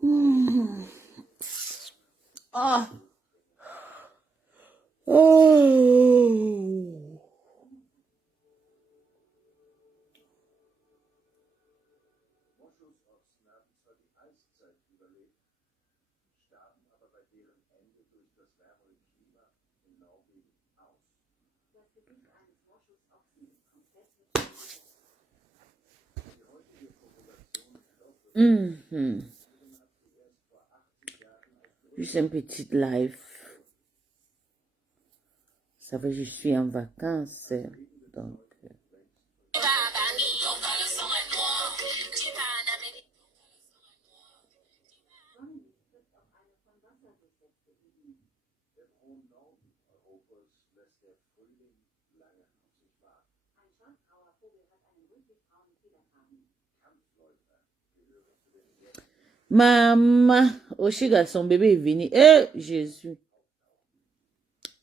Hmm. Ah. Oh. Mhm. Juste un petit live. Ça fait que je suis en vacances. Donc. Maman, Oshiga, son bébé est venu. Eh, Jésus.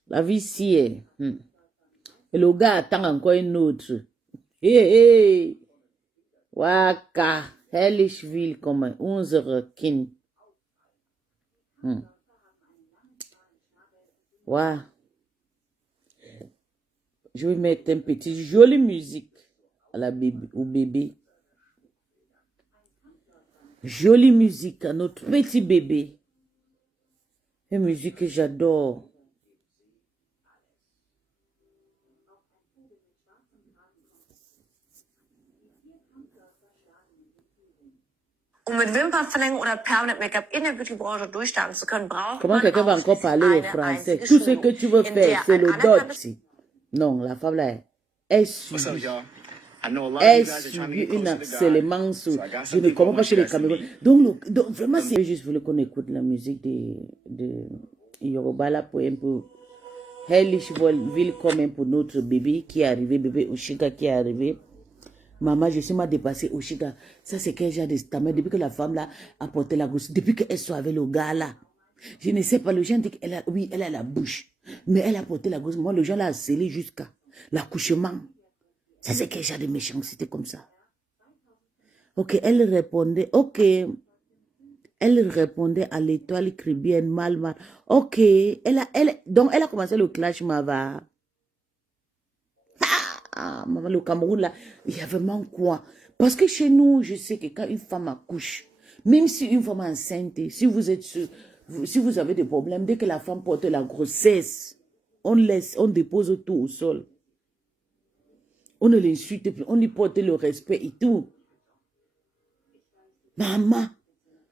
La vie ici est. Et le gars attend encore une autre. Hey. Waka. Hellishville comme 11 kin. Wow. Je vais mettre un petit jolie musique à la bébé, au bébé. Jolie musique à notre petit bébé. Une musique que j'adore. Um mit Wimpernverlängerung oder Permanent Make-up in der Beauty-Branche durchstarten zu können, braucht Comment man quelqu'un va encore parler le eine français? einzige Tout ce que Schulung, tu veux in faire, der c'est ein le anerkanntes dot. Non, la femme là, elle subit. Elle subit une harcèlement. Je ne comprends pas chez les Camerounais. Donc, vraiment, c'est juste voulu qu'on écoute la musique de Yoruba là pour un peu. Hellishville comme un pour notre bébé qui est arrivé, bébé Oshiga qui est arrivé. Maman, je suis mal dépassée, Oshiga. Ça, c'est quel genre de stammer depuis que la femme là a porté la grosse, depuis qu'elle soit avec le gars là. Je ne sais pas, le gens dit qu'elle a, oui, elle a la bouche. Mais elle a porté la grosse. Moi, le gens l'a scellé jusqu'à l'accouchement. Ça, c'est quel genre de méchanceté comme ça. Ok, elle répondait, ok. Elle répondait à l'étoile caribéenne, mal. Ok, donc elle a commencé le clash, Mava. Ah, maman, le Cameroun, là, il y a vraiment quoi? Parce que chez nous, je sais que quand une femme accouche, même si une femme est enceinte, si vous êtes si vous avez des problèmes, dès que la femme porte la grossesse, on dépose tout au sol. On ne l'insulte plus, on lui porte le respect et tout. Maman,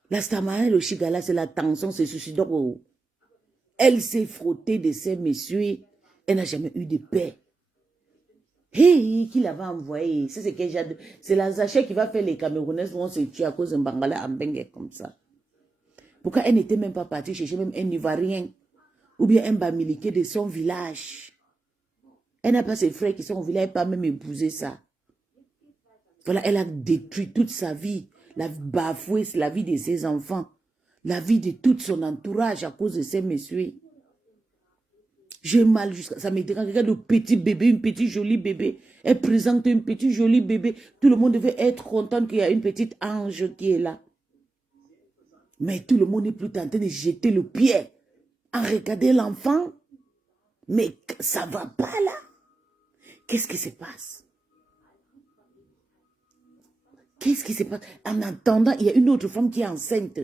la stamane, le chigala, c'est la tension, c'est ceci. Donc, elle s'est frottée de ces messieurs, elle n'a jamais eu de paix. Hey, qui l'avait envoyé? C'est la Zaché qui va faire les Camerounais vont se tuer à cause d'un Bangala en Bengue comme ça. Pourquoi elle n'était même pas partie chercher même un Ivoirien ou bien un Bamileke de son village? Elle n'a pas ses frères qui sont au village, elle n'a pas même épousé ça. Voilà, elle a détruit toute sa vie, la bafoué la vie de ses enfants, la vie de tout son entourage à cause de ces messieurs. J'ai mal jusqu'à ça me dérange. Regarde le petit bébé, une petite jolie bébé. Elle présente un petit joli bébé. Tout le monde devait être content qu'il y a une petite ange qui est là. Mais tout le monde n'est plus tenté de jeter le pied en regardant l'enfant. Mais ça va pas là. Qu'est-ce qui se passe? Qu'est-ce qui se passe? En attendant, il y a une autre femme qui est enceinte.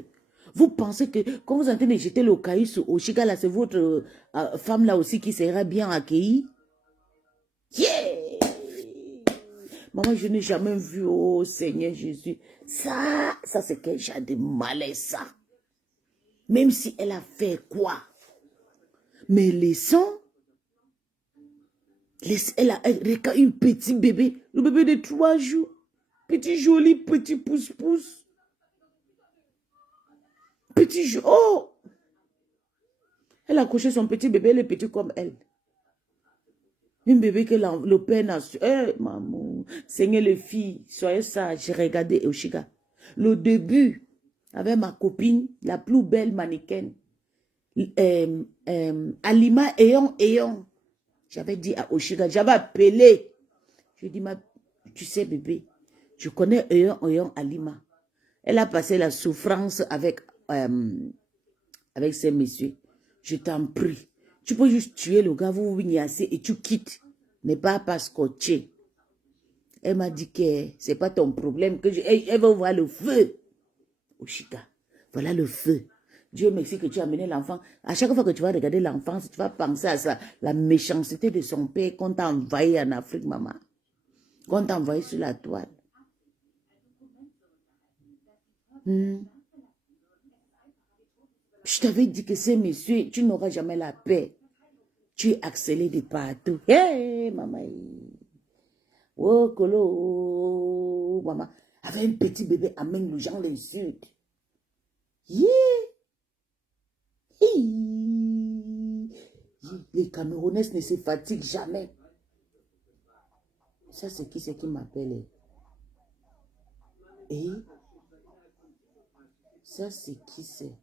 Vous pensez que quand vous êtes en train de jeter le caillou sur Oshiga, là, c'est votre femme là aussi qui sera bien accueillie? Yeah! Maman, je n'ai jamais vu, oh Seigneur Jésus. Ça c'est quel genre de malaise, ça. Même si elle a fait quoi? Mais laissons. Elle a un petit bébé. Le bébé de 3 jours. Petit joli, petit pouce-pouce. Petit joli. Oh! Elle a couché son petit bébé, elle est petit comme elle. Un bébé que le père n'a su. Eh, maman. Seigneur, les filles, soyez sages. J'ai regardé Oshiga. Le début, avec ma copine, la plus belle mannequin, Alima Eyon. J'avais dit à Oshiga, j'avais appelé. Je dis, tu sais, bébé, je connais Eyon Alima. Elle a passé la souffrance avec ces messieurs. Je t'en prie. Tu peux juste tuer le gars, vous vignassez et tu quittes. Ne pas scotcher. Elle m'a dit que c'est pas ton problème. Elle va voir le feu. Oshika, voilà le feu. Dieu merci que tu as amené l'enfant. À chaque fois que tu vas regarder l'enfant, tu vas penser à ça, la méchanceté de son père qu'on t'a envahi en Afrique, maman. Qu'on t'a envahi sur la toile. Je t'avais dit que ces messieurs, tu n'auras jamais la paix. Tu es accéléré de partout. Hé, maman. Oh, Kolo, maman. Avec un petit bébé, amène les gens l'insulte. Yeah. Les Camerounaises ne se fatiguent jamais. Ça, c'est qui m'appelle? Et ça, c'est qui c'est?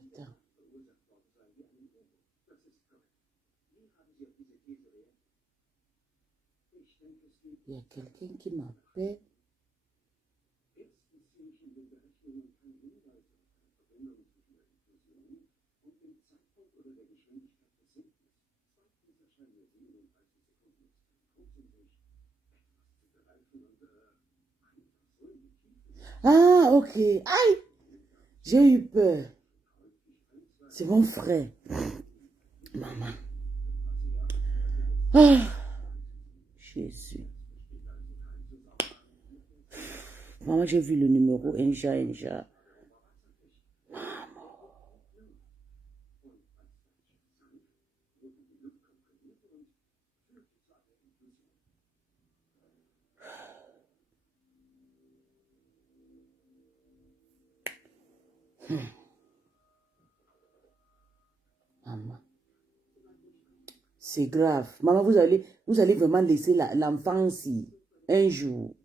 Attends. Il y a quelqu'un qui m'appelle. Ah, ok. Aïe! J'ai eu peur. C'est mon frère. Maman. Ah, Jésus. Maman, j'ai vu le numéro Enja. Maman. C'est grave. Maman, vous allez vraiment laisser l'enfance un jour.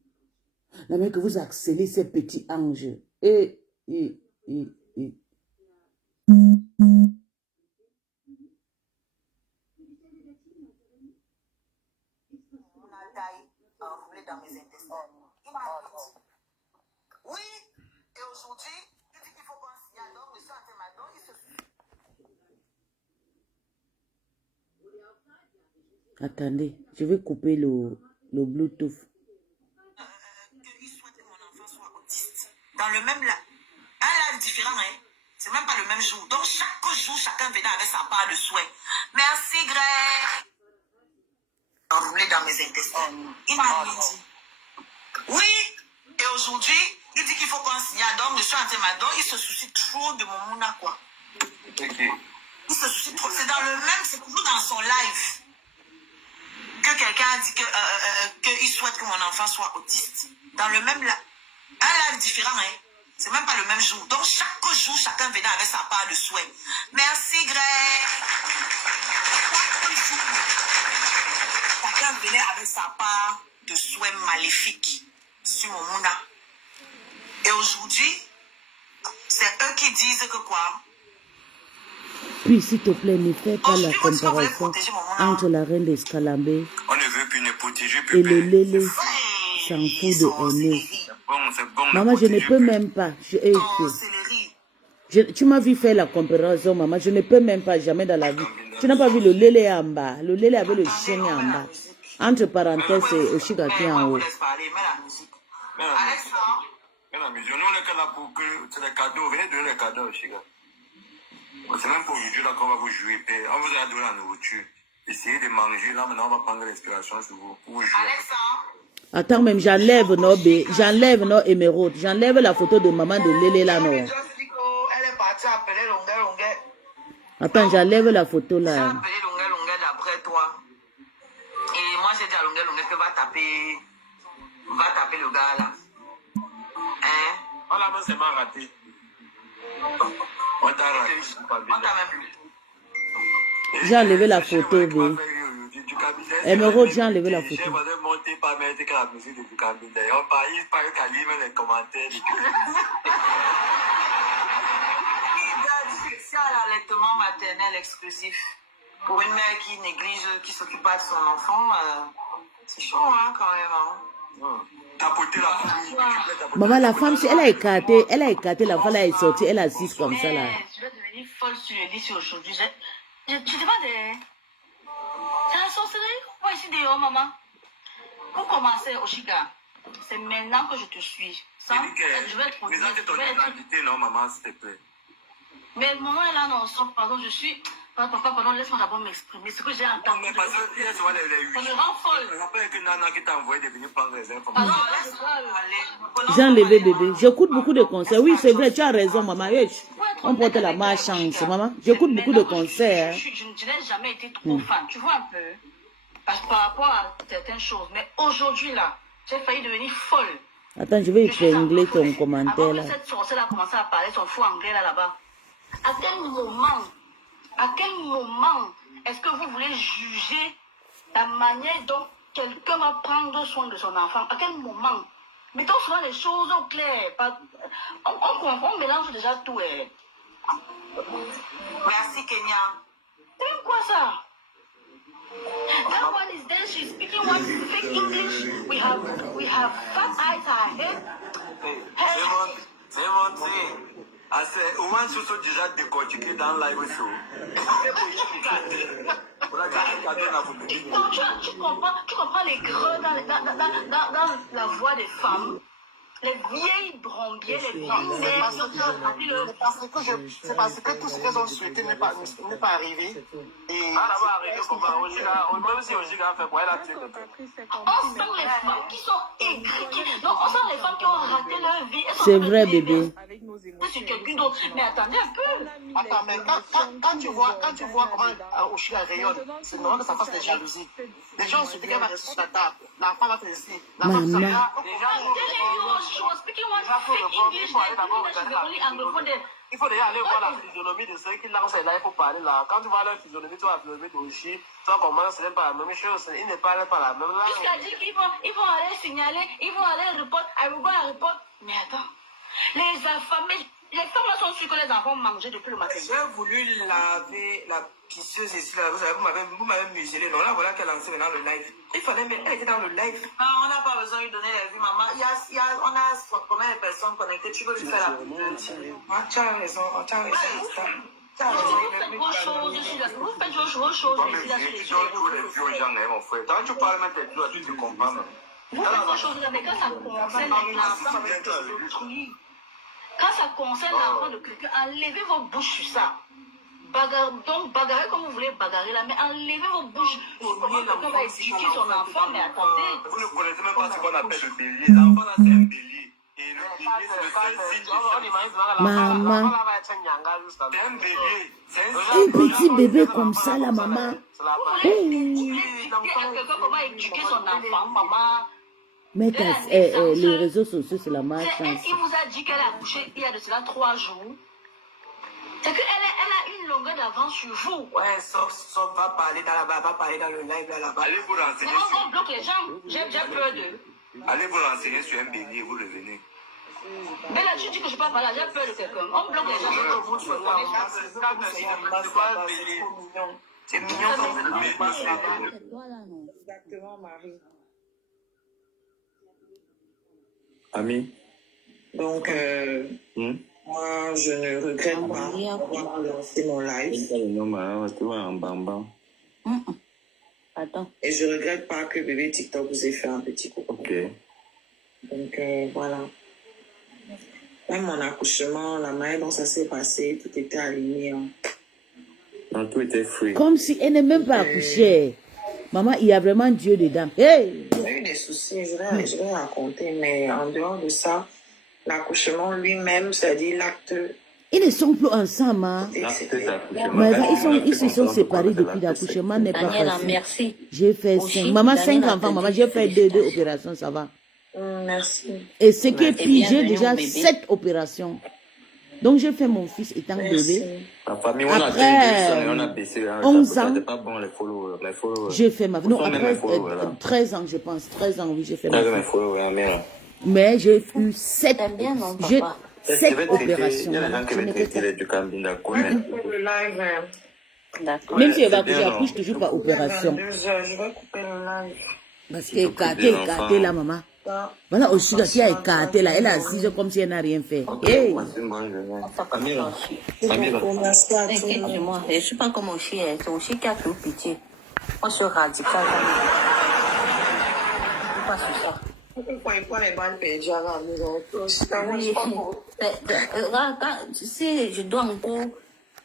La mère que vous accélérez ces petits anges. Et. Dans mes intestins. Oui, et aujourd'hui, il dit qu'il faut qu'on signale. Donc, monsieur Antemadon, il se... Attendez, je vais couper le Bluetooth. Qu'il souhaite que mon enfant soit autiste. Dans le même live. Un live différent, hein. C'est même pas le même jour. Donc, chaque jour, chacun venait avec sa part de souhait. Merci, Greg. Enroulé dans mes intestins. Il m'a dit. Oui, et aujourd'hui, il dit qu'il faut qu'on signale. Donc, monsieur Antemadon, il se soucie trop de mon mouna, quoi. Okay. Il se soucie trop. C'est dans le même, c'est toujours dans son live que quelqu'un a dit qu'il souhaite que mon enfant soit autiste. Dans le même live. Un live différent, hein. C'est même pas le même jour. Donc, chaque jour, chacun venait avec sa part de souhait. Merci, Greg. Chaque jour, chacun venait avec sa part de souhait maléfique sur mon mouna. Et aujourd'hui, c'est eux qui disent que quoi? Puis, s'il te plaît, ne fais pas la comparaison entre la reine d'Escalambé et le Lélé. S'en fout de hainer. Maman, je ne peux même pas. Tu m'as vu faire la comparaison, maman. Je ne peux même pas, jamais dans la vie. Tu n'as pas vu le Lélé en bas. Le Lélé avait le chien en bas. Entre parenthèses, c'est Oshika qui est en haut. C'est même pour aujourd'hui là qu'on va vous jouer. On vous a donné la nourriture. Essayez de manger. Là maintenant on va prendre l'inspiration sur vous. Pour vous jouer. Attends, même j'enlève nos émeraudes. J'enlève la photo de maman de Lélé là, non. Elle est partie appeler Longuet. Attends, j'enlève la photo là. J'ai appelé Longuet d'après toi. Et moi j'ai dit à Longuet que va taper le gars là. Hein? On l'a même seulement raté. On t'a raté. On t'a même plus. J'ai enlevé la photo, B. Émeraude, j'ai enlevé la photo. J'ai monté pas mettre que la musique de Ducabine. On parle qu'à lire les commentaires. Spécial allaitement maternel exclusif. Pour une mère qui néglige, qui s'occupe pas de son enfant, c'est chaud, hein, quand même. Hein. Tapoter la famille. Maman, la femme, elle a écarté, l'enfant là est sorti, elle assise comme ça là. Mais je vais devenir folle sur le lit aujourd'hui. Je te demande, c'est la sorcellerie qu'on voit ici dehors, maman. Pour commencer, Oshiga, c'est maintenant que je te suis. Sans, je vais te Présente ton identité, non, maman, s'il te plaît. Mais maman est là, non, sauf, pardon, je suis... Papa, pardon, laisse-moi d'abord m'exprimer. Ce que j'ai entendu. Mais parce que hier soir, ça me rend folle. Je rappelle que Nana qui t'a envoyé de venir prendre les informations. Pardon, laisse-moi aller. J'ai enlevé bébé. J'écoute beaucoup de concerts. Oui, c'est vrai, tu as raison, maman. On porte la malchance, maman. J'écoute beaucoup de concerts. Je n'ai jamais été trop fan, tu vois un peu. Par rapport à certaines choses. Mais aujourd'hui, là, j'ai failli devenir folle. Attends, je vais épingler ton commentaire Avant là. que cette sorcière a commencé à parler son fou anglais là-bas. À quel moment est-ce que vous voulez juger la manière dont quelqu'un va prendre soin de son enfant? À quel moment? Mettons souvent les choses au clair. On mélange déjà tout. Merci, Kenya. C'est quoi ça? That one is there, she's speaking one fake English. We have fat eyes, our head. C'est montré. Au moins, ce sont déjà décortiqués dans live show. Tu comprends les creux dans la voix des femmes, les vieilles brombiers, les vieilles mères. C'est parce que tout ce qu'elles ont souhaité n'est pas arrivé. Et même si Ojiga a fait quoi, elle a tué le peuple. On sent les femmes qui sont aigries, on sent les femmes qui ont raté leur vie. C'est vrai, bébé. C'est quelqu'un d'autre. Mais attendez un peu. Attends, mais quand tu vois comment Ojiga rayonne, c'est normal que ça fasse des jalousies. Les gens se disent qu'elle va rester sur la table. La femme va faire ici. La femme Maman. She was speaking one fake English. Il faut déjà aller voir la physionomie de ceux qui lancent là, il faut parler là. Quand tu vois leur physionomie, tu vois la physionomie d'Oshi, tu vois comment ce n'est pas la même chose, ils ne parlent pas la même langue. Jusqu'à dire qu'ils vont aller signaler, ils vont aller report, I will go and report. Mais attends, les femmes là sont sûres que les enfants mangent depuis le matin. J'ai voulu laver la pisseuse ici, là, vous savez, vous m'avez muselé, non, là, voilà qu'elle a lancé maintenant le live. Il fallait, mais elle était dans le live. Ah, on n'a pas besoin de lui donner la vie, maman. On a combien de personnes connectées, tu peux lui faire la pub. Ah, tu as raison, tu as raison. Vous faites vos choses, Comme les vieux, tu tous les vieux gens, mon frère. Quand tu parles même des tu te comprends. Vous faites vos choses, mais quand ça concerne l'enfant de détruire, quand ça concerne l'enfant de quelqu'un, enlevez vos bouches sur ça. Donc, bagarrez comme vous voulez bagarrer là, mais enlevez vos bouches. Comment quelqu'un va éduquer son enfant, mais attendez. Vous ne connaissez même pas ce qu'on appelle le bélier. Les enfants là, c'est un bélier. Et le bélier, c'est le seul signe de Maman. c'est un bélier. C'est Un petit bébé comme ça là, maman. Vous voulez expliquer à quelqu'un comment éduquer son enfant, maman. Mettre les réseaux sociaux, c'est la C'est malchance. elle qui vous a dit qu'elle a accouché il y a de cela 3 jours. C'est qu'elle a une longueur d'avance sur vous. Ouais, sauf va parler dans le live là-bas. Allez vous renseigner Mais on bloque les gens. J'ai peur d'eux. Allez vous renseigner sur un bélier, vous revenez. Mais là, tu dis que je ne peux pas parler, j'ai peur de quelqu'un. On bloque les gens. C'est mignon comme Exactement, Marie. Ami. Donc, moi, je ne regrette pas d'avoir lancé mon live. Attends. Et je ne regrette pas que bébé TikTok vous ait fait un petit coucou. Ok. Donc, voilà. Même mon accouchement, la manière dont ça s'est passé, tout était aligné. Hein. Non, tout était free. Comme si elle n'est même pas accouchée. Maman, il y a vraiment Dieu dedans. Hey! J'ai eu des soucis, je vais raconter, mais en dehors de ça, l'accouchement lui-même, c'est-à-dire l'acte. Ils ne sont plus ensemble. Hein? Mais ils se sont séparés depuis l'accouchement. N'est pas facile. Merci. J'ai fait 5. Maman, 5 enfants. Maman, j'ai fait 2 opérations, ça va. Merci. Et ce qui est pire, j'ai déjà 7 opérations. Donc, j'ai fait mon fils étant bébé. Après 11 ans, pas bon, les followers. j'ai fait ma vie. Non, après 13 ans, je pense. 13 ans, oui, j'ai fait ma vie. Mais j'ai eu 7 opérations. Il y a des gens qui veulent traiter du Kambinda. Pour le live, D'accord. Même si elle va c'est bien, accoucher, elle non. accouche toujours par opération. 22h, je vais couper le live. Parce Il qu'elle faut est couper écartée l'enfant. là, maman. Ça, Voilà, Oshiga qui a attention, écarté là, elle est dormir. assise comme si elle n'a rien fait. Ok, Hey! passez une bonne journée. Ça peut Amira. pas Amira. Merci à tout le monde. Inquiète-moi, je ne suis pas comme Oshi, c'est Oshi qui a fait pitié. Moi, je suis radical. Je ne pas sur ça. Pourquoi les balles perdues à la maison? Oui. Si je dois encore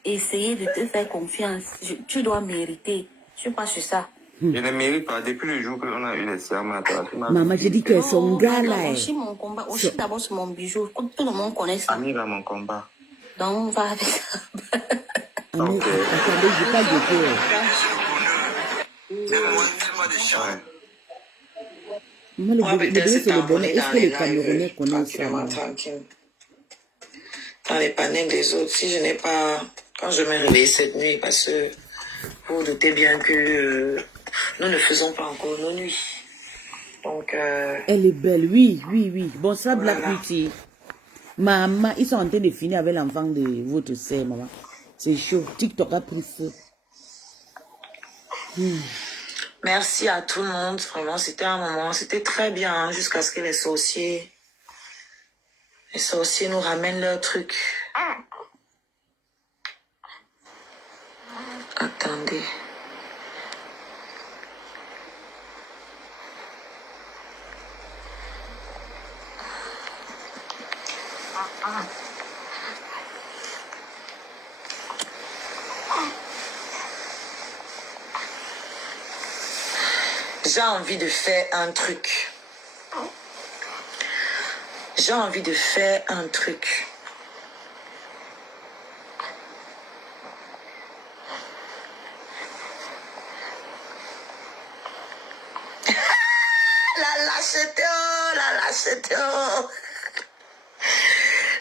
essayer de te faire confiance, tu dois mériter. Je ne suis pas sur ça. Je ne mérite pas. Depuis le jour qu'on a eu les serments, Maman, j'ai dit que son gars là est. Oshi, mon combat. Oshi, d'abord, c'est mon bijou. Comme tout le monde connaît ça. Amira, mon combat. Donc, on va avec ça. Attendez, j'ai pas de cœur. Ouais. Maman, le bébé, c'est le bonheur. Est-ce que les Camerounais connaissent ça? Maman? Tranquille. Dans les panels des autres, si je n'ai pas... Quand je me réveille cette nuit, parce que vous doutez bien que nous ne faisons pas encore nos nuits. Donc... Elle est belle, oui, oui, oui. Bon, ça, Black Voilà. Beauty. Maman, ils sont en train de finir avec l'enfant de votre sœur, maman. C'est chaud. TikTok a pris feu. Merci à tout le monde. Vraiment, c'était un moment, c'était très bien, hein, jusqu'à ce que les sorciers nous ramènent leur truc. Attendez. J'ai envie de faire un truc. J'ai envie de faire un truc. La lâcheté, oh, la lâcheté, oh.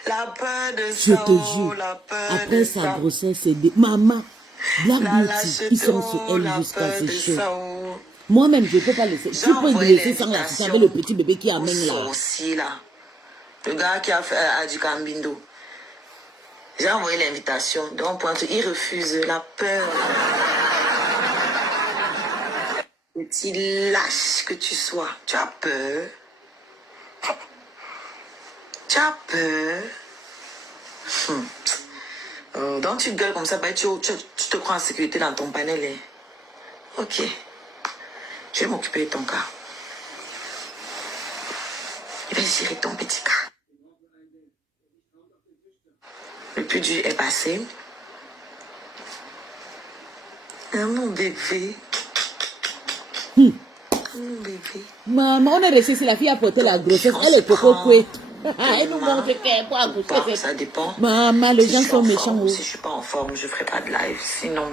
La peur de Je ça, te oh, jure. la peur Après de sa ça. grossesse, c'est des... Maman, Black La Beauty, lâcheté, ils sont sur oh, elle la jusqu'à peur ce de chaud. ça, oh. Moi-même, je ne peux pas laisser. J'ai Tu peux envoyé laisser sans la l'invitation avec le petit bébé qui au amène là. sorcier, là. Le gars qui a fait à du Cambindo. J'ai envoyé l'invitation. Donc, point, il refuse. La peur. Petit lâche que tu sois. Tu as peur. Tu as peur. Donc, tu gueules comme ça. Bah, tu te crois en sécurité dans ton panel. Hein. Ok. Je vais m'occuper de ton cas. Je vais gérer ton petit cas. Le plus dur est passé. Mon bébé. Mon bébé. Maman, on est resté, si la fille a porté la grossesse, elle est coco couette. Elle nous montre qu'elle peut accoucher. Ça dépend. Maman, les Si gens je suis sont en méchants. forme, Oh. si je suis pas en forme, je ferai pas de live. Sinon,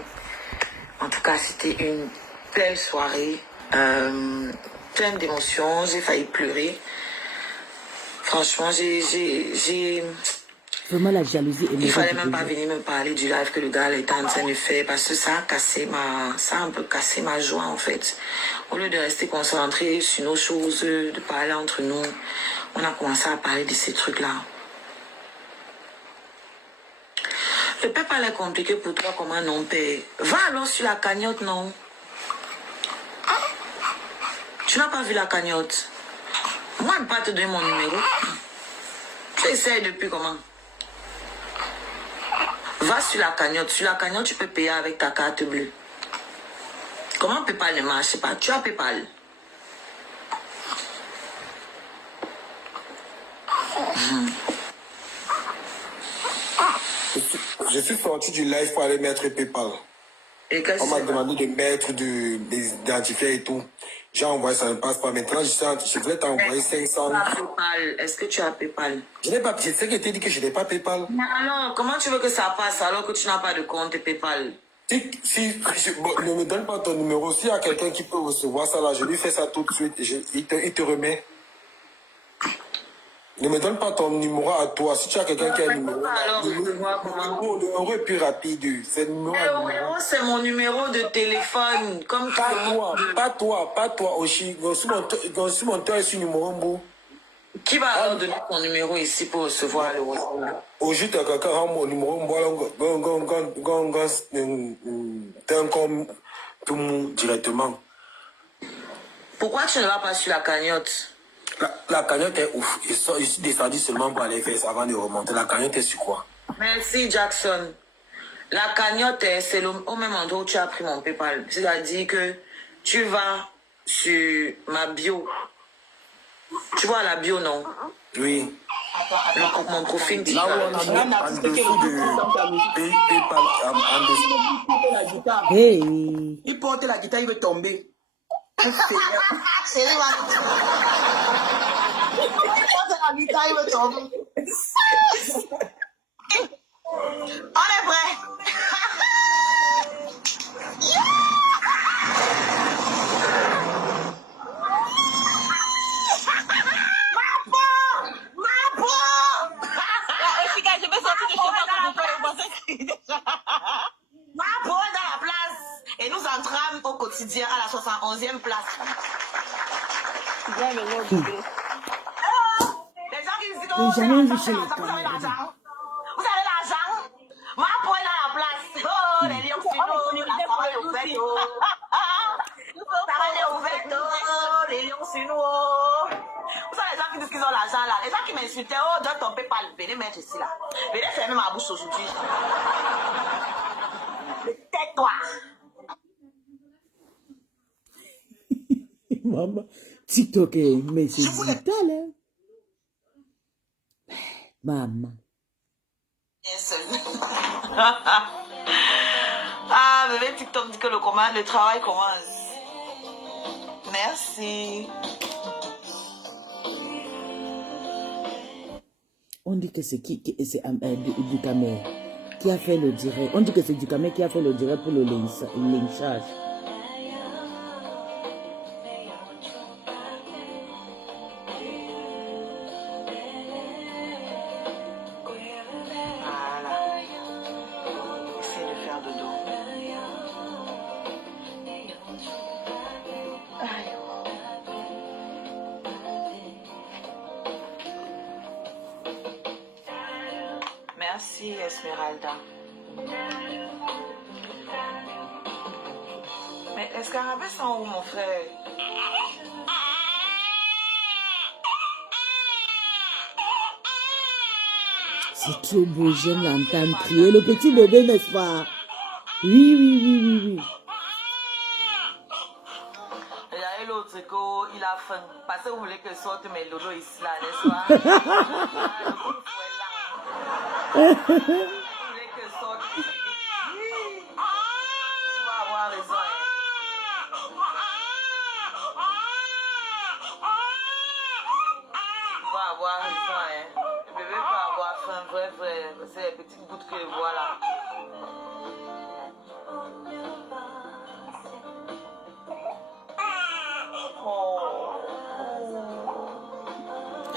en tout cas, c'était une belle soirée, pleine d'émotions. J'ai failli pleurer. Franchement, Vraiment, la jalousie est il fallait même pas venir me parler du live que le gars était en train de faire parce que ça a un peu cassé ma joie en fait. Au lieu de rester concentré sur nos choses, de parler entre nous, on a commencé à parler de ces trucs-là. Le PayPal est compliqué pour toi comme un non-père. Va alors sur la cagnotte, non? Tu n'as pas vu la cagnotte? Moi, je ne peux pas te donner mon numéro. Tu essayes depuis comment? Va sur la cagnotte. Sur la cagnotte, tu peux payer avec ta carte bleue. Comment PayPal ne marche pas? Tu as PayPal. Je suis sorti du live pour aller mettre PayPal. Et qu'est-ce On m'a que demandé de mettre des identifiants et tout. J'ai envoyé, ça ne passe pas. Maintenant, je voulais t'envoyer 500. PayPal. Est-ce que tu as PayPal? Je n'ai pas, je sais que tu dit que je n'ai pas PayPal. Mais alors, comment tu veux que ça passe alors que tu n'as pas de compte PayPal? Ne me donne pas ton numéro. S'il y a quelqu'un qui peut recevoir ça là, je lui fais ça tout de suite. Il te remet. Ne me donne pas ton numéro à toi. Si tu as quelqu'un qui a un numéro, Alors, le je vois comment. numéro est plus rapide. C'est le numéro à numéro. C'est mon numéro de téléphone. Comme tout le monde. Pas toi, Oshi. Gonsu mon toit est sur numéro beau. Qui va alors donner ton numéro ici pour recevoir le WhatsApp? Oshi, tu as quelqu'un mon numéro beau. t'es encore tout mou directement. Pourquoi tu ne vas pas sur la cagnotte? La cagnotte est ouf. Je suis descendu seulement pour aller faire ça avant de remonter. La cagnotte est sur quoi? Merci Jackson. La cagnotte, c'est au même endroit où tu as pris mon PayPal. C'est-à-dire que tu vas sur ma bio. Tu vois la bio, non? Oui. Mon profil dit. Là où on a mis en dessous de PayPal, en dessous. Hey. Il porte la guitare, il veut tomber. C'est lui, il porte la guitare, il veut tomber. On est prêt. Et nous entrâmes au quotidien à la 71e place. Les gens qui disent que vous avez l'argent. Vous avez l'argent. Ma poêle à la place. Oh, les lions finaux, la savane est ouverte. La savane est ouverte. Les lions finaux. Vous savez les gens qui disent qu'ils ont l'argent là. Les gens qui m'insultaient, oh, donne ton PayPal. Venez mettre ici là. Venez fermer ma bouche aujourd'hui. Tais-toi. Maman, TikTok est mais c'est vital, hein. Maman. Ah, bébé, TikTok dit que le travail commence. Merci. On dit que c'est Dukamé qui a fait le direct. On dit que c'est Dukamé qui a fait le direct pour le lynchage. Merci, Esmeralda. Mais les scarabées sont où, mon frère? C'est trop beau, j'aime l'entendre crier. Le petit bébé, n'est-ce pas? Oui. Et l'autre, il a faim. Parce que vous voulez que sorte mes lodos ici, là, n'est-ce pas? Vous voulez que sorte. Tu vas avoir raison. Tu vas avoir raison. Le bébé peut avoir faim, vrai. C'est les petites gouttes que voilà.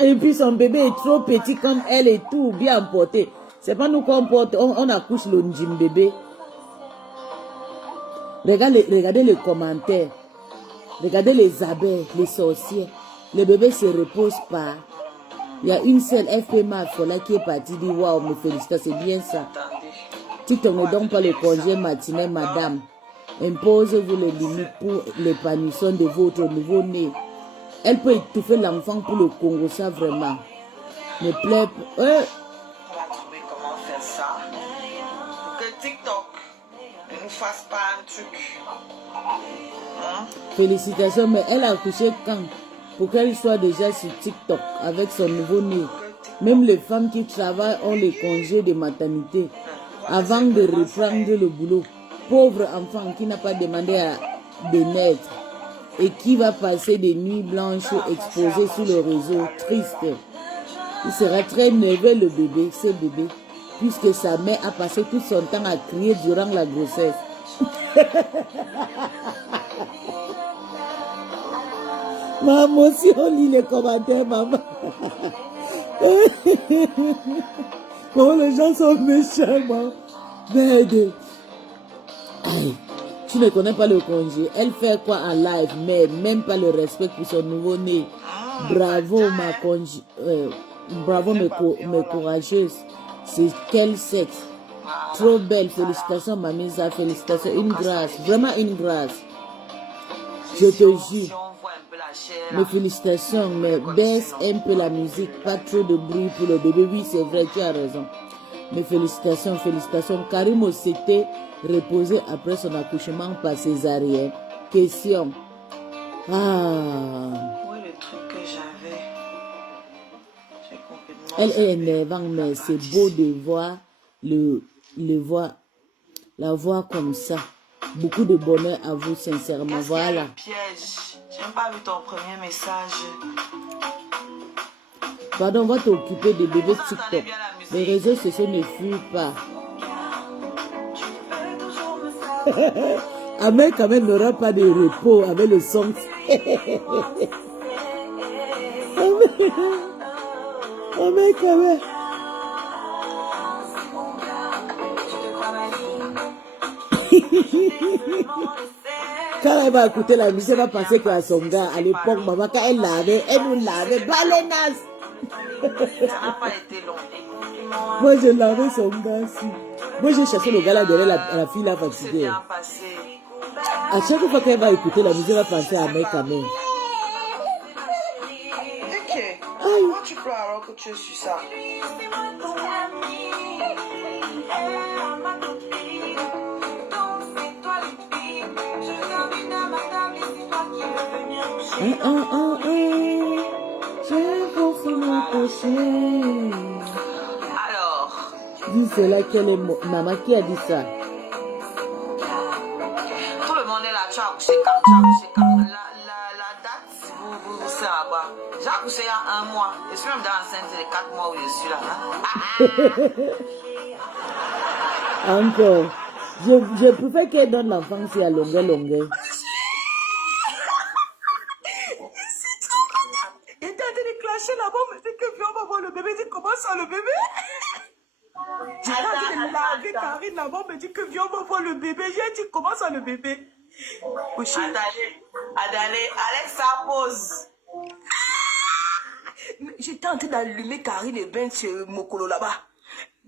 Et puis son bébé est trop petit comme elle et tout, bien porté. C'est pas nous qu'on porte, on accouche le njim bébé. Regardez les commentaires. Regardez les abeilles, les sorciers. Le bébé se repose pas. Il y a une seule FPMA Fola qui est partie dit waouh, me félicite, c'est bien ça. TikTok ne donne pas le congé matinal, madame. Imposez-vous les limites pour l'épanouissement de votre nouveau-né. Elle peut étouffer l'enfant pour le Congo, ça vraiment. Ne plaît pas. On va trouver comment faire ça. Pour que TikTok ne nous fasse pas un truc. Félicitations, mais elle a accouché quand? Pour qu'elle soit déjà sur TikTok avec son nouveau-né. Même les femmes qui travaillent ont les congés de maternité avant de reprendre le boulot. Pauvre enfant qui n'a pas demandé de naître et qui va passer des nuits blanches exposées sur le réseau, triste. Il sera très nerveux le bébé, ce bébé, puisque sa mère a passé tout son temps à crier durant la grossesse. Maman, si on lit les commentaires, maman. Oh, les gens sont méchants, maman. Merde. Aïe. Tu ne connais pas le congé. Elle fait quoi en live, mais même pas le respect pour son nouveau-né. Bravo, bravo, mes courageuses. C'est quel sexe? Trop belle. Félicitations, Mamisa. Félicitations. Une grâce. Vraiment une grâce. Je te jure. Mes félicitations. Mais baisse un peu la musique. Pas trop de bruit pour le bébé. Oui, c'est vrai, tu as raison. Mes félicitations, félicitations. Karim s'était reposé après son accouchement par césarienne. Question. Ah. Oui, le truc que j'avais. J'ai complètement. Elle est énervante, mais c'est beau de voir la voix comme ça. Beaucoup de bonheur à vous, sincèrement. Voilà. Piège. J'ai même pas vu ton premier message. Pardon, on va t'occuper des bébés TikTok. Les réseaux sociaux ne fuient pas. Amel quand même n'aura pas de repos avec le son. Amel quand même. Quand elle va écouter la musique, elle va penser qu'à son gars, à l'époque, maman, quand elle nous lavait, balenas. Ça n'a pas été long. Moi, je lavais son gars aussi. Moi, j'ai chassé le gars là derrière la fille là fatiguée. Bien passé. À chaque fois qu'elle va écouter la musique, elle va penser à Amel quand même. Ok. Comment tu peux alors que tu es sur ça? J'ai pensé m'approcher. Alors, Dis cela, quelle est maman qui a dit ça? tout le monde est là. Tu as accouché quand? La date, vous savez à quoi? J'ai accouché il y a 1 mois. Je suis même dans l'enceinte les 4 mois où je suis là. Encore. Je préfère qu'elle donne l'enfant si à longueur. Il était en train de clasher là-bas, mais c'est que viens, on va voir le bébé. Dit comment ça le bébé? J'ai en train de laver Karine là-bas, me dit que viens, on va voir le bébé. J'ai dit comment ça le bébé? Adalé, Alexa pause. J'étais en train d'allumer Karine et Ben sur Mokolo là-bas.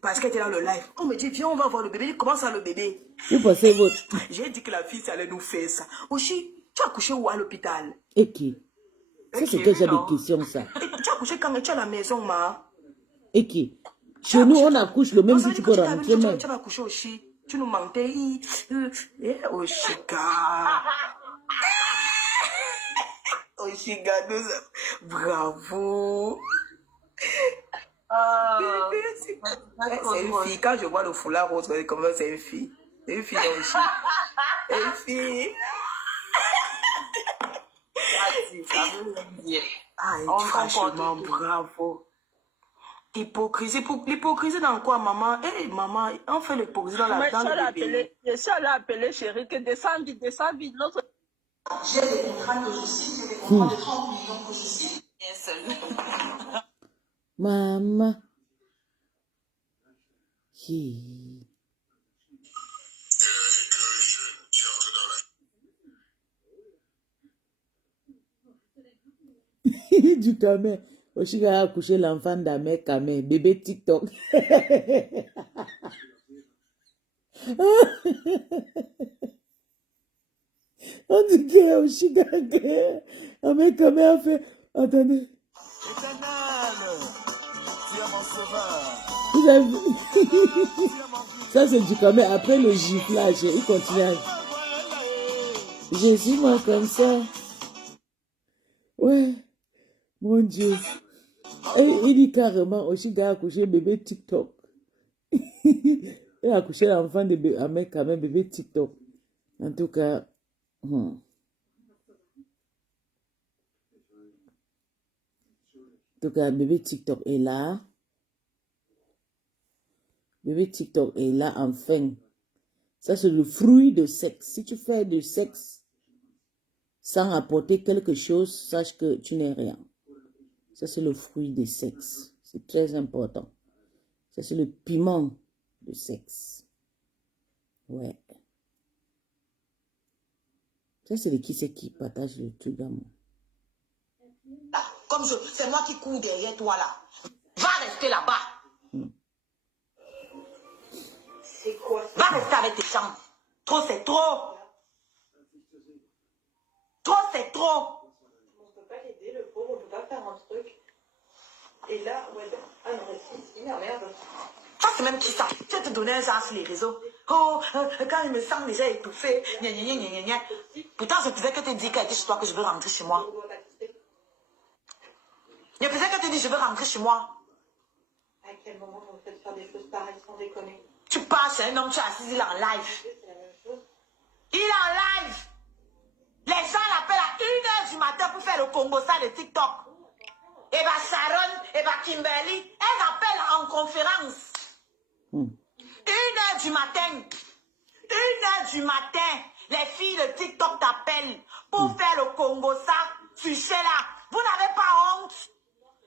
Parce qu'elle était dans le live. On me dit, viens, on va voir le bébé. Comment ça le bébé? Vous pensez votre... J'ai dit que la fille, ça allait nous faire ça. Oshi, tu as accouché où à l'hôpital? Et qui? Ça, c'est quel genre de question, ça? Tu as accouché quand tu es à la maison, ma? Et qui? Chez nous, on accouche le même jour, tu peux rentrer même. Tu as accouché aussi. Tu nous mentais. Oshika. Oshika, bravo. C'est une fille. Quand je vois le foulard rose, comment c'est une fille? C'est une fille aussi. Une fille. Franchement, bravo. Hypocrisie. L'hypocrisie dans quoi, maman? Eh, maman, on fait l'hypocrisie dans le bébé. Je suis allée appeler chérie que descends vite. L'autre... J'ai des contrats que je signe, j'ai des contrats de 30 millions que je signe. Maman. Yeah. Du Kamé. Aussi, a accouché l'enfant d'Amé Kamé. Bébé TikTok. On dit que Oshiga Amé Kamé a fait. Attendez. Vous avez vu? Ça, c'est du Kamé. Après le giflage, il continue. Je suis moi comme ça. Ouais. Mon Dieu. Et il dit carrément, Oshiga a accouché bébé TikTok. Il a accouché l'enfant de Amé Kamé, bébé TikTok. En tout cas, En tout cas, bébé TikTok est là. Bébé TikTok est là, enfin. Ça, c'est le fruit de sexe. Si tu fais du sexe sans apporter quelque chose, sache que tu n'es rien. Ça, c'est le fruit du sexe. C'est très important. Ça, c'est le piment du sexe. Ouais. Ça, c'est qui c'est qui partage le truc d'amour. Comme c'est moi qui cours derrière toi là. Va rester là-bas. C'est quoi ça? Va rester avec tes chambres. Trop, c'est trop. Trop, c'est trop. On ne peut pas l'aider, le pauvre, on ne peut pas faire un truc. Et là, ouais, ah non, si, merde. Ça, c'est même qui ça? Tu vas te donner un genre sur les réseaux. Oh, quand je me sens déjà étouffée. Gna, gna, gna, gna, gna. Pourtant, je ne faisais que te dire qu'elle était chez toi que je veux rentrer chez moi. Je ne faisais que te dire je veux rentrer chez moi. À quel moment on fait faire des choses pareilles sans déconner? Tu passes chez un homme, tu es assis, il est en live. C'est la même chose. Il est en live. Les gens l'appellent à 1h du matin pour faire le Congo ça de TikTok. Et bien Sharon, et bien Kimberly, elles appellent en conférence. 1h du matin. 1h du matin, les filles de TikTok t'appellent pour faire le Congo ça, tu sais là. Vous n'avez pas honte.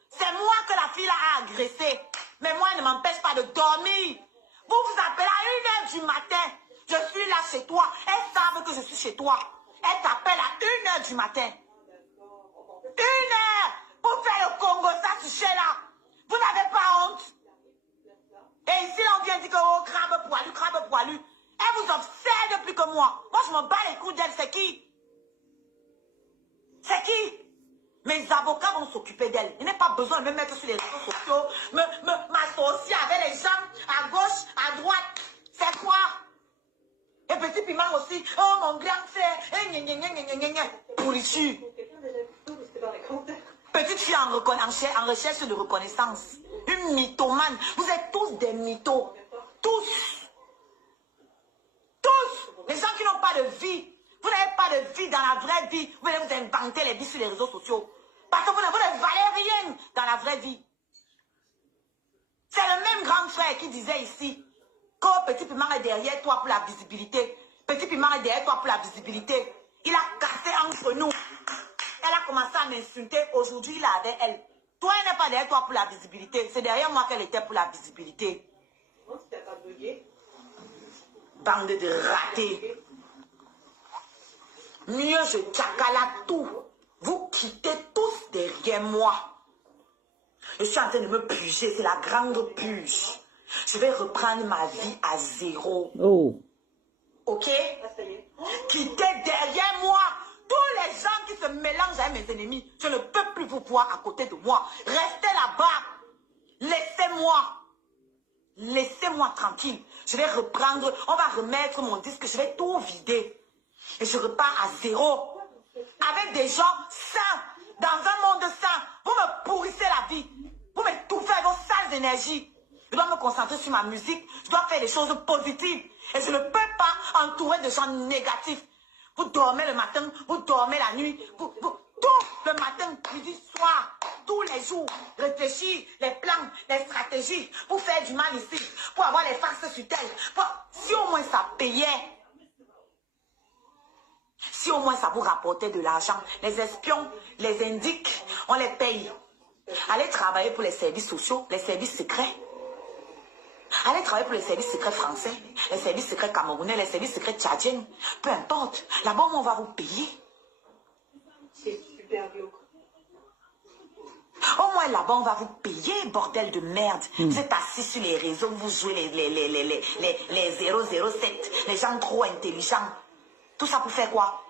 C'est moi que la fille là a agressé. Mais moi, elle ne m'empêche pas de dormir. Vous vous appelez à 1h du matin. Je suis là chez toi. Elles savent que je suis chez toi. Elles t'appellent à 1h du matin. 1h pour faire le Congo ça, tu sais là. Vous n'avez pas honte. Et ici, là, on vient dire que oh, crabe poilu. Elle vous obsède plus que moi. Moi, je m'en bats les couilles d'elle. C'est qui? C'est qui? Mes avocats vont s'occuper d'elle. Il n'est pas besoin de me mettre sur les réseaux sociaux, m'associer avec les gens à gauche, à droite. C'est quoi? Et petit piment aussi. Oh, mon grand frère. Pourriture. Petite fille en recherche de reconnaissance. Une mythomane. Vous êtes tous des mythos. Tous. Les gens qui n'ont pas de vie. Vous n'avez pas de vie dans la vraie vie. Vous allez vous inventer les vies sur les réseaux sociaux. Parce que vous ne valez rien dans la vraie vie. C'est le même grand frère qui disait ici que Petit Piment est derrière toi pour la visibilité. Petit Piment est derrière toi pour la visibilité. Il a cassé entre nous. Elle a commencé à m'insulter. Aujourd'hui, il est avec elle. Toi, elle n'est pas derrière toi pour la visibilité. C'est derrière moi qu'elle était pour la visibilité. Bande de ratés. Mieux je tchakala tout. Vous quittez tous derrière moi. Je suis en train de me puger. C'est la grande puge. Je vais reprendre ma vie à zéro. Oh. Ok? Quittez derrière moi. Tous les gens qui se mélangent avec mes ennemis. Je ne peux plus vous voir à côté de moi. Restez là-bas. Laissez-moi. Laissez-moi tranquille. Je vais reprendre. On va remettre mon disque. Je vais tout vider. Et je repars à zéro. Avec des gens sains. Dans un monde sain. Vous me pourrissez la vie. Vous m'étouffez avec vos sales énergies. Je dois me concentrer sur ma musique. Je dois faire des choses positives. Et je ne peux pas entourer de gens négatifs. Vous dormez le matin. Vous dormez la nuit. Tout le matin, midi, soir. Tous les jours. Réfléchir les plans, les stratégies. Pour faire du mal ici. Pour avoir les faces sur terre. Si au moins ça payait. Si au moins ça vous rapportait de l'argent, les espions, les indiques, on les paye. Allez travailler pour les services sociaux, les services secrets. Allez travailler pour les services secrets français, les services secrets camerounais, les services secrets tchadiens. Peu importe, là-bas on va vous payer. C'est super glauque. Au moins là-bas on va vous payer, bordel de merde. Vous êtes assis sur les réseaux, vous jouez les 007, les gens trop intelligents. Tout ça pour faire quoi?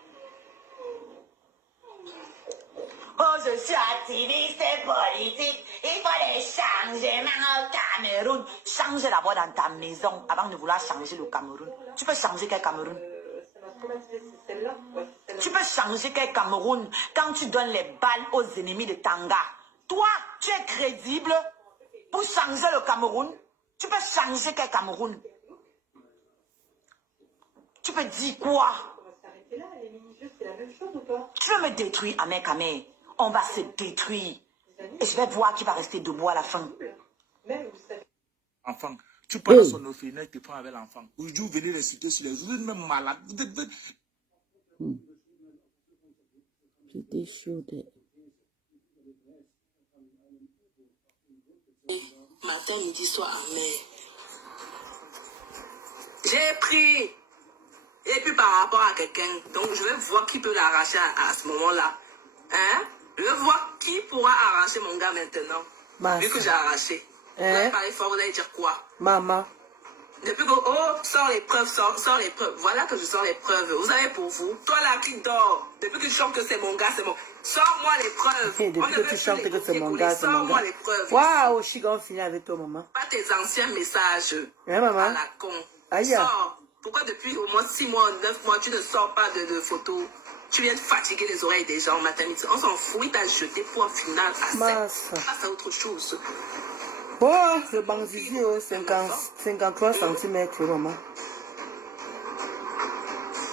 Oh, je suis activiste politique. Il faut les changements au Cameroun. Change d'abord dans ta maison avant de vouloir changer le Cameroun. Tu peux changer quel Cameroun? Tu peux changer quel Cameroun quand tu donnes les balles aux ennemis de Tanga. Toi, tu es crédible pour changer le Cameroun. Tu peux changer quel Cameroun? Tu peux dire quoi? Tu veux me détruire, Amé. On va se détruire. Et je vais voir qui va rester debout à la fin. Enfant, tu parles à son orphelinat, tu te prends avec l'enfant. Aujourd'hui, vous venez l'insulter sur les réseaux, vous êtes même malade. C'était chaud. Matin, midi, soir, mais j'ai pris. Et puis par rapport à quelqu'un, donc je vais voir qui peut l'arracher à ce moment-là. Hein? Je vais voir qui pourra arracher mon gars maintenant. Vu que j'ai arraché. Vous allez parler fort, vous allez dire quoi? Maman. Depuis que, oh, sors les preuves, sors les preuves. Voilà que je sors les preuves. Vous avez pour vous. Toi, la qui dort. Depuis que tu chantes que c'est mon gars, c'est mon. Sors-moi les preuves. Depuis que tu chantes que c'est mon gars, c'est mon Sors-moi gars. les preuves. Waouh, Chiga, on finit avec toi, maman. Pas tes anciens messages. Hein, maman? À la con. Aïe. Sors. Pourquoi depuis au moins 6 mois, 9 mois, tu ne sors pas de photos? Tu viens de fatiguer les oreilles des gens matin, midi. On s'en fout, il t'a jeté pour un final à 7. Passe à autre chose. Oh, le banzizi, 53 cm, maman.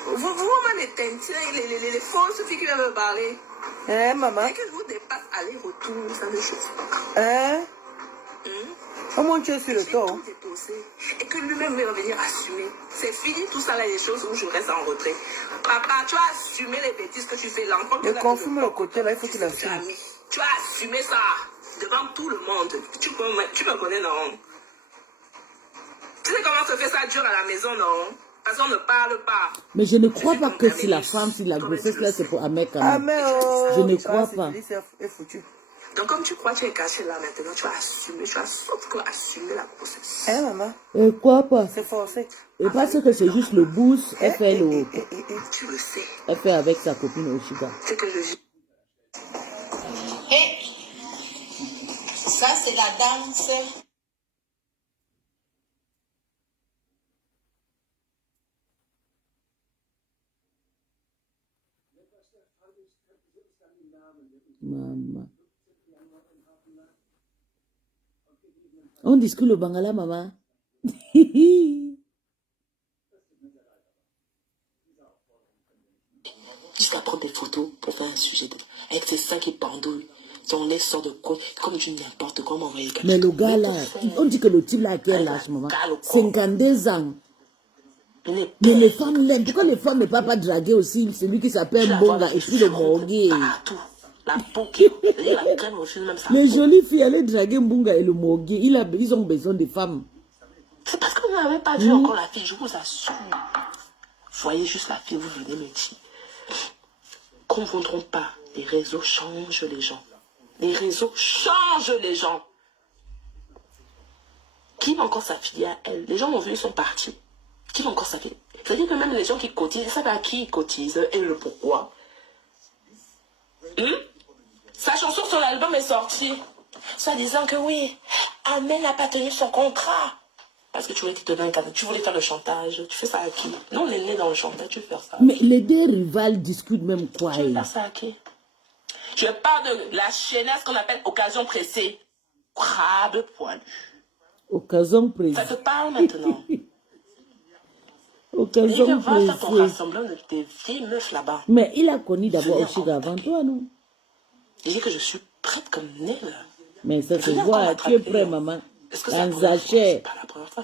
Vous-même, les fausses filles qui viennent me parler. Hein, maman? Et que vous dépasse aller-retour, ça ne chose pas. Hein? Comment tu es sur le toit? Et que lui-même va venir assumer. C'est fini tout ça là, les choses où je reste en retrait. Papa, tu as assumé les bêtises que tu fais. L'enfant le confume le côté là, il faut qu'il assume. Tu as assumé ça devant tout le monde. Tu me connais, non? Tu sais comment se fait ça dur à la maison, non? Parce qu'on ne parle pas. Mais je ne crois pas que si la femme, si la grossesse là, c'est pour Ahmed quand même. Je ne crois pas. Donc comme tu crois que tu es caché là maintenant, tu as assumé, tu as sauf que assumé la grossesse. Hein, maman? Et quoi pas? C'est forcé. Et parce que c'est juste le boost, elle fait le... Tu le sais. Elle fait avec sa copine Oshiga. C'est que je dis. Ça, c'est la danse. Maman. On discute le bangala, maman. Jusqu'à prendre des photos pour faire un sujet. Avec ses seins qui pendouillent. On les sort de quoi, comme du n'importe quoi. Mais le gars là, on dit que le type là, quel âge, maman? 52 ans. Mais les femmes l'aiment. Pourquoi les femmes ne peuvent pas draguer aussi celui qui s'appelle Mbonga et puis le Morgué? Les jolies filles allaient draguer Mbonga et le Morgué. Ils ont besoin de femmes. C'est parce que vous n'avez pas vu encore la fille, je vous assure. Voyez juste la fille, vous venez me dire. Confondrons pas. Les réseaux changent les gens. Les réseaux changent les gens. Qui va encore s'affilier à elle? Les gens ont vu, ils sont partis. Qui va encore s'affilier? C'est-à-dire que même les gens qui cotisent, ils savent à qui ils cotisent et le pourquoi. Sa chanson sur l'album est sortie. Soit disant que oui, Ahmed n'a pas tenu son contrat. Parce que tu voulais te donner un cadeau, tu voulais faire le chantage. Tu fais ça à qui? Non, on est né dans le chantage, tu veux faire ça. Mais les deux rivales discutent même quoi? Tu veux faire ça à qui? Je parle de la chaînasse qu'on appelle occasion pressée. Crabe poilu. Occasion pressée. Ça te parle maintenant. Occasion pressée. Va faire ton rassemblement de tes vieilles meufs là-bas. Mais il a connu d'abord Oshiga avant toi, non? Il dit que je suis prête comme Nel. Mais ça se voit, tu es prêt, maman. Lanzachet.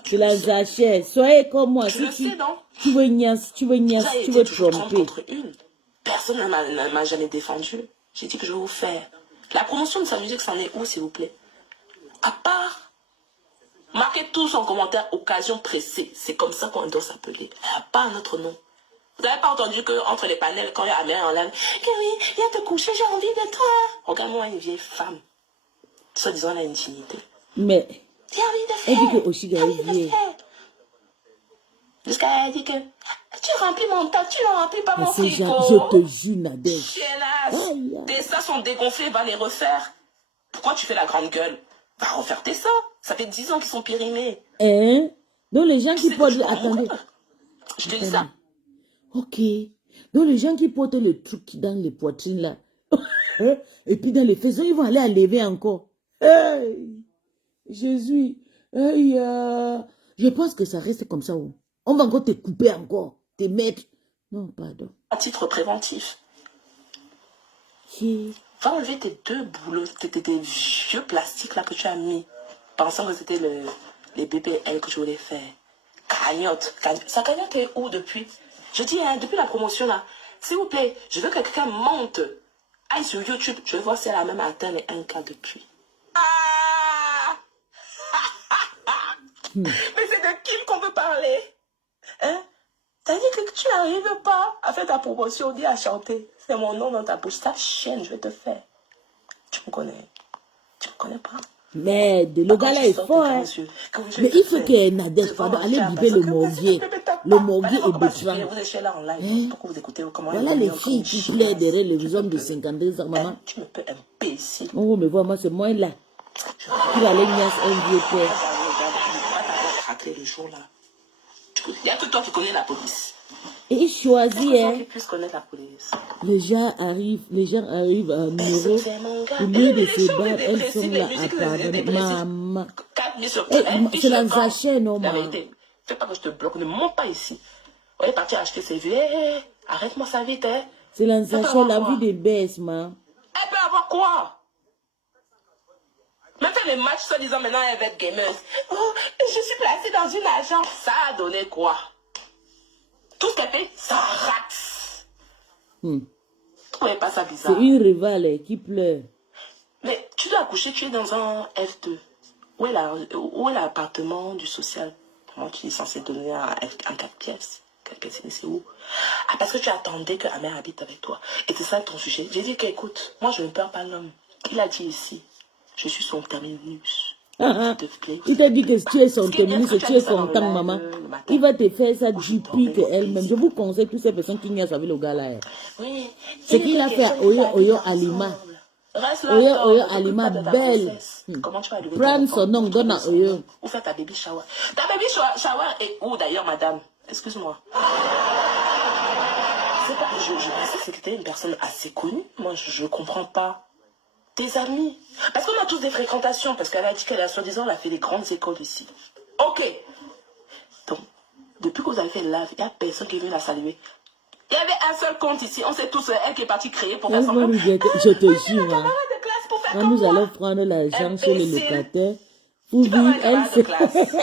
Tu Lanzachet. Soyez comme moi. Tu le sais, non? Tu veux niasse, tu veux tromper. Personne ne m'a jamais défendu. J'ai dit que je vais vous faire. La promotion de sa musique, c'en est où, s'il vous plaît? À part, marquez tous en commentaire occasion pressée. C'est comme ça qu'on doit s'appeler. À part notre nom. Vous n'avez pas entendu qu'entre les panels, quand il y a Amère en live, que oui, viens te coucher, j'ai envie de toi. Regarde-moi une vieille femme. Soit disant la intimité. Mais, j'ai envie de faire. elle dit que Oshiga est vieille. Jusqu'à elle dit que tu remplis mon tas, tu ne remplis pas mon frigo. Je te jure, Nadège. Tes seins sont dégonflés, va les refaire. Pourquoi tu fais la grande gueule? Va refaire tes seins. Ça fait 10 ans qu'ils sont périmés. Hein? Donc les gens qui portent... Attendez. Je te dis ça. Ok. Donc les gens qui portent le truc dans les poitrines là. Et puis dans les faisans, ils vont aller à lever encore. Hey! Jésus. Hey, je pense que ça reste comme ça. On va encore te couper encore. Te mettre. Non, pardon. À titre préventif. Va enlever tes deux boulots, tes vieux plastiques là que tu as mis. Pensant que c'était les BBL que tu voulais faire. Cagnotte. Sa cagnotte est où depuis? Je dis, hein, depuis la promotion là. S'il vous plaît, je veux que quelqu'un monte. Aille sur YouTube. Je veux voir si elle a même atteint les 1K depuis. Mais c'est de qui qu'on veut parler? Hein? T'as dit que tu n'arrives pas à faire ta promotion, dis à chanter. C'est mon nom dans ta bouche. Ta chaîne, je vais te faire. Tu me connais. Tu me connais pas? Mais le gars là est fort. Hein. Mais il faut que Nadège, pardon, allez biber le morguier. Le morguier est bétrant. Voilà les filles qui plaident derrière les hommes de 52 ans, maman. Tu me peux imbécile. Oh, mais moi, c'est moi là. Qui va aller niasse un vieux père. Le jour là. Il n'y a que toi qui connais la police. Et il choisit, hein. La police. Les gens arrivent à numéro. Au lieu de se battre, elles sont là à pardonner. Maman. C'est la Zaché, non, maman. Fais pas que je te bloque, ne monte pas ici. On est parti acheter ses vues. Arrête-moi ça vite, hein. C'est la Zaché, la vie des baisses, maman. Elle peut avoir quoi? Même fait les matchs, soit disant maintenant elle va être gameuse. Oh, je suis placée dans une agence. Ça a donné quoi? Tout ce qu'elle fait, ça rate. Vous trouvez pas ça bizarre? C'est une rivale qui pleure. Mais tu dois accoucher, tu es dans un F2. Où est l'appartement du social? Comment tu es censé donner un 4 pièces? 4 pièces, c'est où? Ah, parce que tu attendais que Amère habite avec toi. Et c'est ça ton sujet. J'ai dit qu'écoute, moi je ne perds pas l'homme. Il a dit ici. Je suis son terminus. Il t'a dit que tu es son terminus, tu es content, maman. Il va te faire ça du plus qu'elle-même. Je vous conseille toutes ces personnes qui niaisent avec le gars là. Oui. Ce qu'il a fait à Oyo Alima. Oyo Alima, belle. Comment tu vas lui prendre son nom, donne à Oyo. Où fait ta baby shower? Ta baby shower est où d'ailleurs, madame? Excuse-moi. Je pensais que c'était une personne assez connue. Moi, je comprends pas. Tes amis. Parce qu'on a tous des fréquentations. Parce qu'elle a dit qu'elle a soi-disant, elle a fait des grandes écoles ici. Ok. Donc, depuis que vous avez fait le live, il n'y a personne qui est venu la saluer. Il y avait un seul compte ici. On sait tous, elle qui est partie créer pour faire son compte. Je te jure. Hein. Quand nous allons prendre l'argent chez les locataires, vous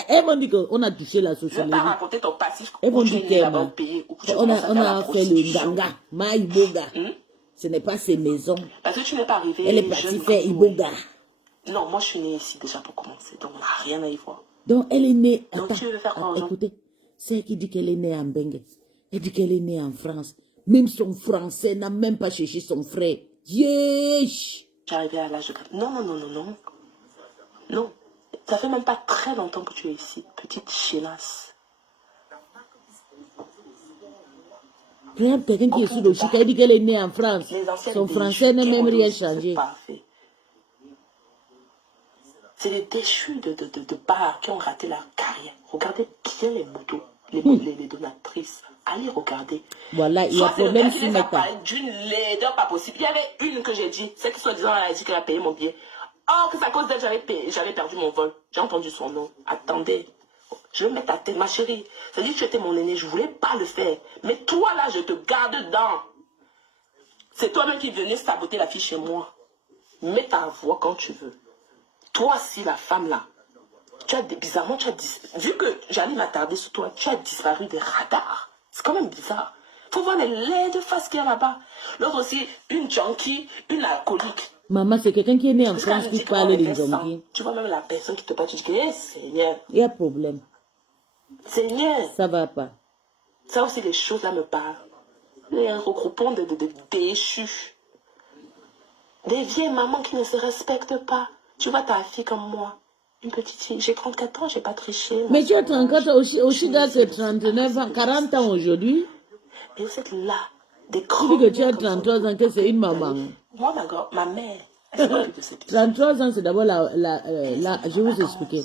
elles m'ont dit qu'on a touché la société. Je ne vais pas raconter ton passif. Elles m'ont dit qu'on a fait le ganga, Maïboga. Ce n'est pas ses maisons. Parce que tu n'es pas arrivé. Elle est partie faire Iboga. Non, moi je suis née ici déjà pour commencer. Donc on n'a rien à y voir. Donc elle est née. Donc attends, tu veux faire quoi? Écoutez, c'est elle qui dit qu'elle est née en Bengue. Elle dit qu'elle est née en France. Même son français n'a même pas cherché son frère. Yeesh! J'arrivais à l'âge de 4. Non. Non. Ça fait même pas très longtemps que tu es ici. Petite chénasse. Regarde quelqu'un qui est sous le chic, elle dit qu'elle est née en France. Son français n'a même rien changé. C'est les déchus de bars qui ont raté leur carrière. Regardez bien les motos, les donatrices. Allez regarder. Voilà, il y a problème sur Meta. D'une laideur pas possible. Il y avait une que j'ai dit, celle qui soi-disant elle a dit qu'elle a payé mon billet. Or, que c'est à cause d'elle j'avais perdu mon vol. J'ai entendu son nom. Attendez. Je vais mettre ta tête, ma chérie. C'est-à-dire que tu étais mon aîné, je ne voulais pas le faire. Mais toi, là, je te garde dedans. C'est toi-même qui venais saboter la fille chez moi. Mets ta voix quand tu veux. Toi, si la femme, là, bizarrement, vu que j'allais m'attarder sur toi, tu as disparu des radars. C'est quand même bizarre. Il faut voir les laides faces qu'il y a là-bas. L'autre aussi, une junkie, une alcoolique. Maman, c'est quelqu'un qui est né en France qui parle des zombies. Tu vois même la personne qui te parle, tu dis que, Seigneur. Il y a problème. Seigneur. Ça va pas. Ça aussi, les choses là me parlent. Les regroupements de déchus. Des vieilles mamans qui ne se respectent pas. Tu vois ta fille comme moi. Une petite fille. J'ai 34 ans, j'ai pas triché. Mais tu as 34 ans, aussi là, c'est 39 ans, 40 ans aujourd'hui. Et vous êtes là. Des tu dis que tu as 33 ans, que c'est une maman. Moi, ma mère. 33 ans, c'est d'abord je vais vous expliquer.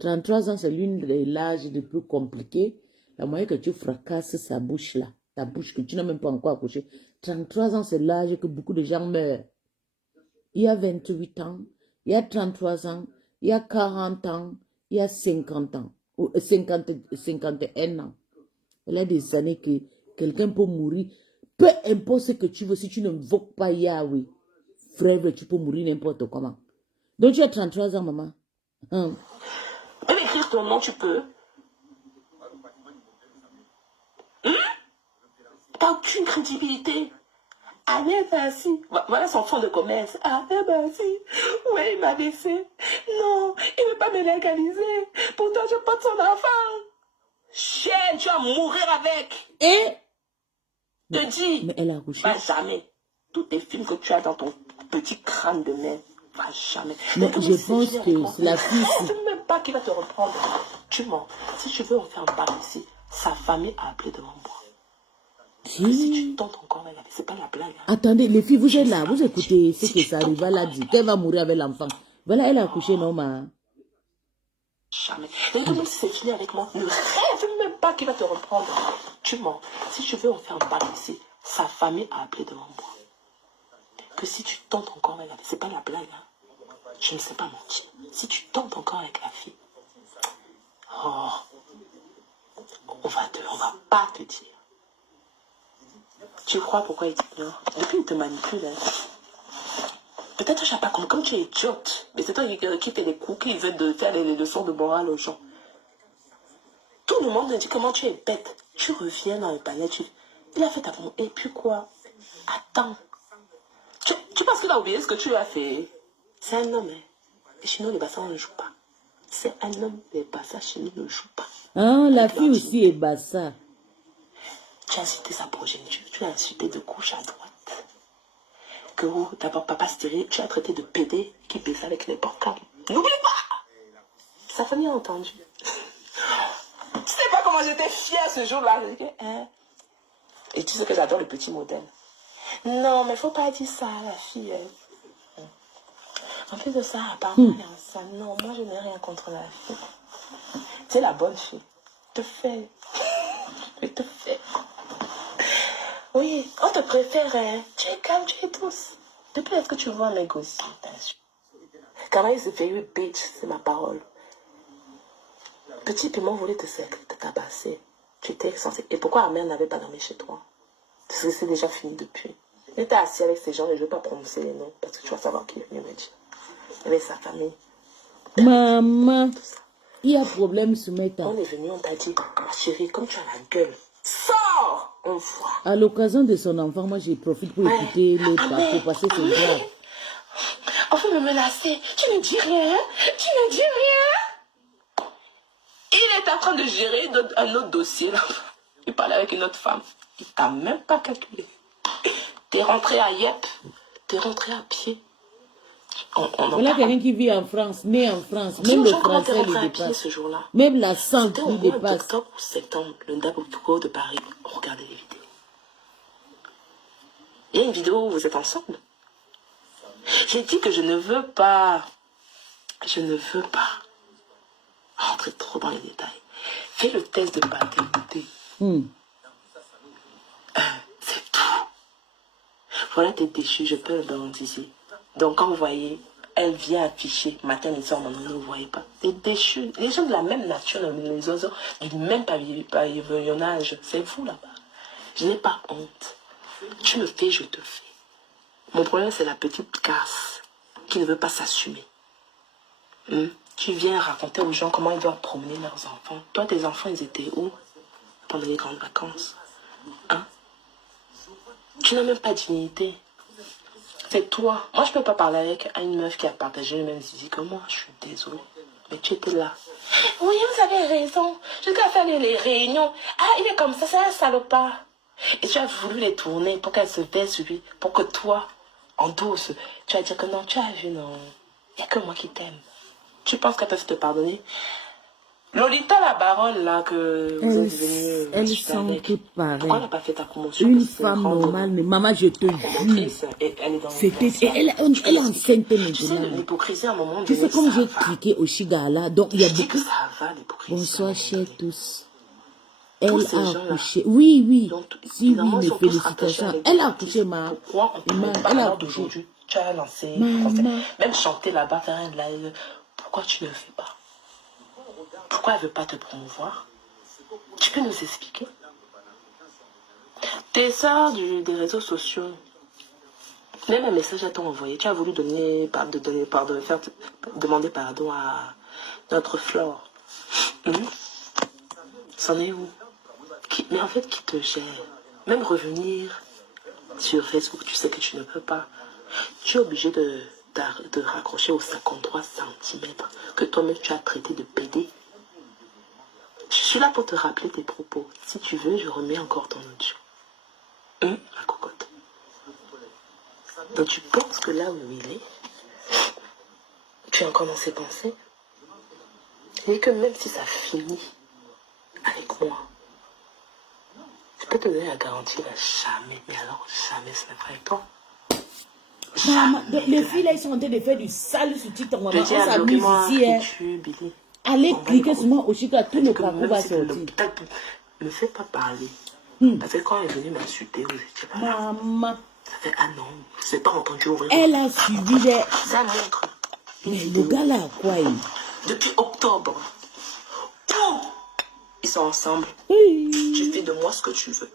33 ans, c'est l'une des l'âge les plus compliqués. La moyen que tu fracasses sa bouche là, ta bouche que tu n'as même pas encore accouché. 33 ans, c'est l'âge que beaucoup de gens meurent. Il y a 28 ans, il y a 33 ans, il y a 40 ans, il y a 50 ans, ou 51 ans. Il y a des années que quelqu'un peut mourir. Peu importe ce que tu veux, si tu n'invoques pas Yahweh, frère, tu peux mourir n'importe comment. Donc tu as 33 ans, maman. Même écrire ton nom, tu peux. T'as aucune crédibilité. Allez, vas-y. Voilà son fonds de commerce. Allez, vas-y. Oui, il m'a laissé. Non, il ne veut pas me légaliser. Pourtant, je porte son enfant. Chienne, tu vas mourir avec. Et te dis. Mais elle a accouché. Pas jamais. Tous tes films que tu as dans ton petit crâne de merde. Pas jamais. Mais je pense que c'est la fille. Je ne sais même pas qui va te reprendre. Tu mens. Si tu veux en faire part ici, sa famille a appelé devant moi. Que si tu tentes encore avec la vie, c'est pas la blague. Hein. Attendez, les filles, vous êtes là, vous écoutez ce que Sariva l'a dit, qu'elle va mourir avec l'enfant. Voilà, elle a accouché, non, ma. Jamais. Et même si c'est fini avec moi, ne rêve même pas qu'il va te reprendre. Tu mens. Si tu veux en faire part ici, sa famille a appelé devant moi. Que si tu tentes encore avec la vie, c'est pas la blague. Hein. Je ne sais pas mentir. Si tu tentes encore avec la fille, oh, on va pas te dire. Tu crois pourquoi il t'ignore? Depuis il te manipule. Hein. Peut-être je sais pas comme tu es idiote. Mais c'est toi qui fais les coups, qui veut de faire les leçons de morale aux gens. Tout le monde me dit comment tu es bête. Tu reviens dans le palais, il a fait ta femme. Et puis quoi? Attends. Tu penses qu'il a oublié ce que tu as fait? C'est un homme. Hein. Et chez nous, les bassins, on ne joue pas. C'est un homme, les bassins, chez nous, ne jouent pas. Ah, la fille aussi est bassa. Tu as insulté sa progéniture. Tu l'as insulté de gauche à droite. Que d'abord, papa stérile, tu as traité de pédé qui baissait avec les portables. N'oublie pas! Sa famille a entendu. Tu sais pas comment j'étais fière ce jour-là. Hein? Et tu sais que j'adore le petit modèle. Non, mais faut pas dire ça à la fille. Hein. En plus de ça, apparemment, elle est enceinte. Non, moi, je n'ai rien contre la fille. C'est la bonne fille. Te fait. Je te fais. Oui, on te préfère. Hein. Tu es calme, tu es douce. Depuis, est-ce que tu vois mes gosses? Quand il se fait une bitch, c'est ma parole. Petit piment voulait te tabasser. Tu étais censé. Et pourquoi la mère n'avait pas dormi chez toi? Parce que c'est déjà fini depuis. Il était assis avec ces gens et je ne veux pas prononcer les noms parce que tu vas savoir qui est venu me dire. Il avait sa famille. Maman, il y a problème, Soumeta. On est venu, on t'a dit, ma chérie, comme tu as la gueule, sors, on voit. À l'occasion de son enfant, moi, je profite pour écouter le parcours parce que c'est grave. On veut me menacer. Tu ne dis rien. Tu ne dis rien. Il est en train de gérer un autre dossier là. Il parlait avec une autre femme. Il t'a même pas calculé. T'es rentré à Yep. T'es rentré à pied. Voilà quelqu'un qui vit en France, né en France. Même le français lui dépasse. Même la santé lui dépasse. Octobre ou septembre, le Ndabouko de Paris. Regardez les vidéos. Il y a une vidéo où vous êtes ensemble. J'ai dit que je ne veux pas rentrer trop dans les détails. Fais le test de paternité. C'est tout. Voilà, t'es déchu, je peux le garantiser. Donc quand vous voyez, elle vient afficher matin et soir, maintenant vous ne voyez pas. T'es déchu. Les gens de la même nature, les oiseaux, du même pavillonnage, c'est vous là-bas. Je n'ai pas honte. Tu me fais, je te fais. Mon problème, c'est la petite casse qui ne veut pas s'assumer. Tu viens raconter aux gens comment ils doivent promener leurs enfants. Toi, tes enfants, ils étaient où pendant les grandes vacances? Hein? Tu n'as même pas de dignité. C'est toi. Moi, je ne peux pas parler avec une meuf qui a partagé les mêmes idées que moi. Je suis désolée. Mais tu étais là. Oui, vous avez raison. Jusqu'à faire les réunions. Ah, il est comme ça, c'est un salopard. Et tu as voulu les tourner pour qu'elle se baisse lui, pour que toi, en douce, tu vas dire que non, tu as vu, non. Il n'y a que moi qui t'aime. Tu penses qu'elle peut te pardonner? Lolita, la baronne, là, que vous êtes venue... Elle sent que pareil. Pourquoi elle n'a pas fait ta promotion? Une femme normale, mais maman, je te jure. C'était... Elle est enceinte maintenant. Tu sais, l'hypocrisie, à un moment donné, tu sais, comme j'ai cliqué au Shigala, donc il y a beaucoup... Ça va, l'hypocrisie. Bonsoir, chers tous. Elle a accouché. Oui, oui. Si oui, mes félicitations. Elle a accouché, ma. Elle a accouché. Tu as lancé, même chanter là-bas, faire un live. Pourquoi tu ne le fais pas? Pourquoi elle ne veut pas te promouvoir? Tu peux nous expliquer? Tes sœurs des réseaux sociaux, même un message à t'ont envoyé. Tu as voulu demander pardon à notre Flore. C'en est où? Mais en fait, qui te gère? Même revenir sur Facebook, tu sais que tu ne peux pas. Tu es obligé de raccrocher aux 53 cm que toi-même tu as traité de PD. Je suis là pour te rappeler tes propos. Si tu veux, je remets encore ton audio. La cocotte. Donc tu penses que là où il est, Tu es encore dans ses pensées. Et que même si ça finit avec moi, je peux te donner la garantie là, jamais, mais alors jamais ça ne fera avec toi. Maman, les filles là, ils sont en train de faire du sale sur TikTok. Maman, on Je dis à s'amuse ici. Hein. Billy. Allez cliquer sur moi aussi, tout le parcours va sortir. Ne fais pas parler. Parce que quand elle est venue m'insulter, maman, ça fait un an, je n'ai pas entendu ouvrir. Elle a suivi des... Ça montre. Mais le gars là, quoi depuis octobre, ils sont ensemble. Tu fais de moi ce que tu veux.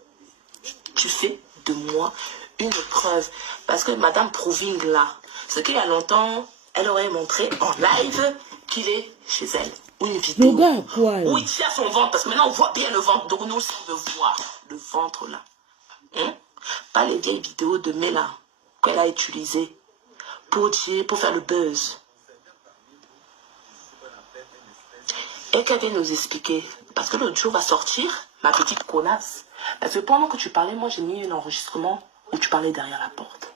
Tu fais de moi une preuve. Parce que Madame Proving là, ce qu'il y a longtemps, elle aurait montré en live qu'il est chez elle. Ou une vidéo. Le gars, quoi où il tient son ventre. Parce que maintenant on voit bien le ventre. Donc nous aussi on veut voir le ventre là. Pas les vieilles vidéos de Mela qu'elle a utilisées pour faire le buzz. Et qu'elle vient nous expliquer. Parce que l'autre jour va sortir, ma petite connasse. Parce que pendant que tu parlais, moi j'ai mis un enregistrement où tu parlais derrière la porte.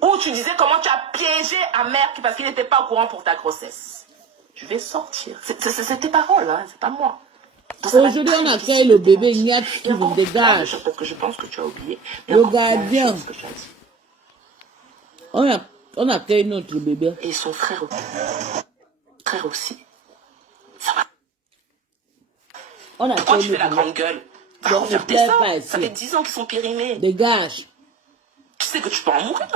Où tu disais comment tu as piégé Amer parce qu'il n'était pas au courant pour ta grossesse. Je vais sortir. C'est tes paroles, hein, c'est pas moi. Aujourd'hui, on accueille le bébé Niat qui vous dégage. Parce que je pense que tu as oublié. Le gardien. On accueille notre bébé. Et son frère aussi. Ça va. Pourquoi tu fais la grande gueule? Donc, ça fait 10 ans qu'ils sont périmés. Dégage. Tu sais que tu peux en mourir.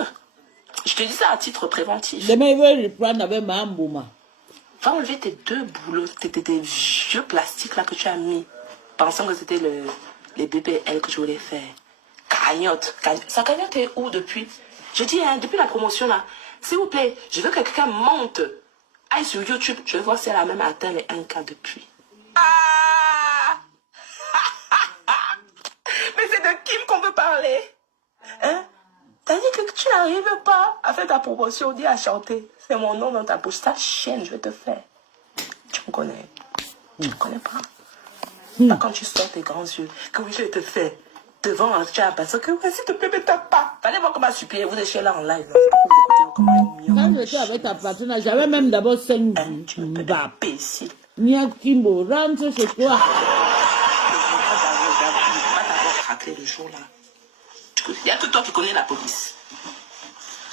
Je te dis ça à titre préventif. Demain, il veut reprendre avec ma Mbouma. Va enlever tes deux boulots, tes vieux plastiques là que tu as mis, pensant que c'était les BBL que je voulais faire. Cagnotte. Sa cagnotte est où depuis? Je dis, hein, depuis la promotion là, s'il vous plaît, je veux que quelqu'un monte. Aille sur YouTube, je veux voir si elle a même atteint les 1K depuis. Ah mais c'est de Kim qu'on veut parler. Hein? T'as dit que tu n'arrives pas à faire ta promotion, dis à chanter. C'est mon nom dans ta bouche. Ta chaîne, je vais te faire. Tu me connais. Tu me connais pas. Pas quand tu sors tes grands yeux. Que oui, je vais te faire. Devant un chat. Parce que, ouais, s'il te plaît, ne tape pas. Fallait voir comment supplier. Vous étiez là en live. C'est pas pour vous écouter comment il Quand j'étais avec ta partenaire, j'avais même d'abord 5 tu me fais imbécile. Nia Kimbo, rentre chez toi. Je ne vais pas t'avoir raté le jour là. Il n'y a que toi qui connais la police.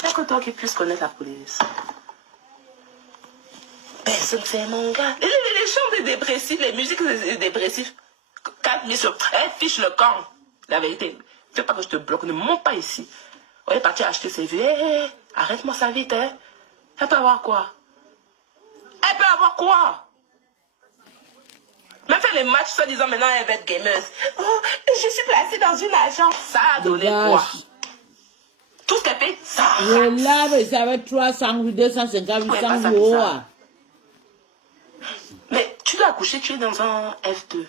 Il n'y a que toi qui puisses connaître la police. Personne fait mon gars. Les chants des dépressifs, les musiques des dépressifs. 4 000 sur... Elle fiche le camp. La vérité. Fais pas que je te bloque. Ne monte pas ici. On est parti acheter ses vues. Hey, arrête-moi ça vite. Hein. Elle peut avoir quoi? Elle peut avoir quoi? Même faire les matchs, soi-disant, maintenant, elle va être gameuse. Oh, je suis placée dans une agence. Ça a donné quoi? Tout ce qu'elle fait, ça. Je lave, ça va être 300 ou 250, 800 euros. Mais tu dois accoucher, tu es dans un F2.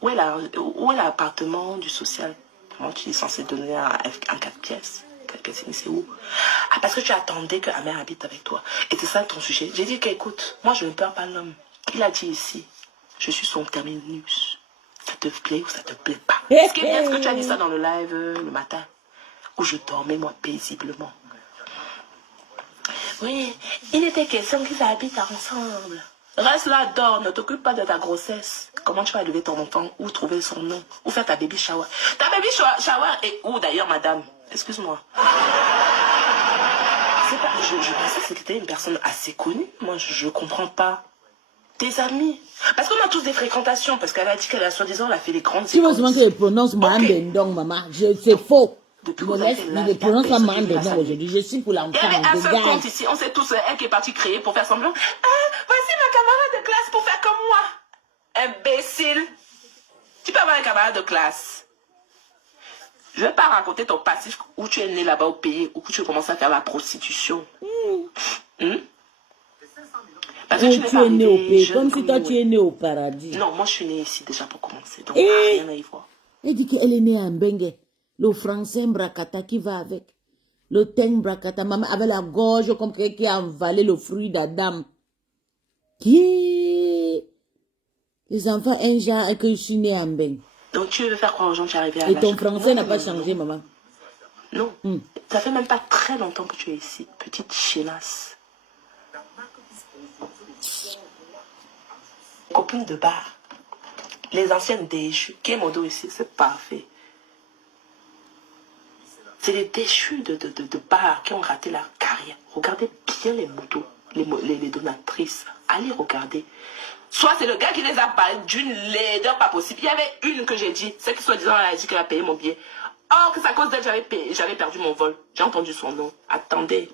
Où est l'appartement du social? Comment tu es censé donner un 4 pièces? 4 pièces, c'est où? Ah, parce que tu attendais que Amer habite avec toi. Et c'est ça ton sujet. J'ai dit qu'écoute, moi je ne perds pas l'homme. Il a dit ici. Je suis son terminus. Ça te plaît ou ça te plaît pas? Ce qui est bien, est-ce que tu as dit ça dans le live le matin? Où je dormais, moi, paisiblement. Oui, il était question qu'ils habitent ensemble. Reste là, dors, ne t'occupe pas de ta grossesse. Comment tu vas élever ton enfant? Où trouver son nom? Où faire ta baby shower? Ta baby shower est où d'ailleurs, madame? Excuse-moi. Je pensais que c'était une personne assez connue. Moi, je comprends pas. Tes amis. Parce qu'on a tous des fréquentations. Parce qu'elle a dit qu'elle a soi-disant, elle a fait les grandes écoles. Tu vois souvent qu'elle prononce Mandendong, maman. C'est faux. Depuis ne prononce pas Mandendong aujourd'hui. Je suis pour l'enfant. Il y avait un seul compte ici. On sait tous, elle qui est partie créer pour faire semblant. Ah, voici ma camarade de classe pour faire comme moi. Imbécile. Tu peux avoir un camarade de classe. Je ne vais pas raconter ton passif où tu es né là-bas au pays, où tu commences à faire la prostitution. Parce que tu es né au pays, comme si toi tu es né au paradis. Non, moi je suis né ici déjà pour commencer. Donc rien à y voir. Elle dit qu'elle est née à Mbengue. Le français Mbrakata qui va avec. Le teng Mbrakata, maman avec la gorge comme quelqu'un qui a avalé le fruit d'Adam. Les enfants, un genre que je suis né à Mbengue. Donc tu veux faire croire aux gens que tu es arrivé à l'âge. Et ton français n'a pas changé, maman. Non. Ça fait même pas très longtemps que tu es ici, petite chénasse. copines de bar. Les anciennes déchues. Qui est mon dos ici? C'est parfait. C'est les déchus de bar qui ont raté leur carrière. Regardez bien les motos, les donatrices. Allez regarder. Soit c'est le gars qui les a parlé d'une laideur pas possible. Il y avait une que j'ai dit, celle qui soi-disant elle a dit qu'elle a payé mon billet. Or que c'est à cause d'elle j'avais perdu mon vol. J'ai entendu son nom. Attendez.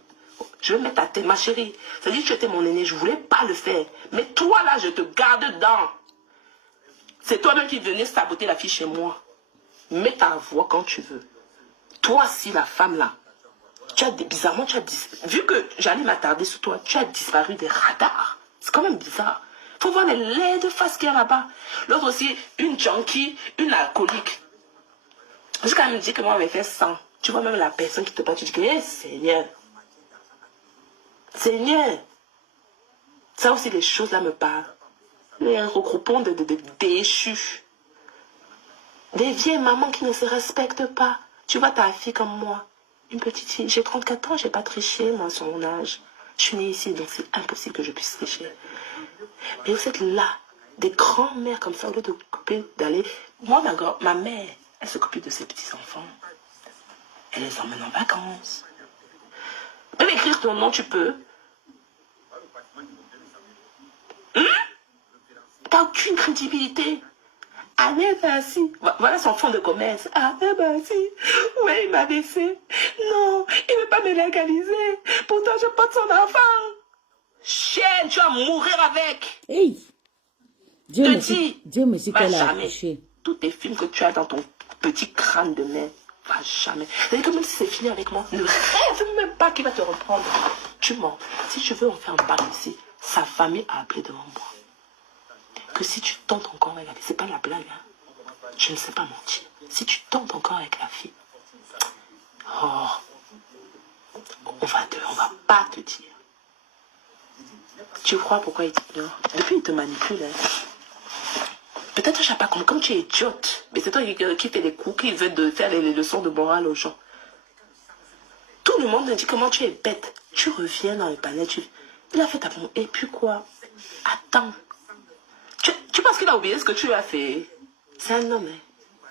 Je vais mettre ta tête, ma chérie. Ça dit que tu étais mon aîné, je voulais pas le faire. Mais toi là, je te garde dedans. C'est toi-même qui venais saboter la fille chez moi. Mets ta voix quand tu veux. Toi, si la femme là, bizarrement, vu que j'allais m'attarder sur toi, tu as disparu des radars. C'est quand même bizarre. Faut voir les laides faces qu'il y a là-bas. L'autre aussi, une junkie, une alcoolique. Jusqu'à me dire que moi, on m'avait fait 100. Tu vois même la personne qui te parle, tu dis que, Seigneur. Seigneur. Ça aussi, les choses là me parlent. Les regroupements de déchus. Des vieilles mamans qui ne se respectent pas. Tu vois ta fille comme moi. Une petite fille. J'ai 34 ans, j'ai pas triché, moi, sur mon âge. Je suis née ici, donc c'est impossible que je puisse tricher. Mais vous êtes là, des grands-mères comme ça, au lieu de s'occuper d'aller... Moi, ma mère, elle s'occupe de ses petits-enfants. Elle les emmène en vacances. Même écrire ton nom, tu peux. T'as aucune crédibilité. Ah, mais ben si. Voilà son fonds de commerce. Ah, mais ben si. Ouais, il m'a laissé. Non, il ne veut pas me légaliser. Pourtant, je porte son enfant. Chienne, tu vas mourir avec. Hey. Dieu me dit va qu'elle a jamais. accouché. Tous tes films que tu as dans ton petit crâne de merde, va jamais. C'est que même si c'est fini avec moi, ne rêve même pas qu'il va te reprendre. Tu mens. Si tu veux en faire un bac ici, sa famille a appelé devant moi. Que si tu tentes encore avec la fille, c'est pas la blague, hein. Je ne sais pas mentir. Si tu tentes encore avec la fille, oh, on va pas te dire. Tu crois pourquoi il te dort? Depuis, il te manipule, hein. Peut-être que je sais pas comme tu es idiote. Mais c'est toi qui fais des coups, qui veut faire les leçons de morale aux gens. Tout le monde me dit comment tu es bête. Tu reviens dans le palais, il a fait ta bombe. Et puis quoi? Attends. Tu penses qu'il a oublié ce que tu lui as fait? C'est un homme, hein.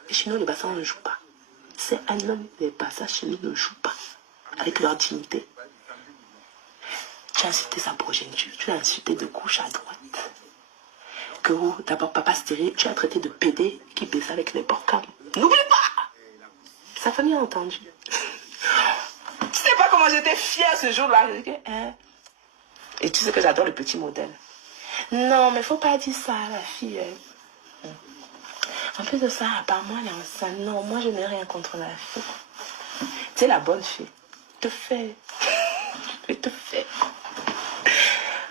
Et chez nous, les bassins ne jouent pas. C'est un homme, les bassins chez nous ne jouent pas. Avec leur dignité. Tu as insulté sa progéniture. Tu l'as insulté de gauche à droite. Que d'abord, papa stérile, tu as traité de pédé qui baissait avec n'importe quand. N'oublie pas! Sa famille a entendu. Tu sais pas comment j'étais fière ce jour-là. Hein? Et tu sais que j'adore le petit modèle. Non, mais faut pas dire ça à la fille. Hein. En plus de ça, apparemment, elle est enceinte. Non, moi, je n'ai rien contre la fille. Tu sais, la bonne fille. Te fait.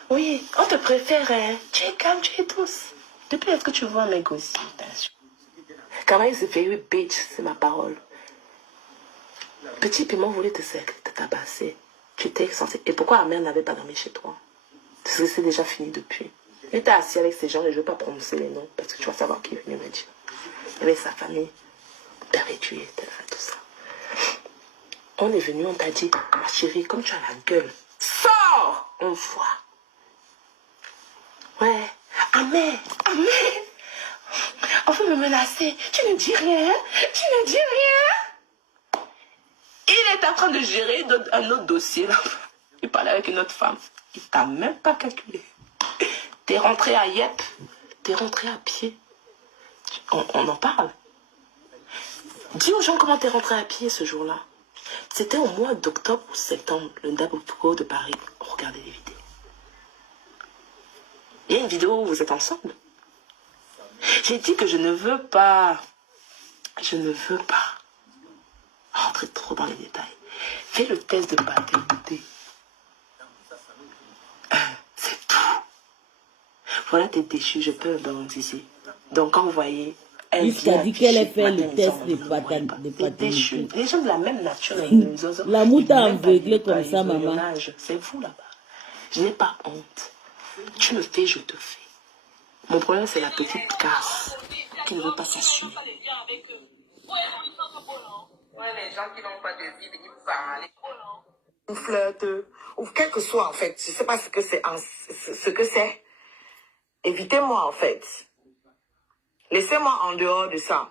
Oui, on te préfère, hein. Tu es calme, tu es douce. Depuis, est-ce que tu vois mes gosses? Quand même, c'est very bitch, c'est ma parole. Petit piment voulait te tabasser. Tu étais censé... Et pourquoi la mère n'avait pas dormi chez toi? Parce que c'est déjà fini depuis. Il était assis avec ces gens et je ne veux pas prononcer les noms parce que tu vas savoir qui est venu me dire. Il avait sa famille, père réduit, tout ça. On est venu, on t'a dit, ma chérie, comme tu as la gueule, sors! On voit. Ouais. Amé. On veut me menacer. Tu ne dis rien. Il est en train de gérer un autre dossier là. Il parlait avec une autre femme. Il t'a même pas calculé. T'es rentré à Yep. T'es rentré à pied. On en parle. Dis aux gens comment t'es rentré à pied ce jour-là. C'était au mois d'octobre ou septembre, le Daboutko de Paris. Regardez les vidéos. Il y a une vidéo où vous êtes ensemble. J'ai dit que je ne veux pas rentrer trop dans les détails. Fais le test de paternité. C'est tout. Voilà tes déchus, je peux le ici. Donc quand vous voyez... Il t'a dit qu'elle a fait le test de paternité. Les gens de la même nature. La moutte a aveuglé comme ça, maman. C'est vous là-bas. Je n'ai pas honte. Tu me fais, je te fais. Mon problème, c'est la petite casse qui ne veut pas s'assumer. Ouais, les gens qui n'ont pas de vie, venir parler. Ou flirte, ou quel que soit en fait. Je ne sais pas ce que c'est. Évitez-moi, en fait. Laissez-moi en dehors de ça.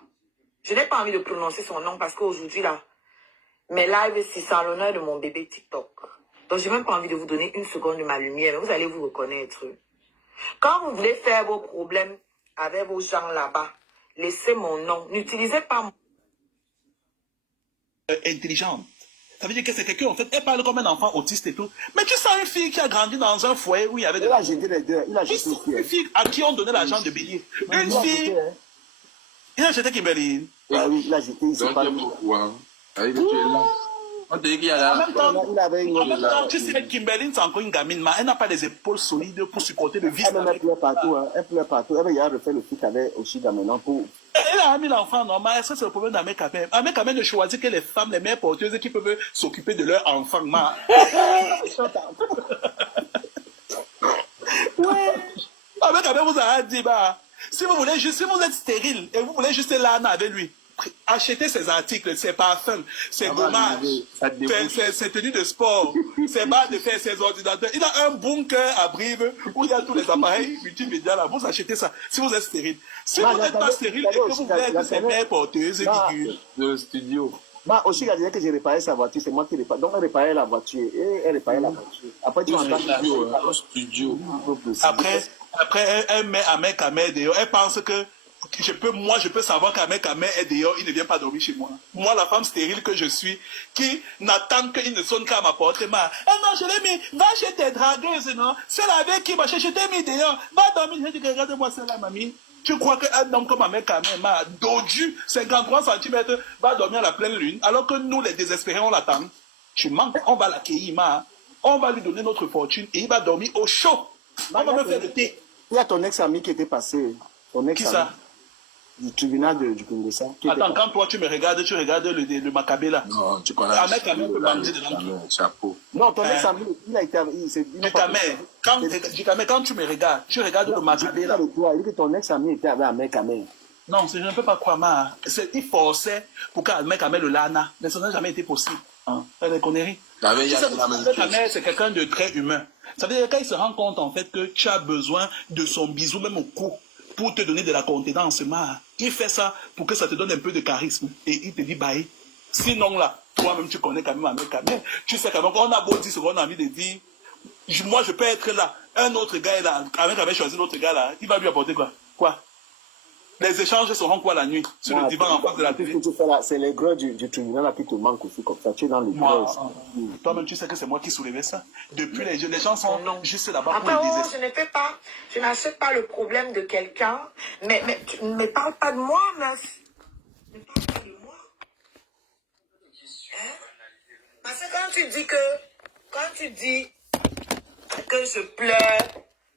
Je n'ai pas envie de prononcer son nom parce qu'aujourd'hui, là, mes lives, c'est à l'honneur de mon bébé TikTok. Donc, j'ai même pas envie de vous donner une seconde de ma lumière, mais vous allez vous reconnaître. Quand vous voulez faire vos problèmes avec vos gens là-bas, laissez mon nom. N'utilisez pas mon... Intelligente. Ça veut dire que c'est quelqu'un, en fait, elle parle comme un enfant autiste et tout. Mais tu sens une fille qui a grandi dans un foyer où il y avait Il a jeté les deux. Il a jeté une fille à qui on donnait l'argent de bénir. Une fille. Il a jeté Kimberly. Ah oui, il a jeté. Il s'est pas mis. On te dit qu'il y a là. En même temps, tu sais que Kimberly, c'est encore une gamine, mais elle n'a pas les épaules solides pour supporter le vice. Elle pleure partout. Elle pleure partout. Elle va refaire le foot avec Oshiga maintenant pour. Elle a mis l'enfant normal. Ça, c'est le problème d'Ahmed Kamel. Ahmed Kamel ne choisit que les femmes, les mères porteuses qui peuvent s'occuper de leur enfant. Ouais. Ahmed Kamel vous a dit, bah, si vous êtes stérile et vous voulez juste l'âne avec lui, achetez ses articles, ses parfums, ses gommages, ses tenues de sport, ses barres de fer, ses ordinateurs. Il a un bunker à Brive où il y a tous les appareils multimédia là. Vous achetez ça si vous êtes stérile. Si vous n'êtes pas stérile et que vous voulez être ses mères porteuses et figures. Le studio. Bah, aussi, il a dit que j'ai réparé sa voiture, c'est moi qui répare. Donc, elle réparait la voiture et elle réparait la voiture. Après, tu m'entends. Après, elle met Ahmed Kamel dehors. Elle pense que je peux savoir qu'Ahmed Kamel est dehors, il ne vient pas dormir chez moi. Moi, la femme stérile que je suis, qui n'attend qu'il ne sonne qu'à ma porte. Non, je l'ai mis, va chez tes dragueuses, non? Celle avec qui, je t'ai mis dehors, va dormir. Je dis, regarde-moi celle-là, mamie. Tu crois qu'un homme comme Ahmed Kamel, dodu, 53 cm, va dormir à la pleine lune, alors que nous, les désespérés, on l'attend. Tu manques, on va l'accueillir, on va lui donner notre fortune et il va dormir au chaud. On va me faire le thé. Il y a ton ex-ami qui était passé. Qui ça? Du tribunal du Congo. Attends, quand toi tu regardes le Macabé là. Non, tu connais. Ahmed Kamel peut bander dedans. Chapeau. Non, ton ex-ami, il a été. Quand tu me regardes, tu regardes le Macabé là. Il dit que ton ex-ami était avec Ahmed Kamel. Non, je ne peux pas croire, il forçait pour qu'Ahmed Kamel le lana. Mais ça n'a jamais été possible. C'est des conneries. Ahmed Kamel, c'est quelqu'un de très humain. Ça veut dire quand il se rend compte en fait que tu as besoin de son bisou, même au cou, pour te donner de la contenance, il fait ça pour que ça te donne un peu de charisme. Et il te dit, bye. Sinon là, toi-même tu connais quand même Ahmed Kamel. Tu sais quand même qu'on a beau dire ce qu'on a envie de dire. Moi je peux être là. Un autre gars est là. Ahmed Kamel choisit l'autre gars là. Il va lui apporter quoi? Quoi? Les échanges seront quoi la nuit sur le divan en face de la télé? C'est les gros du tribunal là qui te manquent aussi comme ça. Tu es dans les gros. Toi-même, tu sais que c'est moi qui soulevais ça. Depuis, les gens sont juste là-bas pour Après, le diser. je ne fais pas, je n'achète pas le problème de quelqu'un. Mais tu ne me parles pas de moi, meuf. Ne parle pas de moi. Hein? Parce que quand tu dis que je pleure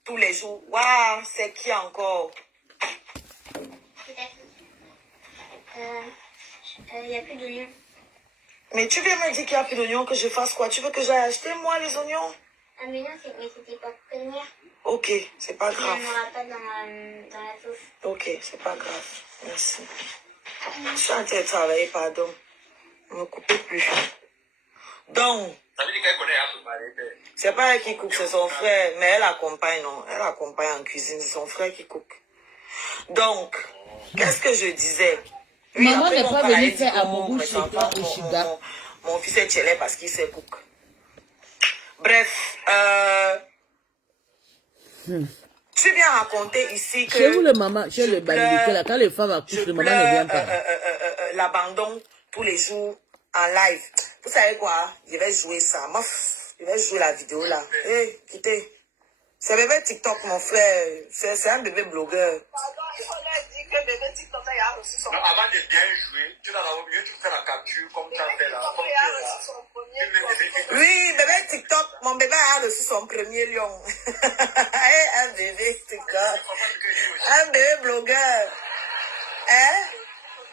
tous les jours, waouh, c'est qui encore? Il n'y a plus d'oignons. Mais tu viens me dire qu'il n'y a plus d'oignons, que je fasse quoi? Tu veux que j'aille acheter moi les oignons? Ah mais non, mais c'était pas pour prévenir. Ok, c'est pas grave. Il n'y en aura pas dans la sauce. Ok, c'est pas grave. Merci. Je suis en train de travailler, pardon. Ne me coupez plus. Donc, c'est pas elle qui coupe, c'est son frère. Mais elle accompagne, non? Elle accompagne en cuisine, c'est son frère qui coupe. Donc, qu'est-ce que je disais? Maman n'est pas venue faire à mon bouche chez toi au Chiga. Mon fils est chelé parce qu'il sait cook. Bref, tu viens raconter ici que... Chez vous, le maman, chez le bandit, là, quand les femmes accouchent, le maman ne vient pas. L'abandon tous les jours en live. Vous savez quoi? Je vais jouer ça. Je vais jouer la vidéo là. Hé, quittez. C'est bébé TikTok, mon frère. C'est un bébé blogueur. Pardon, il faudrait dire que bébé TikTok a reçu son... Non, avant de bien jouer, tu dois avoir mieux, tu fais la capture comme tu as fait là. Oui, bébé TikTok, mon bébé a reçu son premier lion. Un bébé TikTok. Un bébé blogueur. Hein? Tu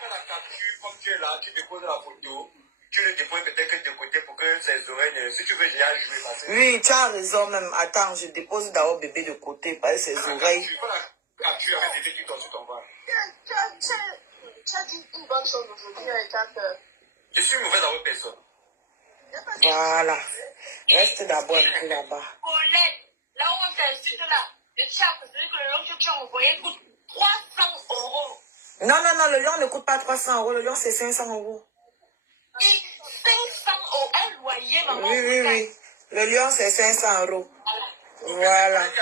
fais la capture comme tu es là, tu déposes la photo. Tu le déposes peut-être de côté pour que ses oreilles, si tu veux déjà jouer. Parce que... Oui, tu as raison même. Attends, je dépose d'abord bébé de côté parce que ses oreilles. Tu fais la capture avec bébé qui t'en sur ton bras. Tu as dit une bonne chose aujourd'hui avec un cœur. Je suis mauvais dans votre personne. Voilà. Reste d'abord un peu là-bas. Colette, là où on t'insulte là, Je tiens à préciser que le lion que tu as envoyé coûte 300 €. Non, non, non, le lion ne coûte pas 300 €. Le lion, c'est 500 €. Et 500 € un loyer, maman. Oui, oui, oui. Le lion, c'est 500 €. Voilà. C'est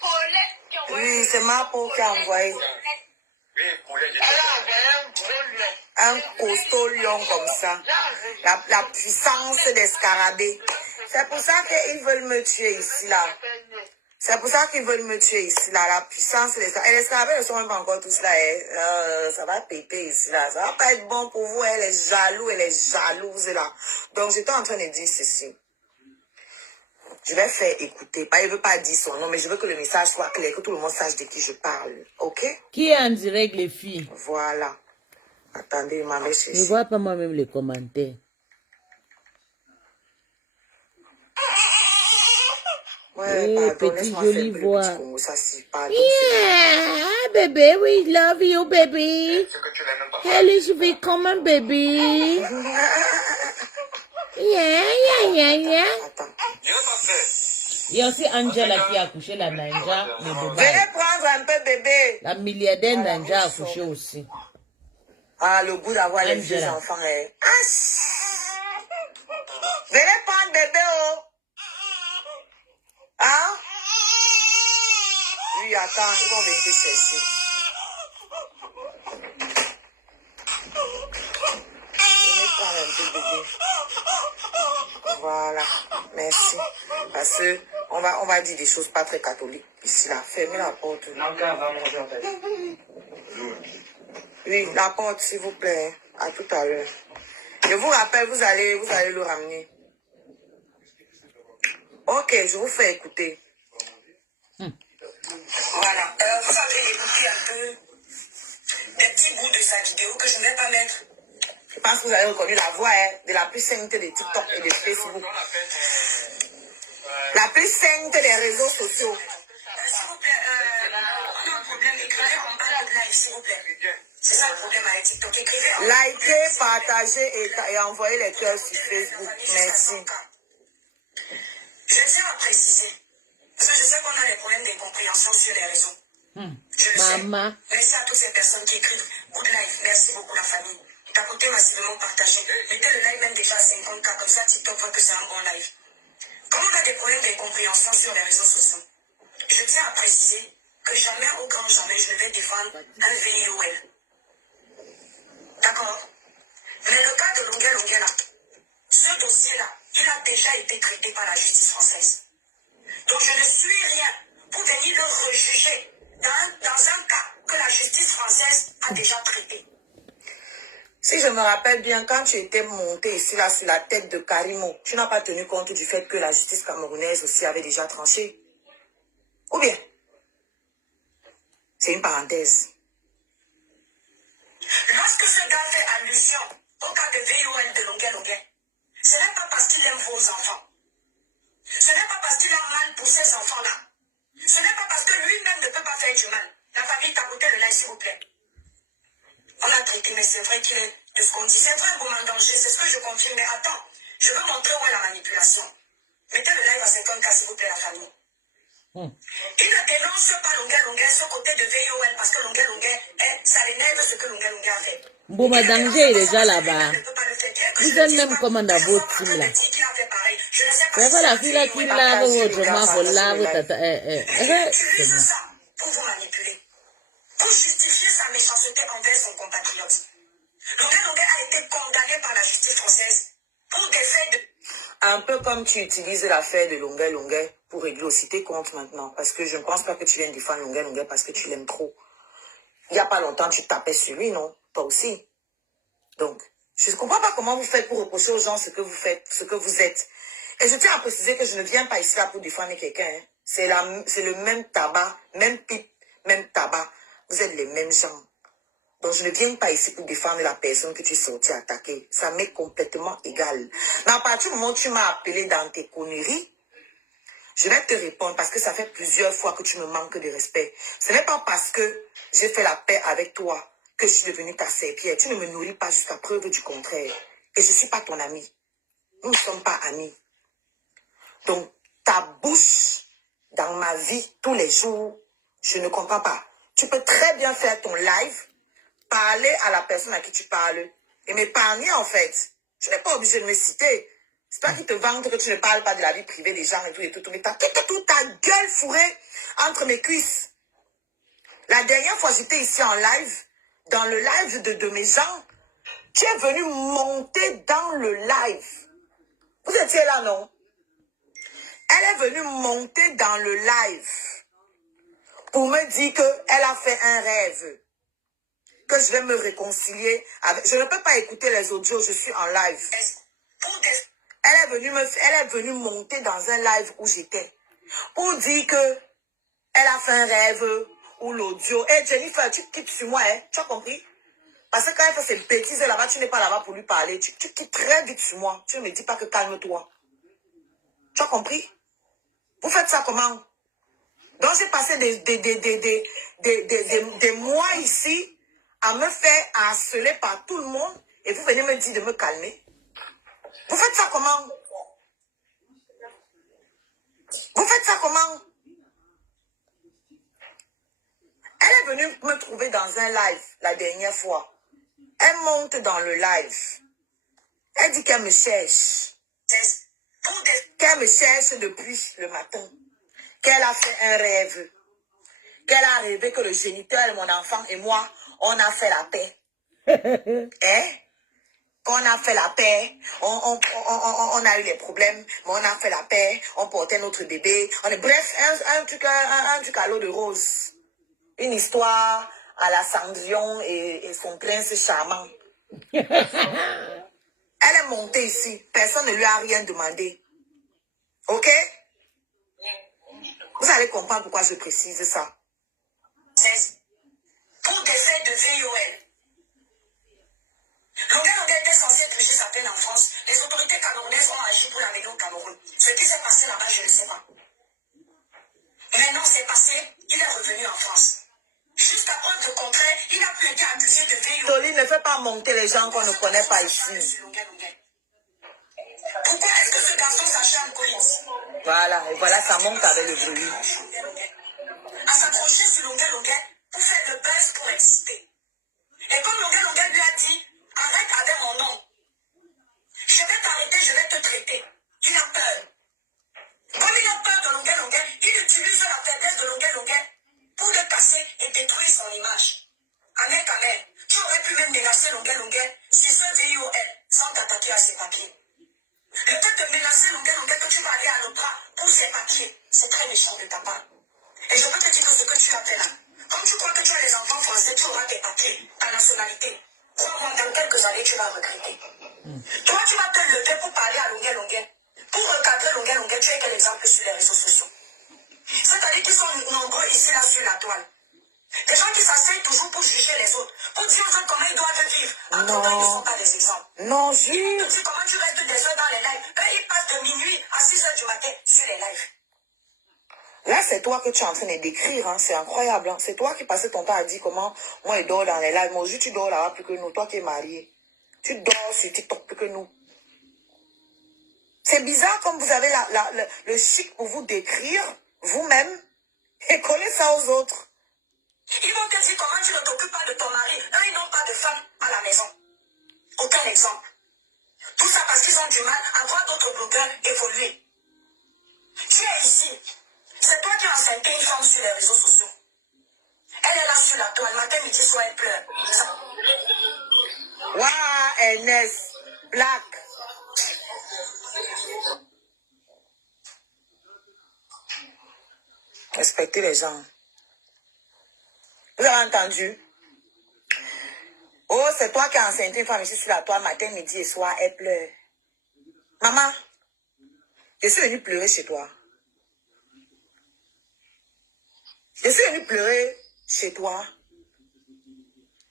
Colette qui a envoyé. Oui, c'est ma peau qui a envoyé. Elle a envoyé un gros lion. Un costaud lion comme ça. La puissance des scarabées. C'est pour ça qu'ils veulent me tuer ici, là. C'est pour ça qu'ils veulent me tuer ici, là. La puissance des scarabées. Et les scarabées ne sont même pas encore tous là. Ça va péter ici, là. Ça va pas être bon pour vous. Elle est jaloux, elle est jalouse, là. Donc, j'étais en train de dire ceci. Je vais faire écouter. Il ne veut pas dire son nom, mais je veux que le message soit clair, que tout le monde sache de qui je parle. OK? Qui est en direct, les filles? Voilà. Attendez, il m'avait cherché. Je ne vois pas moi-même les commentaires. Ouais, hey, pardon, petit jolie voix. Yeah, baby, we love you, baby. Herzlich willkommen, baby. Yeah. Il y a aussi Angela qui a accouché, la Nanja. Venez prendre un peu, bébé. La milliardaire Nanja a accouché aussi. Ah, le goût d'avoir les vieux enfants. Venez prendre bébé, oh. Hein? Oui, attends, ils vont venir te chercher. Venez prendre un peu bébé. Voilà, merci. Parce que on va dire des choses pas très catholiques ici là. Fermez la porte. Oui, la porte s'il vous plaît. À tout à l'heure. Je vous rappelle, vous allez le ramener. Ok, je vous fais écouter. Voilà, vous avez écouté un peu des petits bouts de sa vidéo que je ne vais pas mettre. Je pense que vous avez reconnu la voix de la plus sainte de TikTok et de Facebook. La plus sainte des réseaux sociaux. S'il vous plaît, on a un problème. Écrivez en bas de live, s'il vous plaît. C'est ça le problème avec TikTok. Écrivez. Likez, partagez et envoyez les cœurs sur Facebook. Merci. Je tiens à préciser, parce que je sais qu'on a des problèmes d'incompréhension sur les réseaux. Je le sais. Merci à toutes ces personnes qui écrivent good live. Merci beaucoup la famille. Tapotez massivement, partagez. Mettez le live même déjà à 50K, comme ça TikTok voit que c'est un bon live. Comme on a des problèmes d'incompréhension sur les réseaux sociaux, je tiens à préciser que jamais, au grand jamais, je vais défendre un VIOL. D'accord? Mais le cas de Longuet là, ce dossier-là, il a déjà été traité par la justice française. Donc je ne suis rien pour venir le rejuger dans un cas que la justice française a déjà traité. Si je me rappelle bien, quand tu étais monté ici, là, sur la tête de Karimo, tu n'as pas tenu compte du fait que la justice camerounaise aussi avait déjà tranché. Ou bien, c'est une parenthèse. Lorsque ce gars fait allusion au cas de VIOL de Longuet, ce n'est pas parce qu'il aime vos enfants. Ce n'est pas parce qu'il a mal pour ces enfants-là. Ce n'est pas parce que lui-même ne peut pas faire du mal. La famille tapotez le live, s'il vous plaît. On a traité, mais c'est vrai qu'il est de ce qu'on dit. C'est vrai, vous danger, c'est ce que je confirme. Mais attends, je veux montrer où est la manipulation. Mettez le live à 50K, s'il vous plaît, la famille. Il ne dénonce pas Longuet, ce côté de VIOL, parce que Longuet, ça l'énerve ce que Longuet a fait. Bouma Danger est déjà là-bas. Vous êtes même comme dans votre team là. C'est pas la fille là qui lave autrement pour laver tata. Utilise ça pour vous manipuler. Pour justifier sa méchanceté envers son compatriote. Longuet a été condamné par la justice française pour des faits de... Un peu comme tu utilises l'affaire de Longuet pour régler aussi tes comptes maintenant. Parce que je ne pense pas que tu viennes défendre Longuet parce que tu l'aimes trop. Il n'y a pas longtemps, tu tapais sur lui, non? Toi aussi. Donc, je ne comprends pas comment vous faites pour reprocher aux gens ce que vous faites, ce que vous êtes. Et je tiens à préciser que je ne viens pas ici là pour défendre quelqu'un. Hein. C'est le même tabac, même pipe, même tabac. Vous êtes les mêmes gens. Donc, je ne viens pas ici pour défendre la personne que tu es sorti attaquer. Ça m'est complètement égal. Mais à partir du moment où tu m'as appelé dans tes conneries, je vais te répondre parce que ça fait plusieurs fois que tu me manques de respect. Ce n'est pas parce que j'ai fait la paix avec toi que je suis devenue ta serpillère. Tu ne me nourris pas jusqu'à preuve du contraire. Et je ne suis pas ton ami. Nous ne sommes pas amis. Donc, ta bouche dans ma vie tous les jours. Je ne comprends pas. Tu peux très bien faire ton live, parler à la personne à qui tu parles et m'épargner en fait. Tu n'es pas obligé de me citer. C'est toi qui te vantes que tu ne parles pas de la vie privée des gens et tout. Mais t'as toute ta gueule fourrée entre mes cuisses. La dernière fois, j'étais ici en live, dans le live de mes gens. Tu es venu monter dans le live. Vous étiez là, non? Elle est venue monter dans le live pour me dire qu'elle a fait un rêve, que je vais me réconcilier avec... Je ne peux pas écouter les audios, je suis en live. Elle est venue monter dans un live où j'étais pour dire que elle a fait un rêve ou l'audio. Hey Jennifer, tu quittes sur moi, hein? Tu as compris? Parce que quand elle fait ses bêtises là-bas, tu n'es pas là-bas pour lui parler. Tu quittes très vite sur moi. Tu ne me dis pas que calme-toi. Tu as compris? Vous faites ça comment? Donc j'ai passé des mois ici à me faire harceler par tout le monde et vous venez me dire de me calmer. Vous faites ça comment? Vous faites ça comment? Elle est venue me trouver dans un live la dernière fois. Elle monte dans le live. Elle dit qu'elle me cherche. Qu'elle me cherche depuis le matin. Qu'elle a fait un rêve. Qu'elle a rêvé que le géniteur, mon enfant et moi, on a fait la paix. Hein? Qu'on a fait la paix, on a eu les problèmes, mais on a fait la paix, on portait notre bébé. Bref, un truc à l'eau de rose. Une histoire à la Cendrillon et son prince charmant. Elle est montée ici. Personne ne lui a rien demandé. Ok? Vous allez comprendre pourquoi je précise ça. Pour des faits de VOL. Longuet était censé purger sa peine en France. Les autorités camerounaises ont agi pour l'amener au Cameroun. Ce qui s'est passé là-bas, je ne sais pas. Maintenant, c'est passé, il est revenu en France. Jusqu'à preuve de contraire, il n'a plus été accusé de VOL. Toli, ne fait pas monter les gens qu'on ne connaît pas ici. Pourquoi est-ce que ce garçon s'acharne Collins? Voilà, et voilà, ça monte avec le bruit. À s'accrocher sur Longuet pour faire le buzz pour exister. Et comme Longuet lui a dit, arrête avec mon nom. Je vais t'arrêter, je vais te traiter. Il a peur. Comme il a peur de Longuet, il utilise la faiblesse de Longuet pour le casser et détruire son image. Amen, tu aurais pu même menacer Longuet si ce VIOL sans t'attaquer à ses papiers. Le fait de menacer Longuet que tu vas aller à l'opéra pour ses papiers, c'est très méchant de ta part. Et je peux te dire que ce que tu as fait là, comme tu crois que tu as les enfants français, tu auras tes papiers, ta nationalité. Crois-moi, dans quelques années, tu vas regretter. Toi, tu vas te lever pour parler à Longuet. Pour recadrer Longuet, tu es quel exemple sur les réseaux sociaux? C'est-à-dire qu'ils sont nombreux ici, là, sur la toile. Des gens qui s'asseyent toujours pour juger les autres, pour dire aux autres comment ils doivent vivre. En tout cas, ils ne sont pas des exemples. Non, jure. Ils te disent comment tu restes des heures dans les lives. Eux, ils passent de minuit à 6 heures du matin sur les lives. Là, c'est toi que tu es en train de décrire, hein. C'est incroyable. Hein. C'est toi qui passais ton temps à dire comment moi, je dors dans les lives. Moi, tu dors là-bas plus que nous. Toi qui es marié. Tu dors sur TikTok plus que nous. C'est bizarre comme vous avez le chic pour vous décrire vous-même et coller ça aux autres. Ils vont te dire comment tu ne t'occupes pas de ton mari. Eux, ils n'ont pas de femme à la maison. Aucun exemple. Tout ça parce qu'ils ont du mal à voir d'autres blogueurs évoluer. Tu es ici. C'est toi qui as enceinté une femme sur les réseaux sociaux. Elle est là sur la toile. Matin, midi, soir, elle pleure. Waouh, Ernest. Black. Respectez les gens. Vous avez entendu? Oh, c'est toi qui as enceinté une femme ici sur la toile, matin, midi et soir, elle pleure. Maman, je suis venue pleurer chez toi. Je suis venue pleurer chez toi.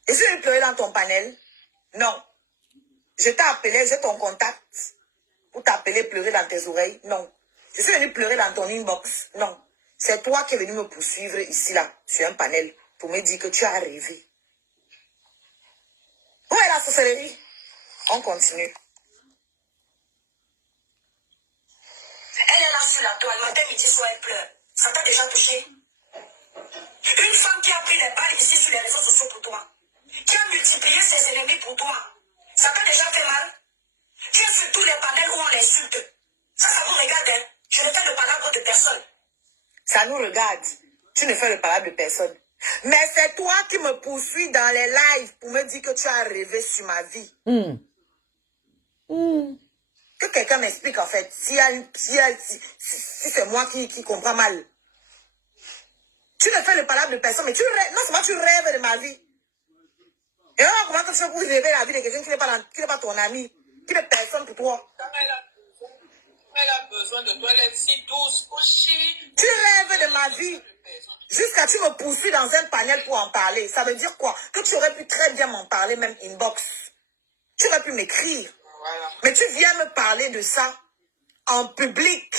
Je suis venue pleurer dans ton panel. Non. Je t'ai appelé, j'ai ton contact pour t'appeler, pleurer dans tes oreilles. Non. Je suis venue pleurer dans ton inbox. Non. C'est toi qui es venu me poursuivre ici, là, sur un panel, pour me dire que tu as rêvé. Où est la sorcellerie? On continue. Elle est là sur la toile, matin, midi, soir, elle pleure. Ça t'a déjà touché? Une femme qui a pris les balles ici sur les réseaux sociaux pour toi, qui a multiplié ses ennemis pour toi, ça t'a déjà fait mal? Tu es sur tous les panels où on l'insulte. Ça vous regarde, hein? Je ne fais le palabre de personne. Ça nous regarde. Tu ne fais le palabre de personne. Mais c'est toi qui me poursuis dans les lives pour me dire que tu as rêvé sur ma vie. Que quelqu'un m'explique en fait, si c'est moi qui comprends mal. Tu ne fais le palabre de personne, mais tu rêves. Non, c'est moi, tu rêves de ma vie. Et alors, comment tu fais pour rêver la vie de quelqu'un qui n'est pas ton ami, qui n'est personne pour toi? Elle a besoin de toi, elle est si douce aussi. Tu rêves de ma vie. Jusqu'à tu me poursuis dans un panel pour en parler. Ça veut dire quoi? Que tu aurais pu très bien m'en parler, même inbox. Tu aurais pu m'écrire. Voilà. Mais tu viens me parler de ça en public.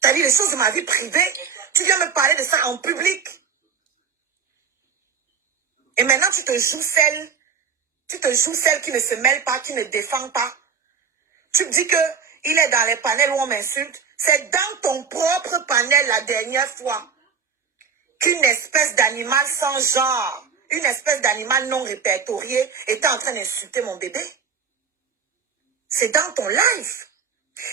T'as dit les choses de ma vie privée. Tu viens me parler de ça en public. Et maintenant, tu te joues celle qui ne se mêle pas, qui ne défend pas. Tu me dis que il est dans les panels où on m'insulte. C'est dans ton propre panel la dernière fois qu'une espèce d'animal sans genre, une espèce d'animal non répertorié était en train d'insulter mon bébé. C'est dans ton live.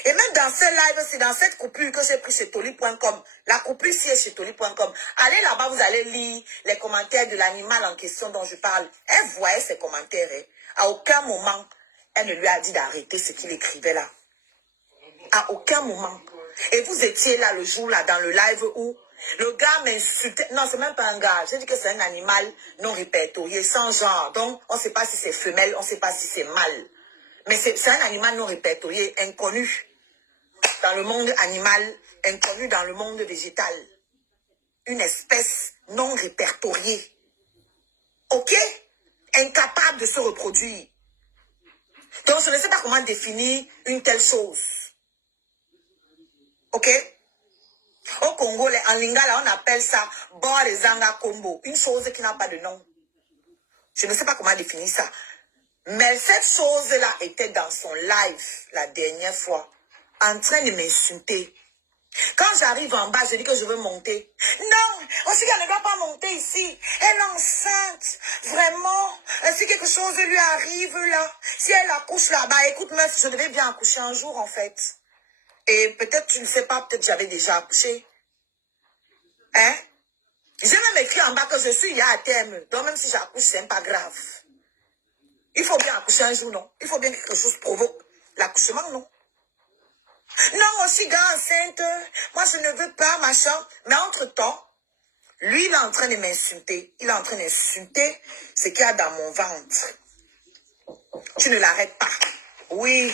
Et même dans ce live, c'est dans cette coupure que j'ai pris chez Toli.com. La coupure ici est chez Toli.com. Allez là-bas, vous allez lire les commentaires de l'animal en question dont je parle. Elle voyait ses commentaires. Hein. À aucun moment, elle ne lui a dit d'arrêter ce qu'il écrivait là. À aucun moment. Et vous étiez là le jour là dans le live où le gars m'insultait. Non, c'est même pas un gars. J'ai dit que c'est un animal non répertorié, sans genre. Donc, on ne sait pas si c'est femelle, on ne sait pas si c'est mâle. Mais c'est un animal non répertorié, inconnu dans le monde animal, inconnu dans le monde végétal. Une espèce non répertoriée. Ok? Incapable de se reproduire. Donc, je ne sais pas comment définir une telle chose. Ok? Au Congo, en Lingala, on appelle ça Borezanga Kombo. Une chose qui n'a pas de nom. Je ne sais pas comment définir ça. Mais cette chose-là était dans son live la dernière fois, en train de m'insulter. Quand j'arrive en bas, je dis que je veux monter. Non, Osika ne doit pas monter ici. Elle est enceinte. Vraiment. Si quelque chose lui arrive là, si elle accouche là-bas, écoute meuf, je devais bien accoucher un jour en fait. Et peut-être tu ne sais pas, peut-être j'avais déjà accouché. Hein? J'ai même écrit en bas que je suis à terme. Donc même si j'accouche, c'est pas grave. Il faut bien accoucher un jour, non? Il faut bien que quelque chose provoque l'accouchement, non? Non, aussi gars enceinte, moi je ne veux pas, machin. Mais entre-temps, lui, il est en train de m'insulter. Il est en train d'insulter ce qu'il y a dans mon ventre. Tu ne l'arrêtes pas. Oui.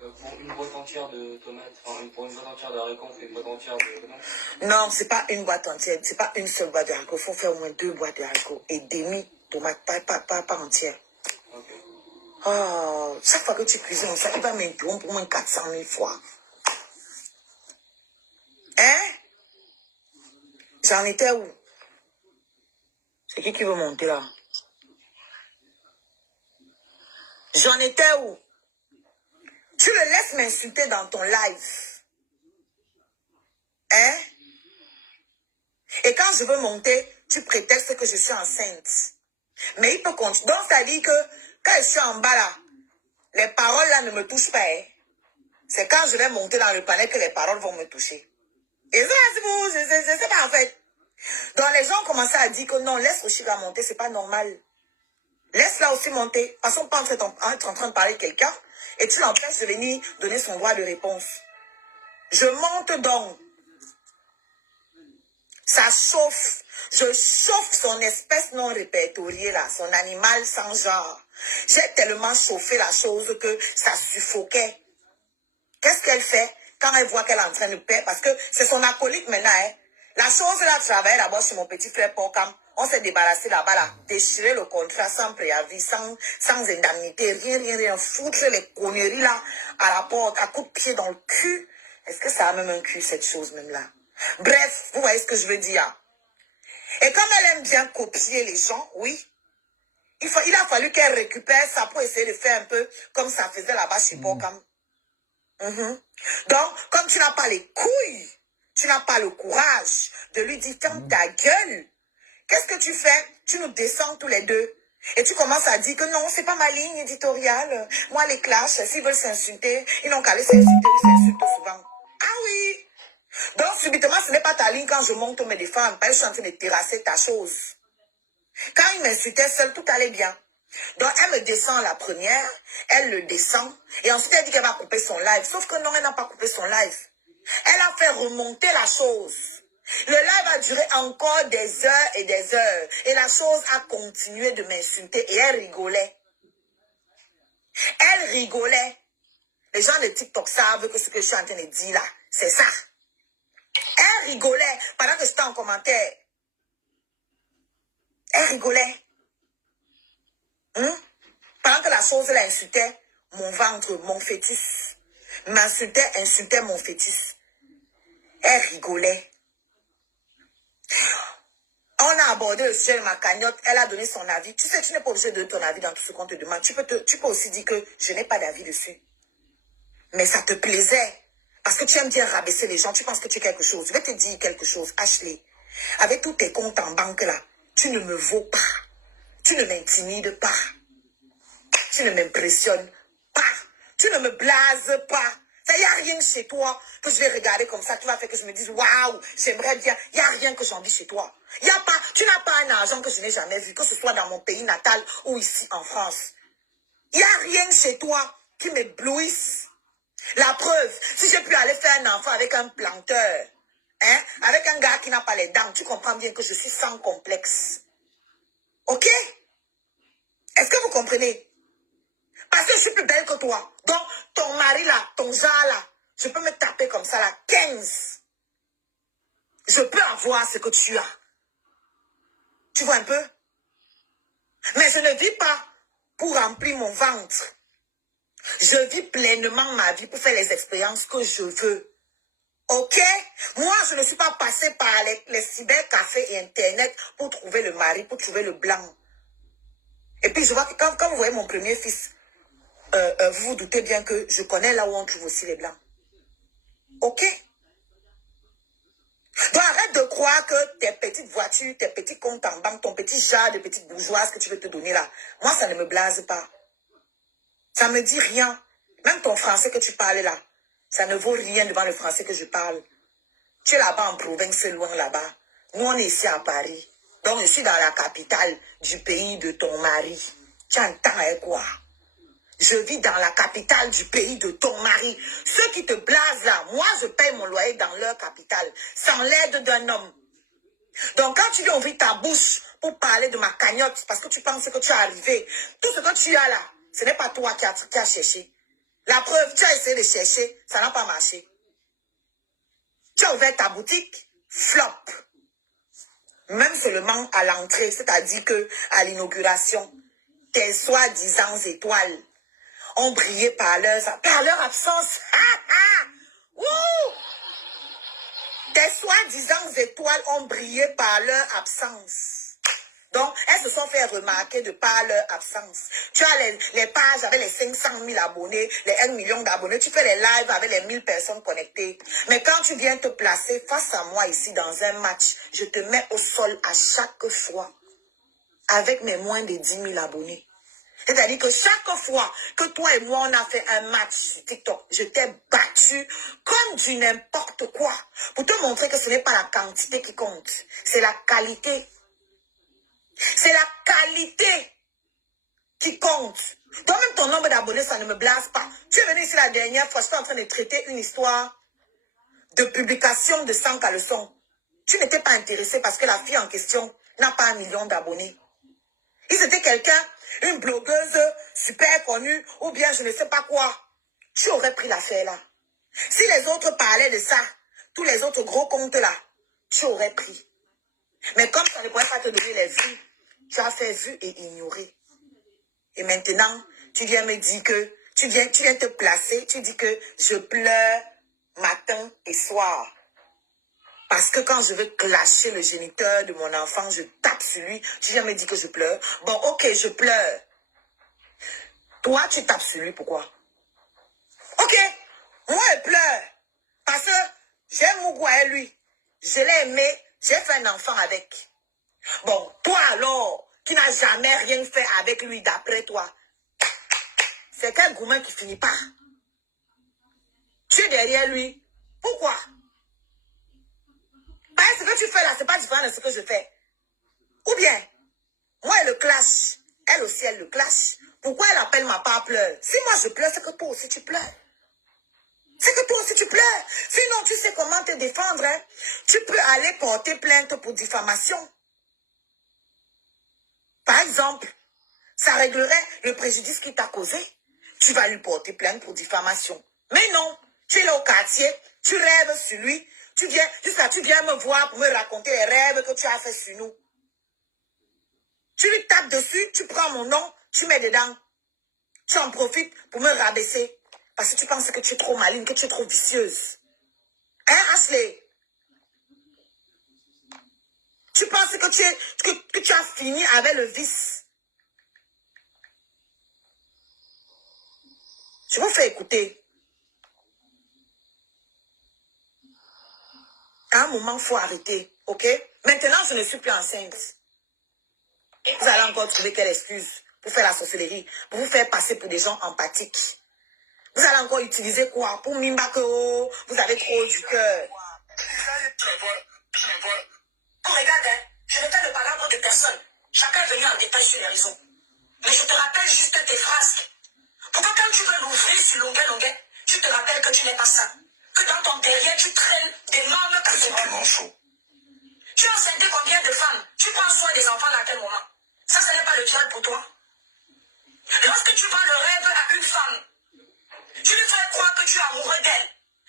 Pour une boîte entière de tomates, enfin, pour une boîte entière de haricots, on fait une boîte entière de... Non, c'est pas une boîte entière, c'est pas une seule boîte de haricots. Il faut faire au moins 2 boîtes de haricots et demi tomates, pas entière. Okay. Oh, chaque fois que tu cuisines, ça il va m'interrompre au moins 400 000 fois. Hein? J'en étais où? C'est qui veut monter là? J'en étais où? Tu le laisses m'insulter dans ton live. Hein? Et quand je veux monter, tu prétextes que je suis enceinte. Mais il peut continuer. Donc, ça dit que quand je suis en bas là, les paroles là ne me touchent pas. Hein? C'est quand je vais monter dans le panel que les paroles vont me toucher. Et ça, c'est sais pas en fait. Donc, les gens commençaient à dire que non, laisse Oshiga monter, c'est pas normal. Laisse-la aussi monter. Parce qu'on peut être en train de parler de quelqu'un et tu l'empêches de venir donner son droit de réponse. Je monte donc. Ça chauffe. Je chauffe son espèce non répertoriée là, son animal sans genre. J'ai tellement chauffé la chose que ça suffoquait. Qu'est-ce qu'elle fait quand elle voit qu'elle est en train de perdre? Parce que c'est son acolyte maintenant. Hein. La chose là, travaillait d'abord chez mon petit frère Porcam. On s'est débarrassé là-bas, là, déchirer le contrat sans préavis, sans indemnité, rien, foutre les conneries là à la porte, à coups de pied dans le cul. Est-ce que ça a même un cul, cette chose même là? Bref, vous voyez ce que je veux dire. Et comme elle aime bien copier les gens, oui, il a fallu qu'elle récupère ça pour essayer de faire un peu comme ça faisait là-bas chez Porcam. Donc, comme tu n'as pas les couilles, tu n'as pas le courage de lui dire ferme ta gueule, qu'est-ce que tu fais? Tu nous descends tous les deux. Et tu commences à dire que non, c'est pas ma ligne éditoriale. Moi, les clashs, s'ils veulent s'insulter, ils n'ont qu'à aller s'insulter, ils s'insultent souvent. Ah oui! Donc, subitement, ce n'est pas ta ligne quand je monte mes défendre. Parce que je suis en train de terrasser ta chose. Quand il m'insultait seul, tout allait bien. Donc, elle me descend la première, elle le descend, et ensuite elle dit qu'elle va couper son live. Sauf que non, elle n'a pas coupé son live. Elle a fait remonter la chose. Le live a duré encore des heures et des heures. Et la chose a continué de m'insulter. Et elle rigolait. Elle rigolait. Les gens de TikTok savent que ce que je suis en train de dire là, c'est ça. Elle rigolait pendant que j'étais en commentaire. Elle rigolait. Pendant que la chose l'insultait, mon ventre, mon fœtus. M'insultait, insultait mon fœtus. Elle rigolait. On a abordé le sujet de ma cagnotte, elle a donné son avis. Tu sais, tu n'es pas obligé de donner ton avis dans tout ce qu'on te demande. Tu peux aussi dire que je n'ai pas d'avis dessus. Mais ça te plaisait. Parce que tu aimes bien rabaisser les gens, tu penses que tu es quelque chose. Je vais te dire quelque chose, Ashley. Avec tous tes comptes en banque là, tu ne me vaux pas. Tu ne m'intimides pas. Tu ne m'impressionnes pas. Tu ne me blases pas. Il n'y a rien chez toi que je vais regarder comme ça. Tu vas faire que je me dise, waouh, j'aimerais bien. Il n'y a rien que j'envie chez toi. Tu n'as pas un argent que je n'ai jamais vu, que ce soit dans mon pays natal ou ici en France. Il n'y a rien chez toi qui m'éblouisse. La preuve, si j'ai pu aller faire un enfant avec un planteur, avec un gars qui n'a pas les dents, tu comprends bien que je suis sans complexe. Ok? Est-ce que vous comprenez? Parce que je suis plus belle que toi. Donc, ton mari là, ton genre là, je peux me taper comme ça là, 15. Je peux avoir ce que tu as. Tu vois un peu? Mais je ne vis pas pour remplir mon ventre. Je vis pleinement ma vie pour faire les expériences que je veux. Ok? Moi, je ne suis pas passée par les cybercafés et Internet pour trouver le mari, pour trouver le blanc. Et puis, je vois que quand vous voyez mon premier fils, vous vous doutez bien que je connais là où on trouve aussi les blancs. Ok? Donc arrête de croire que tes petites voitures, tes petits comptes en banque, ton petit genre de petite bourgeoise que tu veux te donner là, moi ça ne me blase pas. Ça me dit rien. Même ton français que tu parles là, ça ne vaut rien devant le français que je parle. Tu es là-bas en province, loin là-bas. Nous on est ici à Paris. Donc je suis dans la capitale du pays de ton mari. Tu entends quoi? Je vis dans la capitale du pays de ton mari. Ceux qui te blasent là, moi je paye mon loyer dans leur capitale, sans l'aide d'un homme. Donc quand tu viens ouvrir ta bouche pour parler de ma cagnotte, parce que tu penses que tu es arrivé, tout ce que tu as là, ce n'est pas toi qui as cherché. La preuve, tu as essayé de chercher, ça n'a pas marché. Tu as ouvert ta boutique, flop. Même seulement à l'entrée, c'est-à-dire que à l'inauguration, tes soi-disant étoiles ont brillé par leur absence. Wouh! Tes soi-disant étoiles ont brillé par leur absence. Donc, elles se sont fait remarquer de par leur absence. Tu as les pages avec les 500 000 abonnés, les 1 million d'abonnés. Tu fais les lives avec les 1000 personnes connectées. Mais quand tu viens te placer face à moi ici dans un match, je te mets au sol à chaque fois avec mes moins de 10 000 abonnés. C'est-à-dire que chaque fois que toi et moi, on a fait un match sur TikTok, je t'ai battu comme du n'importe quoi. Pour te montrer que ce n'est pas la quantité qui compte, c'est la qualité. C'est la qualité qui compte. Donc même ton nombre d'abonnés, ça ne me blase pas. Tu es venu ici la dernière fois, je suis en train de traiter une histoire de publication de 100 caleçons. Tu n'étais pas intéressé parce que la fille en question n'a pas 1 million d'abonnés. Si c'était quelqu'un, une blogueuse super connue, ou bien je ne sais pas quoi, tu aurais pris l'affaire là. Si les autres parlaient de ça, tous les autres gros comptes là, tu aurais pris. Mais comme ça ne pourrait pas te donner les vues, tu as fait vue et ignoré. Et maintenant, tu viens me dire que, tu viens te placer, tu dis que je pleure matin et soir. Parce que quand je veux clasher le géniteur de mon enfant, je tape sur lui, tu viens me dire que je pleure. Bon, ok, je pleure. Toi, tu tapes sur lui, pourquoi? Ok, Moi, elle pleure. Parce que j'aime Mougwa et lui. Je l'ai aimé. J'ai fait un enfant avec. Bon, toi alors, qui n'a jamais rien fait avec lui d'après toi, c'est quel gourmand qui finit pas. Tu es derrière lui. Pourquoi? Parce que ce que tu fais là, c'est pas différent de ce que je fais. Ou bien, moi, elle le clash. Elle aussi, elle le clash. Pourquoi elle appelle ma part pleure? Si moi je pleure, c'est que toi aussi tu pleures. C'est que toi aussi tu pleures. Sinon, tu sais comment te défendre. Hein? Tu peux aller porter plainte pour diffamation. Par exemple, ça réglerait le préjudice qu'il t'a causé. Tu vas lui porter plainte pour diffamation. Mais non, tu es là au quartier, tu rêves sur lui. Tu viens me voir pour me raconter les rêves que tu as fait sur nous. Tu lui tapes dessus, tu prends mon nom, tu mets dedans. Tu en profites pour me rabaisser. Parce que tu penses que tu es trop maligne, que tu es trop vicieuse. Hein, Ashley? Tu penses que tu as fini avec le vice. Je vous fais écouter. À un moment, il faut arrêter, ok? Maintenant, je ne suis plus enceinte. Vous allez encore trouver quelle excuse pour faire la sorcellerie, pour vous faire passer pour des gens empathiques. Vous allez encore utiliser quoi? Pour Mimbako, vous avez trop du cœur. Regarde, hein, je ne fais le palabre de personne. Chacun est venu en détail sur les raisons. Mais je te rappelle juste tes phrases. Pourquoi quand tu veux l'ouvrir sur longuet, tu te rappelles que tu n'es pas ça. Que dans ton derrière, tu traînes des membres casseroles. Tu as enceinté combien de femmes? Tu prends soin des enfants à quel moment? Ça, ce n'est pas le diable pour toi. Lorsque tu vends le rêve à une femme, tu lui fais croire que tu es amoureux d'elle.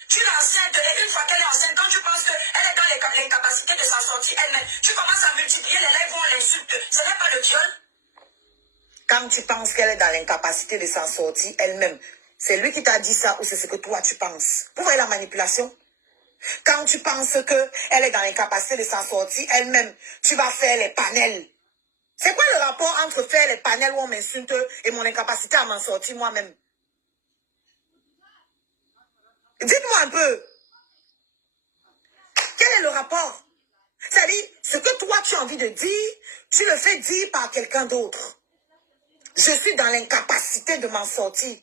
Tu l'enceintes et une fois qu'elle est enceinte, quand tu penses qu'elle est dans l'incapacité de s'en sortir elle-même, tu commences à multiplier les lèvres, on l'insulte. Ce n'est pas le viol. Quand tu penses qu'elle est dans l'incapacité de s'en sortir elle-même, c'est lui qui t'a dit ça ou c'est ce que toi tu penses? Vous voyez la manipulation? Quand tu penses qu'elle est dans l'incapacité de s'en sortir elle-même, tu vas faire les panels. C'est quoi le rapport entre faire les panels où on m'insulte et mon incapacité à m'en sortir moi-même? Dites-moi un peu. Quel est le rapport? C'est-à-dire, ce que toi tu as envie de dire, tu le fais dire par quelqu'un d'autre. Je suis dans l'incapacité de m'en sortir.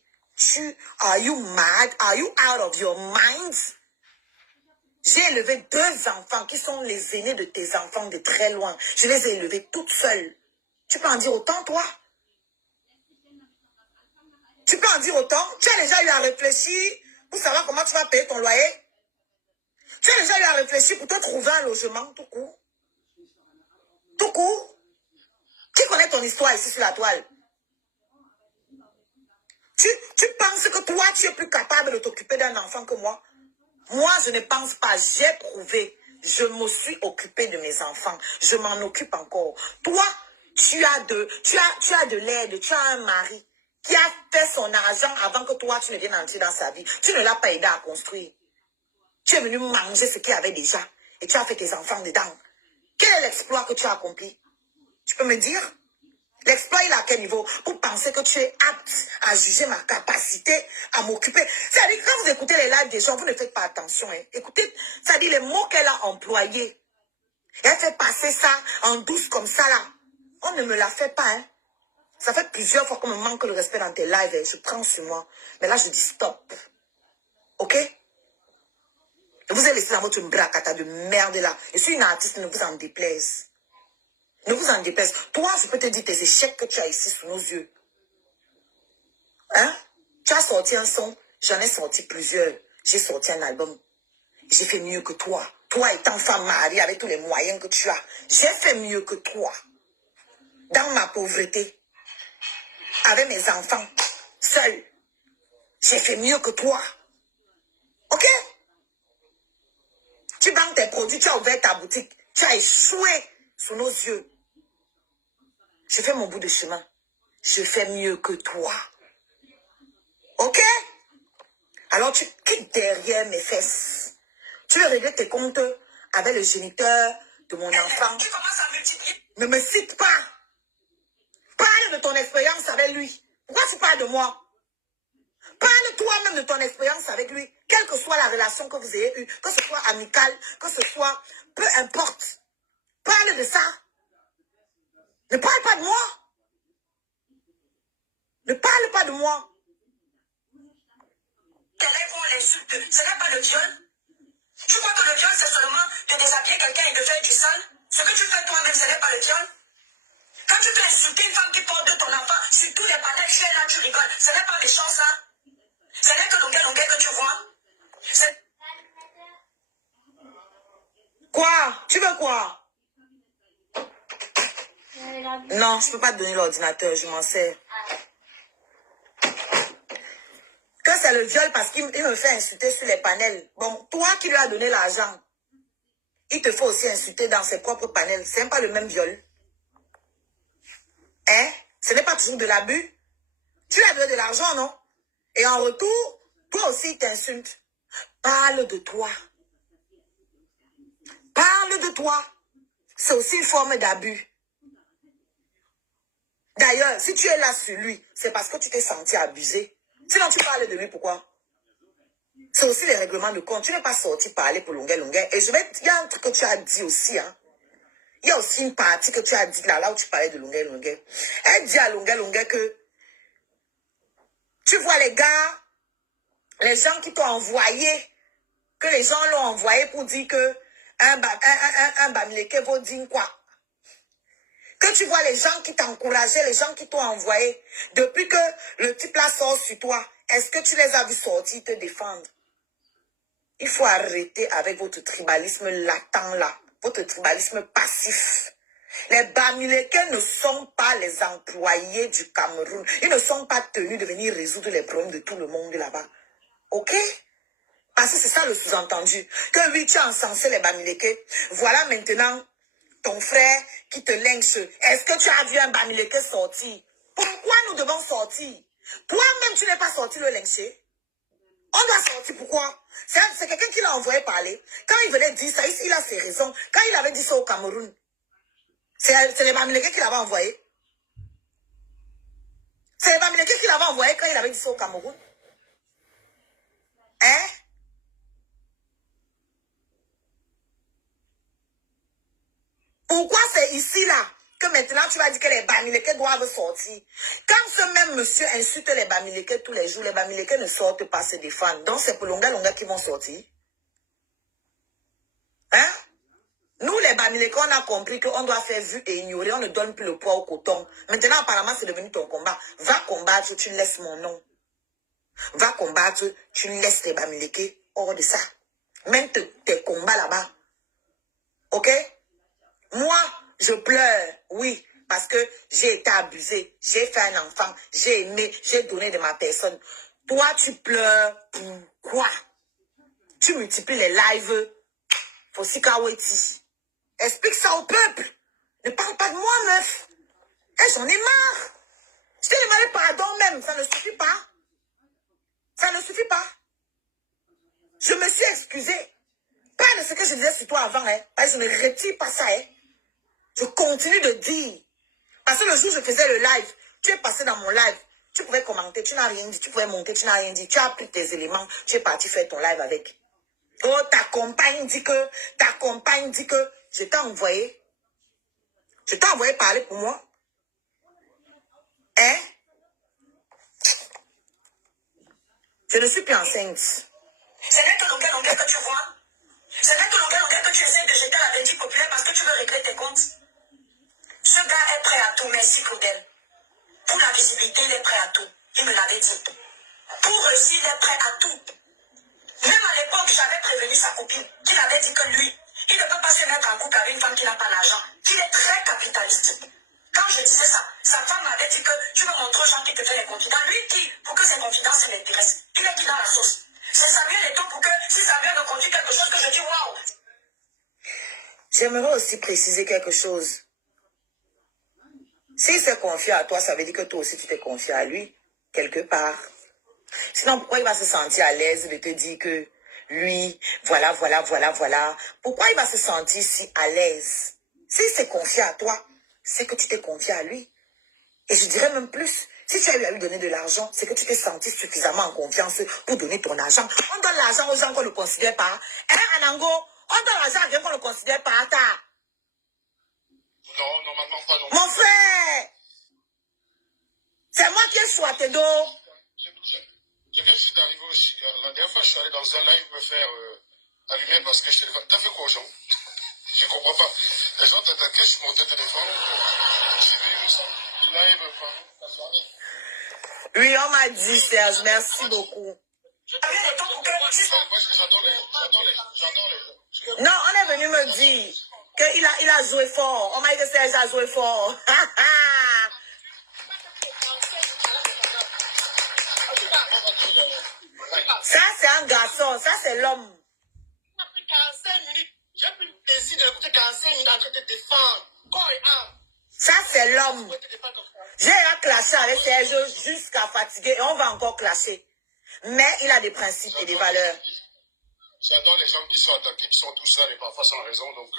Are you mad? Are you out of your mind? J'ai élevé 2 enfants qui sont les aînés de tes enfants de très loin. Je les ai élevés toutes seules. Tu peux en dire autant, toi? Tu peux en dire autant? Tu as déjà eu à réfléchir pour savoir comment tu vas payer ton loyer? Tu as déjà eu à réfléchir pour te trouver un logement, tout court? Tout court? Qui connaît ton histoire ici sur la toile? Tu penses que toi, tu es plus capable de t'occuper d'un enfant que moi? Moi, je ne pense pas. J'ai prouvé. Je me suis occupée de mes enfants. Je m'en occupe encore. Toi, tu as de l'aide. Tu as un mari qui a fait son argent avant que toi, tu ne viennes entrer dans sa vie. Tu ne l'as pas aidé à construire. Tu es venu manger ce qu'il y avait déjà. Et tu as fait tes enfants dedans. Quel est l'exploit que tu as accompli? Tu peux me dire? L'exploit, il est à quel niveau? Pour penser que tu es apte à juger ma capacité à m'occuper. C'est-à-dire, quand vous écoutez les lives des gens, vous ne faites pas attention. Hein. Écoutez, c'est-à-dire les mots qu'elle a employés. Elle fait passer ça en douce comme ça, là. On ne me la fait pas, hein. Ça fait plusieurs fois qu'on me manque le respect dans tes lives. Hein. Je prends sur moi. Mais là, je dis stop. OK? Vous avez laissé dans votre bracata de merde, là. Je suis une artiste, ne vous en déplaise. Ne vous en déplaise. Toi, je peux te dire tes échecs que tu as ici sous nos yeux. Hein? Tu as sorti un son, j'en ai sorti plusieurs. J'ai sorti un album. J'ai fait mieux que toi. Toi étant femme mariée avec tous les moyens que tu as. J'ai fait mieux que toi. Dans ma pauvreté. Avec mes enfants. Seul. J'ai fait mieux que toi. OK? Tu vends tes produits, tu as ouvert ta boutique. Tu as échoué sous nos yeux. Je fais mon bout de chemin. Je fais mieux que toi. OK? Alors tu quittes derrière mes fesses. Tu veux régler tes comptes avec le géniteur de mon enfant. Tu commences à multiplier. Ne me cite pas. Parle de ton expérience avec lui. Pourquoi tu parles de moi? Parle toi-même de ton expérience avec lui, quelle que soit la relation que vous ayez eue, que ce soit amicale, que ce soit, peu importe. Parle de ça. Ne parle pas de moi. Ne parle pas de moi. Quel est pour l'insulte? Ce n'est pas le viol. Tu crois que le viol, c'est seulement de déshabiller quelqu'un et de faire du sale? Ce que tu fais toi-même, ce n'est pas le viol. Quand tu peux insulter une femme qui porte ton enfant, sur tous les panneaux, tu es là, tu rigoles. Ce n'est pas méchant, ça. Ce n'est que longueur que tu vois. Quoi? Tu veux quoi? Non, je ne peux pas te donner l'ordinateur, je m'en sers. Que c'est le viol parce qu'il me fait insulter sur les panels. Bon, toi qui lui as donné l'argent, il te faut aussi insulter dans ses propres panels. Ce n'est pas le même viol. Hein? Ce n'est pas toujours de l'abus. Tu lui as donné de l'argent, non? Et en retour, toi aussi, il t'insulte. Parle de toi. Parle de toi. C'est aussi une forme d'abus. D'ailleurs, si tu es là sur lui, c'est parce que tu t'es senti abusé. Sinon, tu parles de lui, pourquoi? C'est aussi les règlements de compte. Tu n'es pas sorti parler pour longueur. Et il y a un truc que tu as dit aussi, hein. Il y a aussi une partie que tu as dit là où tu parlais de longueur. Elle dit à longueur que tu vois les gars, les gens qui t'ont envoyé, que les gens l'ont envoyé pour dire que un bamileke vaut dire quoi? Que tu vois les gens qui t'encourageaient, les gens qui t'ont envoyé, depuis que le type là sort sur toi, est-ce que tu les as vus sortir te défendre? Il faut arrêter avec votre tribalisme latent là, votre tribalisme passif. Les bamilekés ne sont pas les employés du Cameroun. Ils ne sont pas tenus de venir résoudre les problèmes de tout le monde là-bas. Ok? Parce que c'est ça le sous-entendu. Que oui, tu as encensé les bamilekés. Voilà maintenant ton frère qui te lynche. Est-ce que tu as vu un bamileke sortir? Pourquoi nous devons sortir? Toi-même, tu n'es pas sorti le lyncher. On doit sortir, pourquoi? C'est quelqu'un qui l'a envoyé parler. Quand il venait dire ça, il a ses raisons. Quand il avait dit ça au Cameroun, c'est les bamilekés qui l'avaient envoyé. C'est les bamilekés qui l'avaient envoyé quand il avait dit ça au Cameroun. Hein? Pourquoi c'est ici, là, que maintenant tu vas dire que les bamilekés doivent sortir? Quand ce même monsieur insulte les bamilekés tous les jours, les bamilekés ne sortent pas se défendre. Donc c'est pour longa qui vont sortir. Hein? Nous, les bamilekés, on a compris qu'on doit faire vue et ignorer. On ne donne plus le poids au coton. Maintenant, apparemment, c'est devenu ton combat. Va combattre, tu laisses mon nom. Va combattre, tu laisses les bamilekés hors de ça. Même tes combats là-bas. Ok? Moi, je pleure, oui, parce que j'ai été abusée, j'ai fait un enfant, j'ai aimé, j'ai donné de ma personne. Toi, tu pleures, pourquoi? Tu multiplies les lives, Fosika Weti. Explique ça au peuple. Ne parle pas de moi, meuf. Eh, j'en ai marre. Je t'ai demandé pardon même, ça ne suffit pas. Ça ne suffit pas. Je me suis excusée. Pas de ce que je disais sur toi avant, hein. Parce que je ne retire pas ça, hein. Je continue de dire. Parce que le jour où je faisais le live, tu es passé dans mon live. Tu pouvais commenter, tu n'as rien dit. Tu pouvais monter, tu n'as rien dit. Tu as pris tes éléments, tu es parti faire ton live avec. Oh, ta compagne dit que je t'ai envoyé. Je t'ai envoyé parler pour moi. Hein? Je ne suis plus enceinte. Ce n'est que longueur que tu vois. Ce n'est que longueur que tu essaies de jeter la verdict populaire parce que tu veux régler tes comptes. Ce gars est prêt à tout, merci Claudel. Pour la visibilité, il est prêt à tout. Il me l'avait dit. Pour réussir, il est prêt à tout. Même à l'époque, j'avais prévenu sa copine qu'il avait dit que lui, il ne peut pas se mettre en couple avec une femme qui n'a pas l'argent, qu'il est très capitaliste. Quand je disais ça, sa femme m'avait dit que tu veux montrer aux gens qui te font les confidences. Lui qui, pour que ses confidences l'intéressent, il est qui dans la sauce. C'est Samuel et tout pour que si Samuel me conduit quelque chose que je dis waouh. J'aimerais aussi préciser quelque chose. S'il s'est confié à toi, ça veut dire que toi aussi tu t'es confié à lui, quelque part. Sinon, pourquoi il va se sentir à l'aise de te dire que lui, voilà. Pourquoi il va se sentir si à l'aise? S'il s'est confié à toi, c'est que tu t'es confié à lui. Et je dirais même plus, Si tu as eu à lui donner de l'argent, c'est que tu t'es senti suffisamment en confiance pour donner ton argent. On donne l'argent aux gens qu'on ne considère pas. Hein, Anango? On donne l'argent à quelqu'un qu'on ne considère pas. Non, normalement pas non. Mon frère! C'est moi qui ai choisi d'eau. Je viens juste d'arriver aussi. La dernière fois, je suis allé dans un live me faire allumer parce que je téléphone. T'as fait quoi aux gens? Je comprends pas. Les gens t'attaquaient sur mon téléphone. J'ai venu le live pendant la soirée. Oui, on m'a dit, Serge, merci beaucoup. Non, on est venu me dire qu'il a joué fort. On m'a dit que Serge a joué fort. Ça, c'est un garçon. Ça, c'est l'homme. J'ai pris le plaisir d'écouter 45 minutes en train de te défendre. Corps et âme. Ça, c'est l'homme. J'ai clasher avec Serge jusqu'à fatiguer et on va encore clasher. Mais il a des principes et des valeurs. J'adore les gens qui sont attaqués, qui sont tout seuls et parfois sans raison. Donc,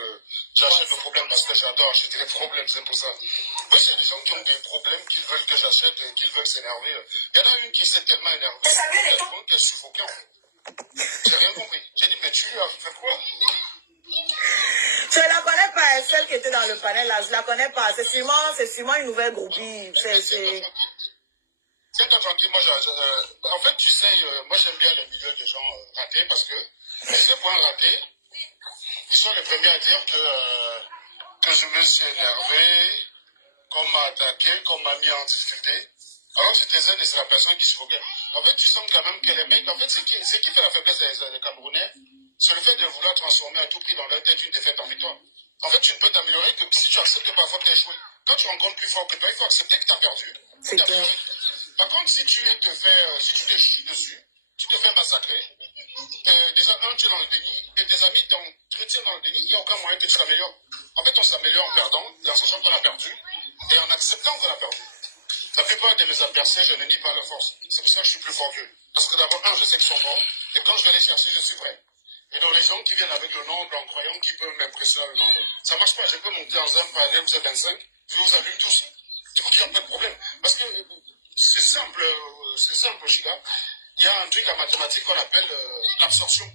j'achète le problème parce que j'adore acheter les problèmes, c'est pour ça. Oui, c'est des gens qui ont des problèmes, qui veulent que j'achète, qui veulent s'énerver. Il y en a une qui s'est tellement énervée qu'elle est suffoquée en fait. J'ai rien compris. J'ai dit, mais tu lui as fait quoi? Je ne la connais pas, celle qui était dans le panel là, je ne la connais pas. C'est sûrement une nouvelle groupie. Tiens-toi tranquille, moi, en fait, tu sais, moi j'aime bien les milieux des gens ratés parce que ces points ratés, ils sont les premiers à dire que je me suis énervé, qu'on m'a attaqué, qu'on m'a mis en difficulté. Alors j'étais zen et c'est la personne qui se foquait. En fait, tu sens quand même que les mecs, en fait, ce qui fait la faiblesse des Camerounais, c'est le fait de vouloir transformer à tout prix dans leur tête une défaite en victoire. En fait, tu ne peux t'améliorer que si tu acceptes parfois que tu as échoué. Quand tu rencontres plus fort que toi, il faut accepter que tu as perdu. C'est clair. Par contre, si tu te chies dessus, tu te fais massacrer. Déjà, tu es dans le déni, et tes amis t'entretiennent dans le déni, il n'y a aucun moyen que tu t'améliores. En fait, on s'améliore en perdant, en sachant qu'on a perdu, et en acceptant qu'on a perdu. La plupart de mes adversaires, je ne nie pas leur force. C'est pour ça que je suis plus fort qu'eux. Parce que d'abord, je sais qu'ils sont forts, et quand je vais les chercher, je suis prêt. Et donc, les gens qui viennent avec le nombre en croyant qu'ils peuvent m'impressionner le nombre, ça ne marche pas. Je peux monter dans un panel, vous êtes 25, je vous allume tous. Du coup, il n'y a pas de problème. Parce que c'est simple, Chica. Il y a un truc en mathématiques qu'on appelle l'absorption.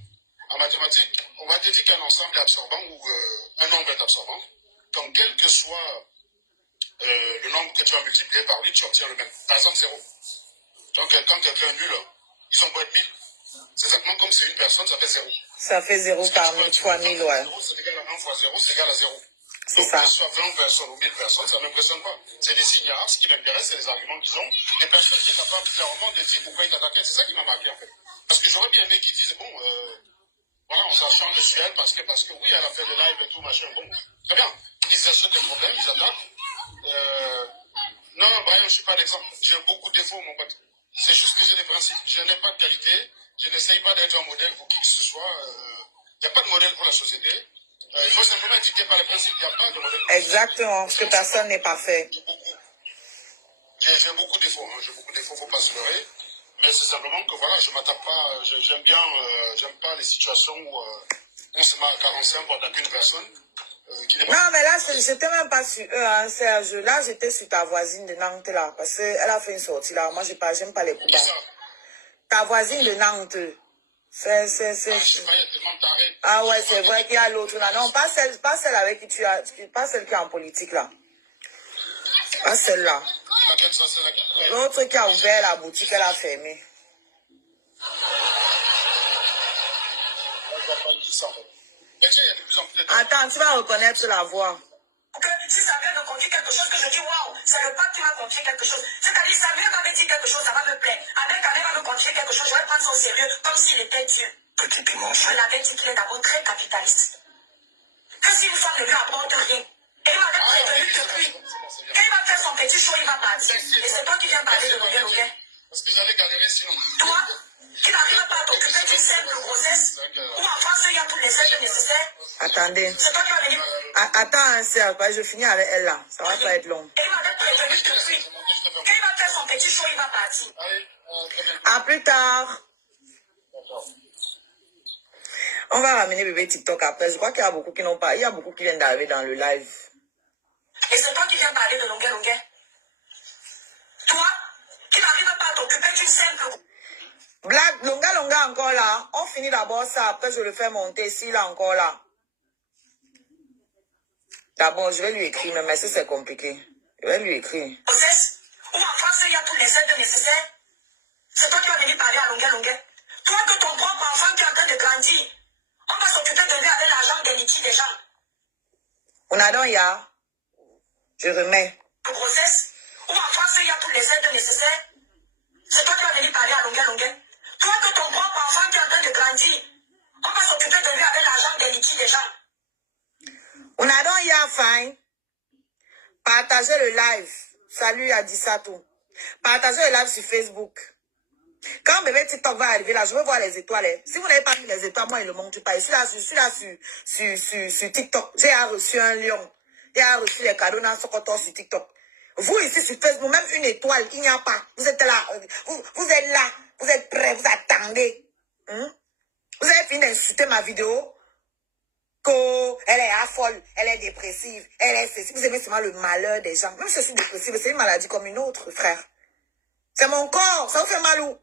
En mathématiques, on va te dire qu'un ensemble est absorbant ou un nombre est absorbant. Donc, quel que soit le nombre que tu vas multiplier par lui, tu obtiens le même. Par exemple, 0. Donc, quand quelqu'un est nul, ils ont beau être 1000. C'est exactement comme c'est une personne, ça fait 0. Ça fait 0 par 1000 fois 1000, ouais. 0, c'est égal à 1 fois 0, c'est égal à 0. C'est donc, ça. que ce soit 20 personnes ou 1000 personnes, ça ne m'impressionne pas. C'est des ignares. Ce qui m'intéresse, c'est les arguments qu'ils ont. Et personne n'est capable clairement de dire pourquoi ils t'attaquaient. C'est ça qui m'a marqué, en fait. Parce que j'aurais bien aimé qu'ils disent, bon, voilà, on s'acharne dessus elle parce que oui, elle a fait des lives et tout, machin. Bon, très bien. Ils achètent des problèmes, ils attaquent. Non, Brian, je ne suis pas l'exemple. J'ai beaucoup de défauts, mon pote. C'est juste que j'ai des principes. Je n'ai pas de qualité. Je n'essaye pas d'être un modèle pour qui que ce soit. Il n'y a pas de modèle pour la société. Il faut simplement être dicté par les principes. Il n'y a pas de modèle. Exactement, parce que personne n'est parfait. J'ai beaucoup de défauts. Hein. J'ai beaucoup de défauts, il ne faut pas se leurrer. Mais c'est simplement que voilà, je ne m'attaque pas. J'aime pas les situations où on se met à 45 pour attaquer une personne. Non, mais là, je n'étais même pas sur eux, hein, Serge. Là, j'étais sur ta voisine de Nantes, là. Parce qu'elle a fait une sortie, là. Moi, j'aime pas les coups bas. Ta voisine de Nantes. Ah ouais, c'est vrai qu'il y a l'autre, là. Non, pas celle avec qui tu as... Pas celle qui est en politique, là. Pas celle-là. L'autre qui a ouvert la boutique, elle a fermé. Attends, tu vas reconnaître la voix. Si Samuel me confie quelque chose, que je dis waouh, c'est le pape qui m'a confié quelque chose. C'est-à-dire, Samuel va me dire quelque chose, ça va me plaire. Avec Samuel va me confier quelque chose, je vais prendre son sérieux comme s'il était Dieu. Petit dimanche. Je l'avais dit qu'il est d'abord très capitaliste. Que si une femme ne lui apporte rien, et il m'avait prévenu depuis. Quand il va faire son petit show, il va partir. Et c'est toi qui viens parler de Longuet Longuet. Parce que j'allais galérer sinon. Toi, qui n'arrives pas à t'occuper d'une simple grossesse, ou en France, il y a tous les aides nécessaires. Attendez. C'est toi qui vas venir. Attends, Serge, je finis avec elle là. Ça va pas être long. Et il m'avait prévenu depuis. Quand il va faire son petit show, il va partir. À plus tard. On va ramener bébé TikTok après. Je crois qu'il y a beaucoup qui n'ont pas. Il y a beaucoup qui viennent d'arriver dans le live. Et c'est toi qui viens parler de Longuet Longuet. Toi, t'occuper d'une simple... Black, longa encore là. On finit d'abord ça, après je le fais monter. S'il est encore là. D'abord, je vais lui écrire, mais si c'est compliqué. Je vais lui écrire. Où en France, il y a tous les aides nécessaires. C'est toi qui vas venir parler à longueur. Toi que ton propre enfant qui est en train de grandir, on va s'occuper de lui avec l'argent des litiges des gens. On a donc, je remets. Pour grossesse, où en France, il y a toutes les aides nécessaires. C'est toi qui vas venir parler à longueur. Toi que ton propre enfant qui est en train de grandir, on va s'occuper de lui avec l'argent des litiges des gens. On a donc, fine. Partagez le live. Salut Adisatou. Partagez le live sur Facebook. Quand bébé TikTok va arriver là, je veux voir les étoiles. Si vous n'avez pas mis les étoiles, moi, il ne montre pas. Je suis là sur TikTok. J'ai reçu un lion. J'ai reçu les cadeaux dans Sokoto sur TikTok. Vous ici sur Facebook, même une étoile, il n'y a pas. Vous êtes là. Vous êtes là. Vous êtes prêts. Vous attendez. Vous avez fini d'insulter ma vidéo. Elle est folle, elle est dépressive, elle est ceci. Vous aimez seulement le malheur des gens. Même si je suis dépressive, c'est une maladie comme une autre, frère. C'est mon corps, ça vous fait mal où?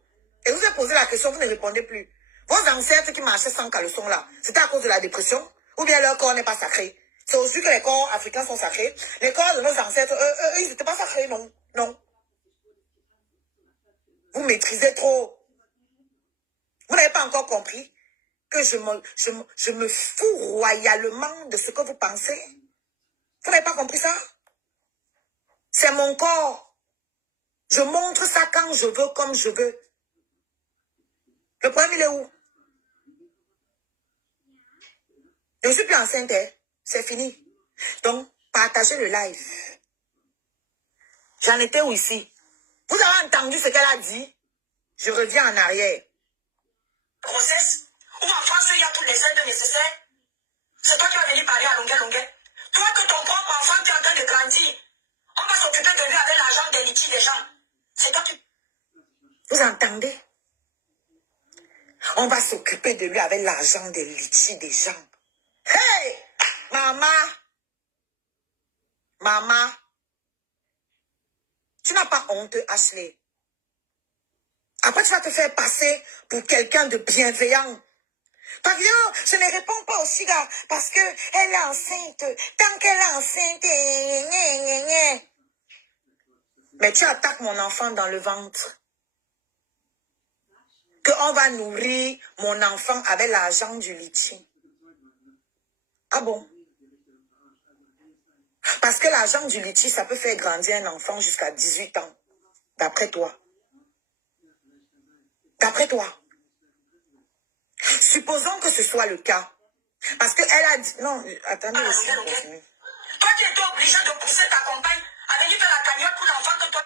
Et vous avez posé la question, vous ne répondez plus. Vos ancêtres qui marchaient sans caleçon là, c'était à cause de la dépression? Ou bien leur corps n'est pas sacré? C'est aussi que les corps africains sont sacrés. Les corps de nos ancêtres, eux, ils n'étaient pas sacrés, non. Non. Vous maîtrisez trop. Vous n'avez pas encore compris que je me fous royalement de ce que vous pensez. Vous n'avez pas compris ça? C'est mon corps. Je montre ça quand je veux, comme je veux. Le problème, il est où? Je ne suis plus enceinte, hein? C'est fini. Donc, partagez le live. J'en étais où ici? Vous avez entendu ce qu'elle a dit? Je reviens en arrière. Grossesse? Où en France, il y a toutes les aides nécessaires. C'est toi qui vas venir parler à longueur. Toi que ton propre enfant qui est en train de grandir, on va s'occuper de lui avec l'argent des litiges des gens. C'est toi qui... Vous entendez? On va s'occuper de lui avec l'argent des litiges des gens. Hey! Maman! Tu n'as pas honte, Ashley. Après, tu vas te faire passer pour quelqu'un de bienveillant. Parce que je ne réponds pas aussi là, parce que elle est enceinte. Tant qu'elle est enceinte, mais tu attaques mon enfant dans le ventre. Qu'on va nourrir mon enfant avec l'argent du litige. Ah bon? Parce que l'argent du litige, ça peut faire grandir un enfant jusqu'à 18 ans. D'après toi. D'après toi. Supposons que ce soit le cas. Parce qu'elle a dit... Non, attendez, laissez-moi continuer. Toi qui étais obligé de pousser ta compagne à venir faire la cagnotte pour l'enfant que toi...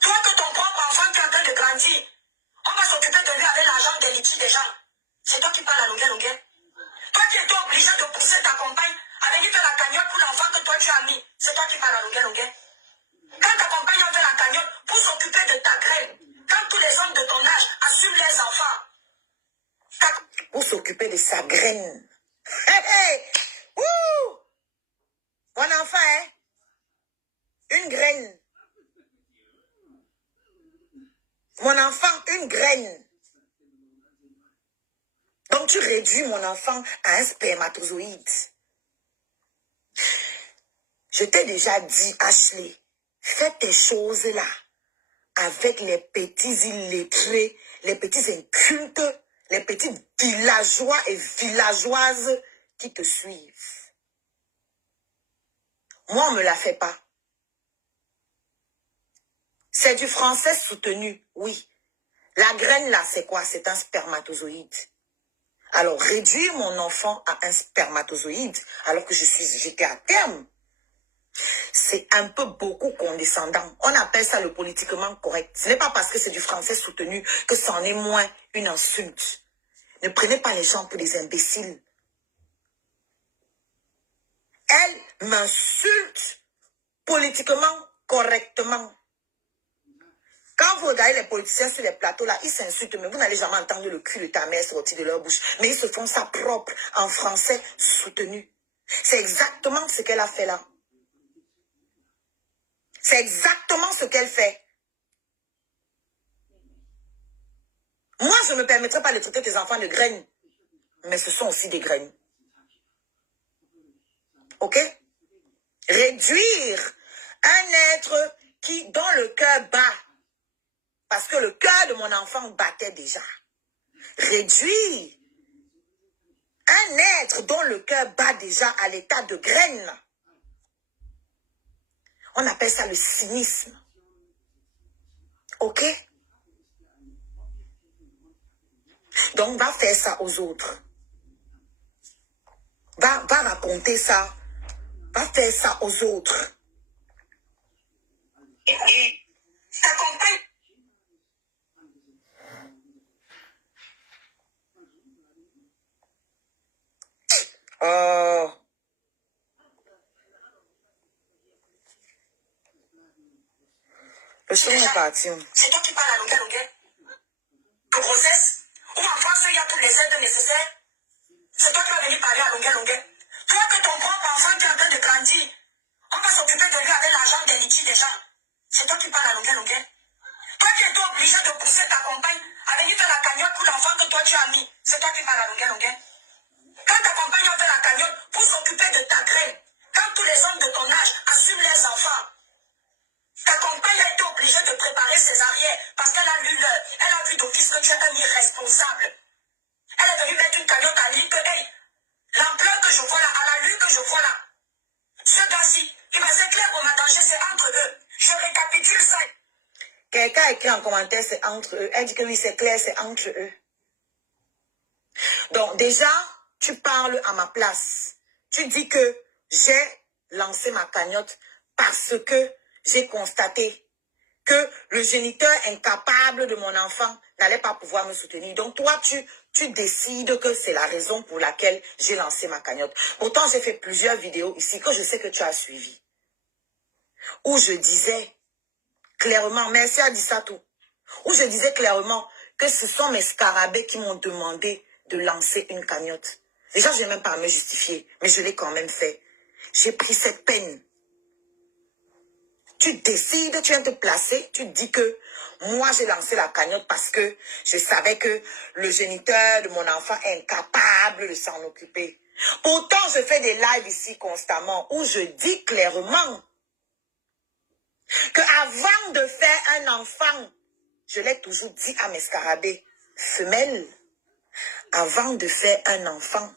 Toi que ton propre enfant qui est en train de grandir, on va s'occuper de lui avec l'argent des litiges des gens. C'est toi qui parles à longueur. Toi qui étais obligé de pousser ta compagne à venir faire la cagnotte pour l'enfant que toi tu as mis. C'est toi qui parles à longueur. Quand ta compagne a fait la cagnotte pour s'occuper de ta graine, quand tous les hommes de ton âge assument les enfants, pour s'occuper de sa graine. Hey! Wouh! Mon enfant, hein? Une graine. Mon enfant, une graine. Donc tu réduis mon enfant à un spermatozoïde. Je t'ai déjà dit, Ashley, fais tes choses là avec les petits illettrés, les petits incultes, les petits villageois et villageoises qui te suivent. Moi, on ne me la fait pas. C'est du français soutenu, oui. La graine là, c'est quoi? C'est un spermatozoïde. Alors, réduire mon enfant à un spermatozoïde, alors que j'étais à terme, c'est un peu beaucoup condescendant. On appelle ça le politiquement correct. Ce n'est pas parce que c'est du français soutenu que c'en est moins une insulte. Ne prenez pas les gens pour des imbéciles. Elle m'insulte politiquement correctement. Quand vous regardez les politiciens sur les plateaux, là, ils s'insultent, mais vous n'allez jamais entendre le cul de ta mère sortir de leur bouche. Mais ils se font ça propre, en français soutenu. C'est exactement ce qu'elle a fait là. C'est exactement ce qu'elle fait. Moi, je ne me permettrai pas de traiter tes enfants de graines. Mais ce sont aussi des graines. Ok? Réduire un être qui, dont le cœur bat. Parce que le cœur de mon enfant battait déjà. Réduire un être dont le cœur bat déjà à l'état de graine. On appelle ça le cynisme. Ok? Donc, va faire ça aux autres. Va raconter ça. Va faire ça aux autres. Ta compagne. Oh. Le chemin est parti. C'est toi qui parles à longueur. De grossesse. Ou en France, il y a toutes les aides nécessaires. C'est toi qui vas venir parler à longueur. Toi que ton propre enfant qui est en train de grandir, on va s'occuper de lui avec l'argent des litiges déjà. C'est toi qui parles à longueur. Toi qui es obligé de pousser ta compagne à venir faire la cagnotte pour l'enfant que toi tu as mis. C'est toi qui parles à longueur. Quand ta compagne a fait la cagnotte pour s'occuper de ta graine, quand tous les hommes de ton âge assument les enfants, ta compagne a été obligée de préparer ses arrières parce qu'elle a vu d'office que tu es un irresponsable. Elle est venue mettre une cagnotte à lui que, hey, l'ampleur que je vois là, à la lune que je vois là, ce gars-ci, il va s'éclairer au danger, c'est entre eux. Je récapitule ça. Quelqu'un a écrit en commentaire, c'est entre eux. Elle dit que oui, c'est clair, c'est entre eux. Donc, déjà, tu parles à ma place. Tu dis que j'ai lancé ma cagnotte parce que j'ai constaté que le géniteur incapable de mon enfant n'allait pas pouvoir me soutenir. Donc, toi, tu décides que c'est la raison pour laquelle j'ai lancé ma cagnotte. Pourtant, j'ai fait plusieurs vidéos ici que je sais que tu as suivies. Où je disais clairement, merci à Dissatou, où je disais clairement que ce sont mes scarabées qui m'ont demandé de lancer une cagnotte. Déjà, je n'ai même pas à me justifier, mais je l'ai quand même fait. J'ai pris cette peine. Tu décides, tu viens te placer, tu dis que moi j'ai lancé la cagnotte parce que je savais que le géniteur de mon enfant est incapable de s'en occuper. Pourtant, je fais des lives ici constamment où je dis clairement que avant de faire un enfant, je l'ai toujours dit à mes scarabées, femelles, avant de faire un enfant,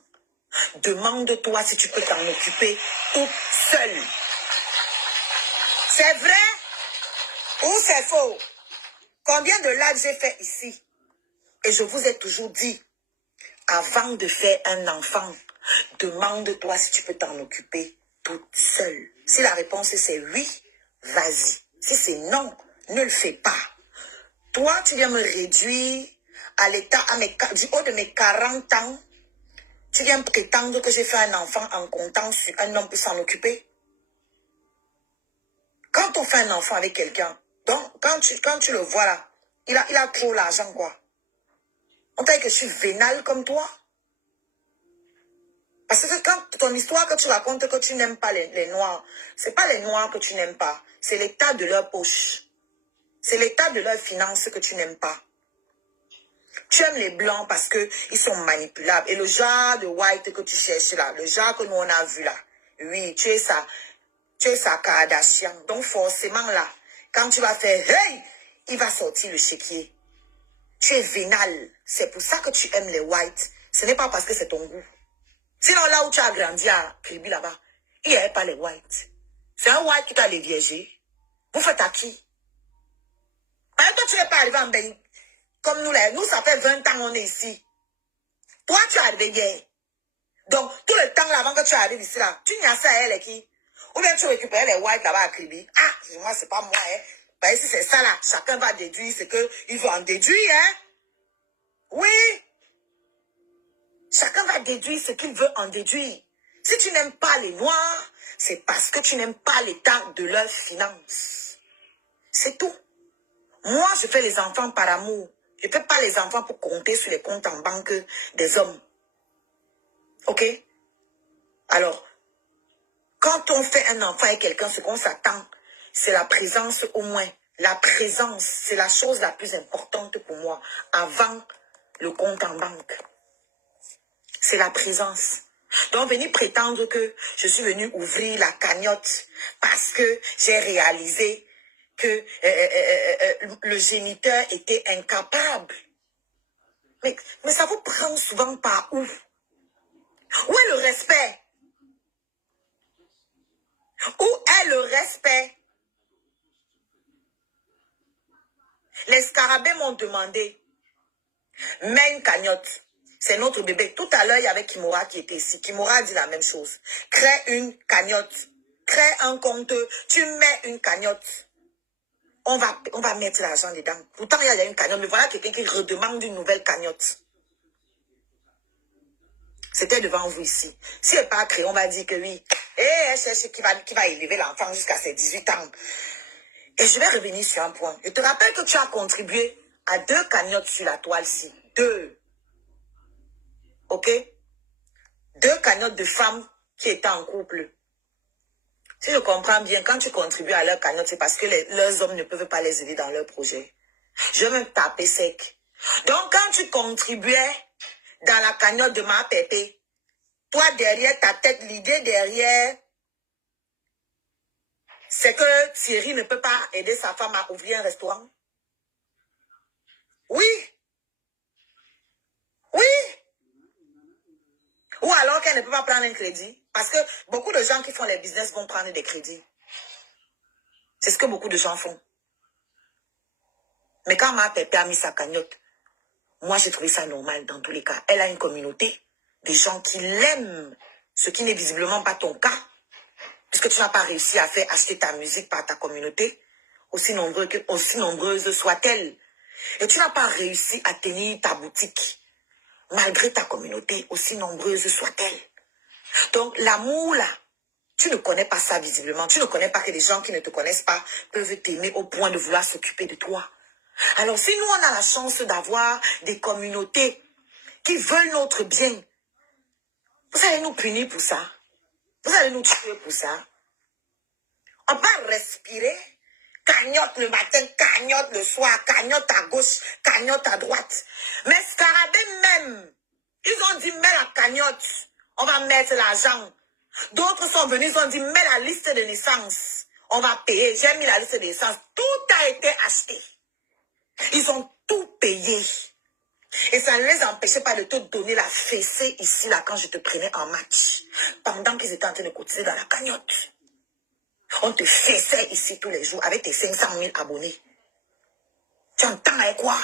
demande-toi si tu peux t'en occuper toute seule. C'est vrai ou c'est faux? Combien de lives j'ai fait ici? Et je vous ai toujours dit, avant de faire un enfant, demande-toi si tu peux t'en occuper toute seule. Si la réponse c'est oui, vas-y. Si c'est non, ne le fais pas. Toi, tu viens me réduire à l'état, du haut de mes 40 ans. Tu viens prétendre que j'ai fait un enfant en comptant sur un homme pour s'en occuper. Quand on fait un enfant avec quelqu'un, donc quand tu le vois là, il a trop l'argent quoi. On t'a dit que je suis vénale comme toi. Parce que quand ton histoire que tu racontes que tu n'aimes pas les noirs, c'est pas les noirs que tu n'aimes pas, c'est l'état de leur poche. C'est l'état de leurs finances que tu n'aimes pas. Tu aimes les blancs parce qu'ils sont manipulables. Et le genre de white que tu cherches là, le genre que nous on a vu là, oui, tu es sa Kardashian. Donc forcément là, quand tu vas faire hey, il va sortir le chéquier. Tu es vénal. C'est pour ça que tu aimes les whites. Ce n'est pas parce que c'est ton goût. Sinon là où tu as grandi à Kribi là-bas, il n'y avait pas les whites. C'est un white qui t'a les viégés. Vous faites à qui? Toi, tu n'es pas arrivé en Belgique. Comme nous, là, nous, ça fait 20 ans on est ici. Toi, tu es arrivé hier. Donc, tout le temps là, avant que tu arrives ici, là, tu n'y as ça à elle qui? Ou bien tu récupères les whites là-bas à Kribi. Ah, moi, c'est pas moi, hein. Ben, si c'est ça, là, chacun va déduire ce qu'il veut en déduire, hein. Oui. Chacun va déduire ce qu'il veut en déduire. Si tu n'aimes pas les noirs, c'est parce que tu n'aimes pas l'état de leurs finances. C'est tout. Moi, je fais les enfants par amour. Je ne fais pas les enfants pour compter sur les comptes en banque des hommes. Ok? Alors, quand on fait un enfant avec quelqu'un, ce qu'on s'attend, c'est la présence au moins La présence, c'est la chose la plus importante pour moi avant le compte en banque. C'est la présence. Donc, venir prétendre que je suis venue ouvrir la cagnotte parce que j'ai réalisé que le géniteur était incapable. Mais ça vous prend souvent par où? Où est le respect? Où est le respect? Les scarabées m'ont demandé, mets une cagnotte. C'est notre bébé. Tout à l'heure, il y avait Kimura qui était ici. Kimura a dit la même chose. Crée une cagnotte. Crée un compte. Tu mets une cagnotte. On va mettre l'argent dedans. Pourtant, il y a une cagnotte. Mais voilà quelqu'un qui redemande une nouvelle cagnotte. C'était devant vous ici. Si elle n'est pas créée, on va dire que oui. Et elle cherche qui va élever l'enfant jusqu'à ses 18 ans. Et je vais revenir sur un point. Je te rappelle que tu as contribué à 2 cagnottes sur la toile-ci. 2. Ok? 2 cagnottes de femmes qui étaient en couple. Si je comprends bien, quand tu contribues à leur cagnotte, c'est parce que leurs hommes ne peuvent pas les aider dans leur projet. Je vais me taper sec. Donc, quand tu contribuais dans la cagnotte de ma pépé, toi, derrière ta tête, l'idée derrière, c'est que Thierry ne peut pas aider sa femme à ouvrir un restaurant. Oui. Oui. Ou alors qu'elle ne peut pas prendre un crédit. Parce que beaucoup de gens qui font les business vont prendre des crédits. C'est ce que beaucoup de gens font. Mais quand ma pépé a mis sa cagnotte, moi j'ai trouvé ça normal dans tous les cas. Elle a une communauté, des gens qui l'aiment, ce qui n'est visiblement pas ton cas. Puisque tu n'as pas réussi à faire acheter ta musique par ta communauté, aussi nombreuse soit-elle. Et tu n'as pas réussi à tenir ta boutique, malgré ta communauté, aussi nombreuse soit-elle. Donc, l'amour, là, tu ne connais pas ça visiblement. Tu ne connais pas que les gens qui ne te connaissent pas peuvent t'aimer au point de vouloir s'occuper de toi. Alors, si nous, on a la chance d'avoir des communautés qui veulent notre bien, vous allez nous punir pour ça. Vous allez nous tuer pour ça. On va respirer. Cagnotte le matin, cagnotte le soir, cagnotte à gauche, cagnotte à droite. Mais Scarabée même, ils ont dit, mets la cagnotte, on va mettre l'argent. D'autres sont venus, ils ont dit, mets la liste de naissance, on va payer. J'ai mis la liste de naissance, tout a été acheté. Ils ont tout payé. Et ça ne les empêchait pas de te donner la fessée ici, là, quand je te prenais en match. Pendant qu'ils étaient en train de cotiser dans la cagnotte. On te fessait ici tous les jours avec tes 500 000 abonnés. Tu entends avec quoi?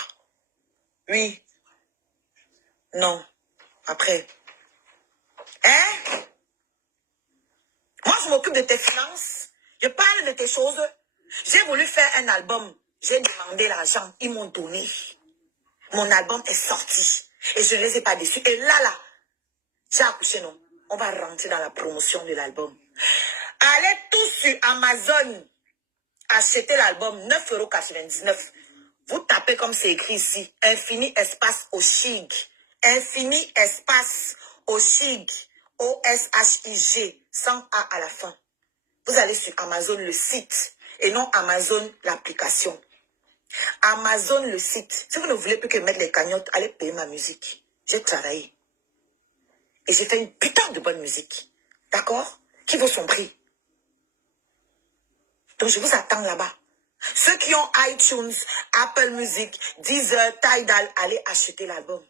Oui. Non. Après. Hein? Moi, je m'occupe de tes finances. Je parle de tes choses. J'ai voulu faire un album. J'ai demandé l'argent. Ils m'ont donné. Mon album est sorti. Et je ne les ai pas déçus. Et là, j'ai accouché, non. On va rentrer dans la promotion de l'album. Allez tous sur Amazon. Achetez l'album 9,99 €. Vous tapez comme c'est écrit ici. Infini espace Oshig. Infini espace Oshig. O-S-H-I-G. Sans A à la fin. Vous allez sur Amazon le site. Et non Amazon l'application. Amazon le site. Si vous ne voulez plus que mettre les cagnottes, allez payer ma musique. J'ai travaillé. Et j'ai fait une putain de bonne musique. D'accord? Qui vaut son prix? Donc je vous attends là-bas. Ceux qui ont iTunes, Apple Music, Deezer, Tidal, allez acheter l'album.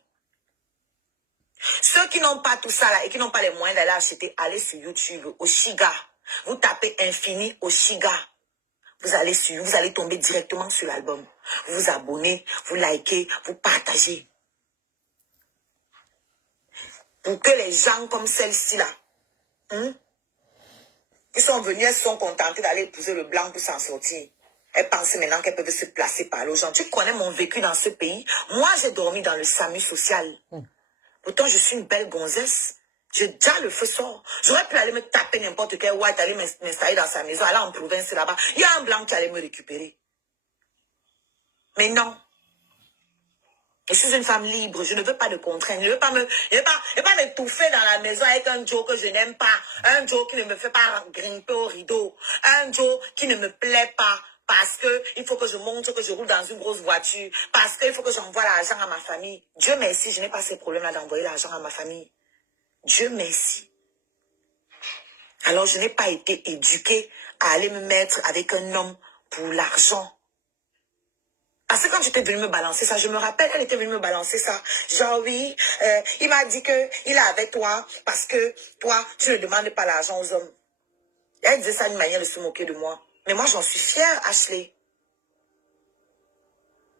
Ceux qui n'ont pas tout ça là et qui n'ont pas les moyens d'aller acheter, allez sur YouTube, Oshiga. Vous tapez Infini Oshiga. Vous allez tomber directement sur l'album. Vous vous abonnez, vous likez, vous partagez. Pour que les gens comme celle-ci là, qui sont venus, elles sont contentées d'aller épouser le blanc pour s'en sortir. Elles pensent maintenant qu'elles peuvent se placer par là aux gens. Tu connais mon vécu dans ce pays. Moi, j'ai dormi dans le SAMU social. Pourtant, je suis une belle gonzesse. J'ai déjà le feu sort. J'aurais pu aller me taper n'importe quel white, aller m'installer dans sa maison, aller en province là-bas. Il y a un blanc qui allait me récupérer. Mais non. Je suis une femme libre. Je ne veux pas de contraintes. Je ne veux pas m'étouffer dans la maison avec un Joe que je n'aime pas. Un Joe qui ne me fait pas grimper au rideau. Un Joe qui ne me plaît pas. parce que il faut que je montre que je roule dans une grosse voiture, parce qu'il faut que j'envoie l'argent à ma famille. Dieu merci, je n'ai pas ces problèmes-là d'envoyer l'argent à ma famille. Dieu merci. Alors, je n'ai pas été éduquée à aller me mettre avec un homme pour l'argent. Parce que quand j'étais venue me balancer ça, je me rappelle, elle était venue me balancer ça. Genre, oui, il m'a dit qu'il est avec toi parce que toi, tu ne demandes pas l'argent aux hommes. Elle disait ça d'une manière de se moquer de moi. Mais moi, j'en suis fière, Ashley.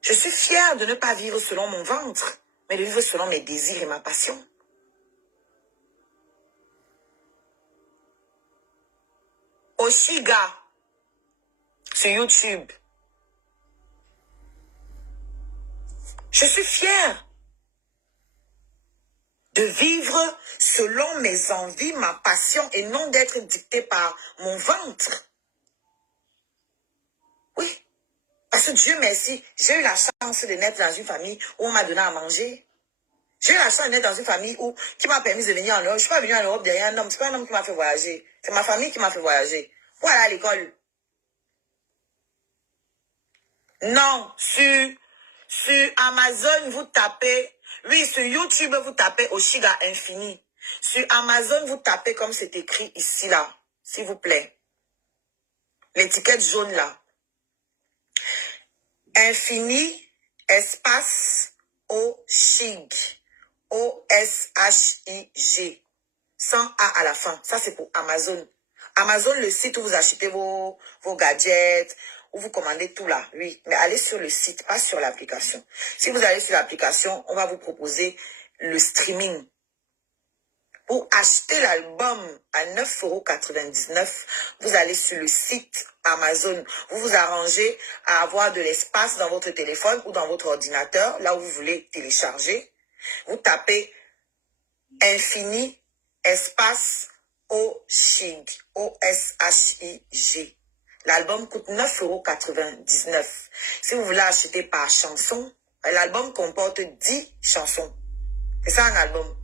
Je suis fière de ne pas vivre selon mon ventre, mais de vivre selon mes désirs et ma passion. Oshiga, sur YouTube. Je suis fière de vivre selon mes envies, ma passion et non d'être dictée par mon ventre. Oui, parce que Dieu merci, j'ai eu la chance de naître dans une famille où on m'a donné à manger. J'ai eu la chance de naître dans une famille qui m'a permis de venir en Europe. Je ne suis pas venue en Europe derrière un homme, ce n'est pas un homme qui m'a fait voyager. C'est ma famille qui m'a fait voyager. Voilà à l'école. Non, sur Amazon, vous tapez, oui, sur YouTube, vous tapez Oshiga Infini. Sur Amazon, vous tapez comme c'est écrit ici, là, s'il vous plaît. L'étiquette jaune, là. Infini, espace, Oshig. O-S-H-I-G. Sans A à la fin. Ça, c'est pour Amazon. Amazon, le site où vous achetez vos gadgets, où vous commandez tout là, oui. Mais allez sur le site, pas sur l'application. Si vous allez sur l'application, on va vous proposer le streaming. Pour acheter l'album à 9,99 €, vous allez sur le site Amazon. Vous vous arrangez à avoir de l'espace dans votre téléphone ou dans votre ordinateur, là où vous voulez télécharger. Vous tapez Infini, espace, Oshig, O-S-H-I-G. L'album coûte 9,99 €. Si vous voulez acheter par chanson, l'album comporte 10 chansons. C'est ça un album.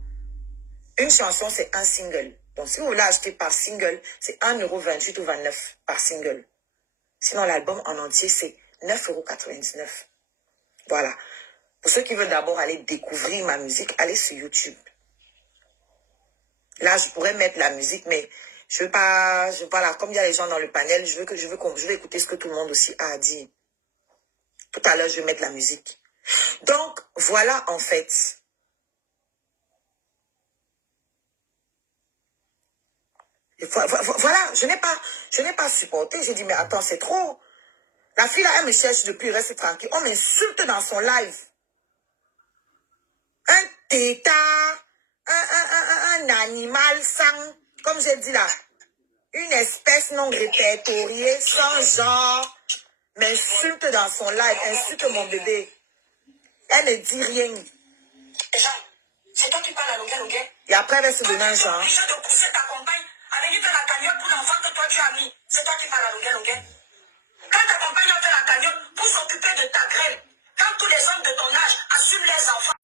Une chanson, c'est un single. Donc, si vous voulez acheter par single, c'est 1,28 € ou 29 € par single. Sinon, l'album en entier, c'est 9,99 €. Voilà. Pour ceux qui veulent d'abord aller découvrir ma musique, allez sur YouTube. Là, je pourrais mettre la musique, mais je veux pas, voilà, comme il y a les gens dans le panel, je veux écouter ce que tout le monde aussi a à dire. Tout à l'heure, je vais mettre la musique. Donc, voilà, en fait. Voilà, je n'ai pas supporté. J'ai dit, mais attends, c'est trop. La fille là, elle me cherche depuis, reste tranquille. On m'insulte dans son live. Un tétard, un animal sans, comme j'ai dit là, une espèce non répertoriée, sans genre, m'insulte dans son live, insulte mon bébé. Elle ne dit rien. C'est toi qui parles à Longuet. Et après, elle va se donner un genre. Tu es obligé de pousser ta compagne à venir dans la cagnotte pour l'enfant que toi tu as mis. C'est toi qui parles à Longuet. Quand ta compagne a fait la cagnotte pour s'occuper de ta graine, quand tous les hommes de ton âge assument les enfants,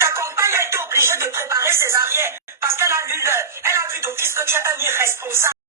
ta compagne a été obligée de préparer ses arrières parce qu'elle a vu d'office que tu es un irresponsable.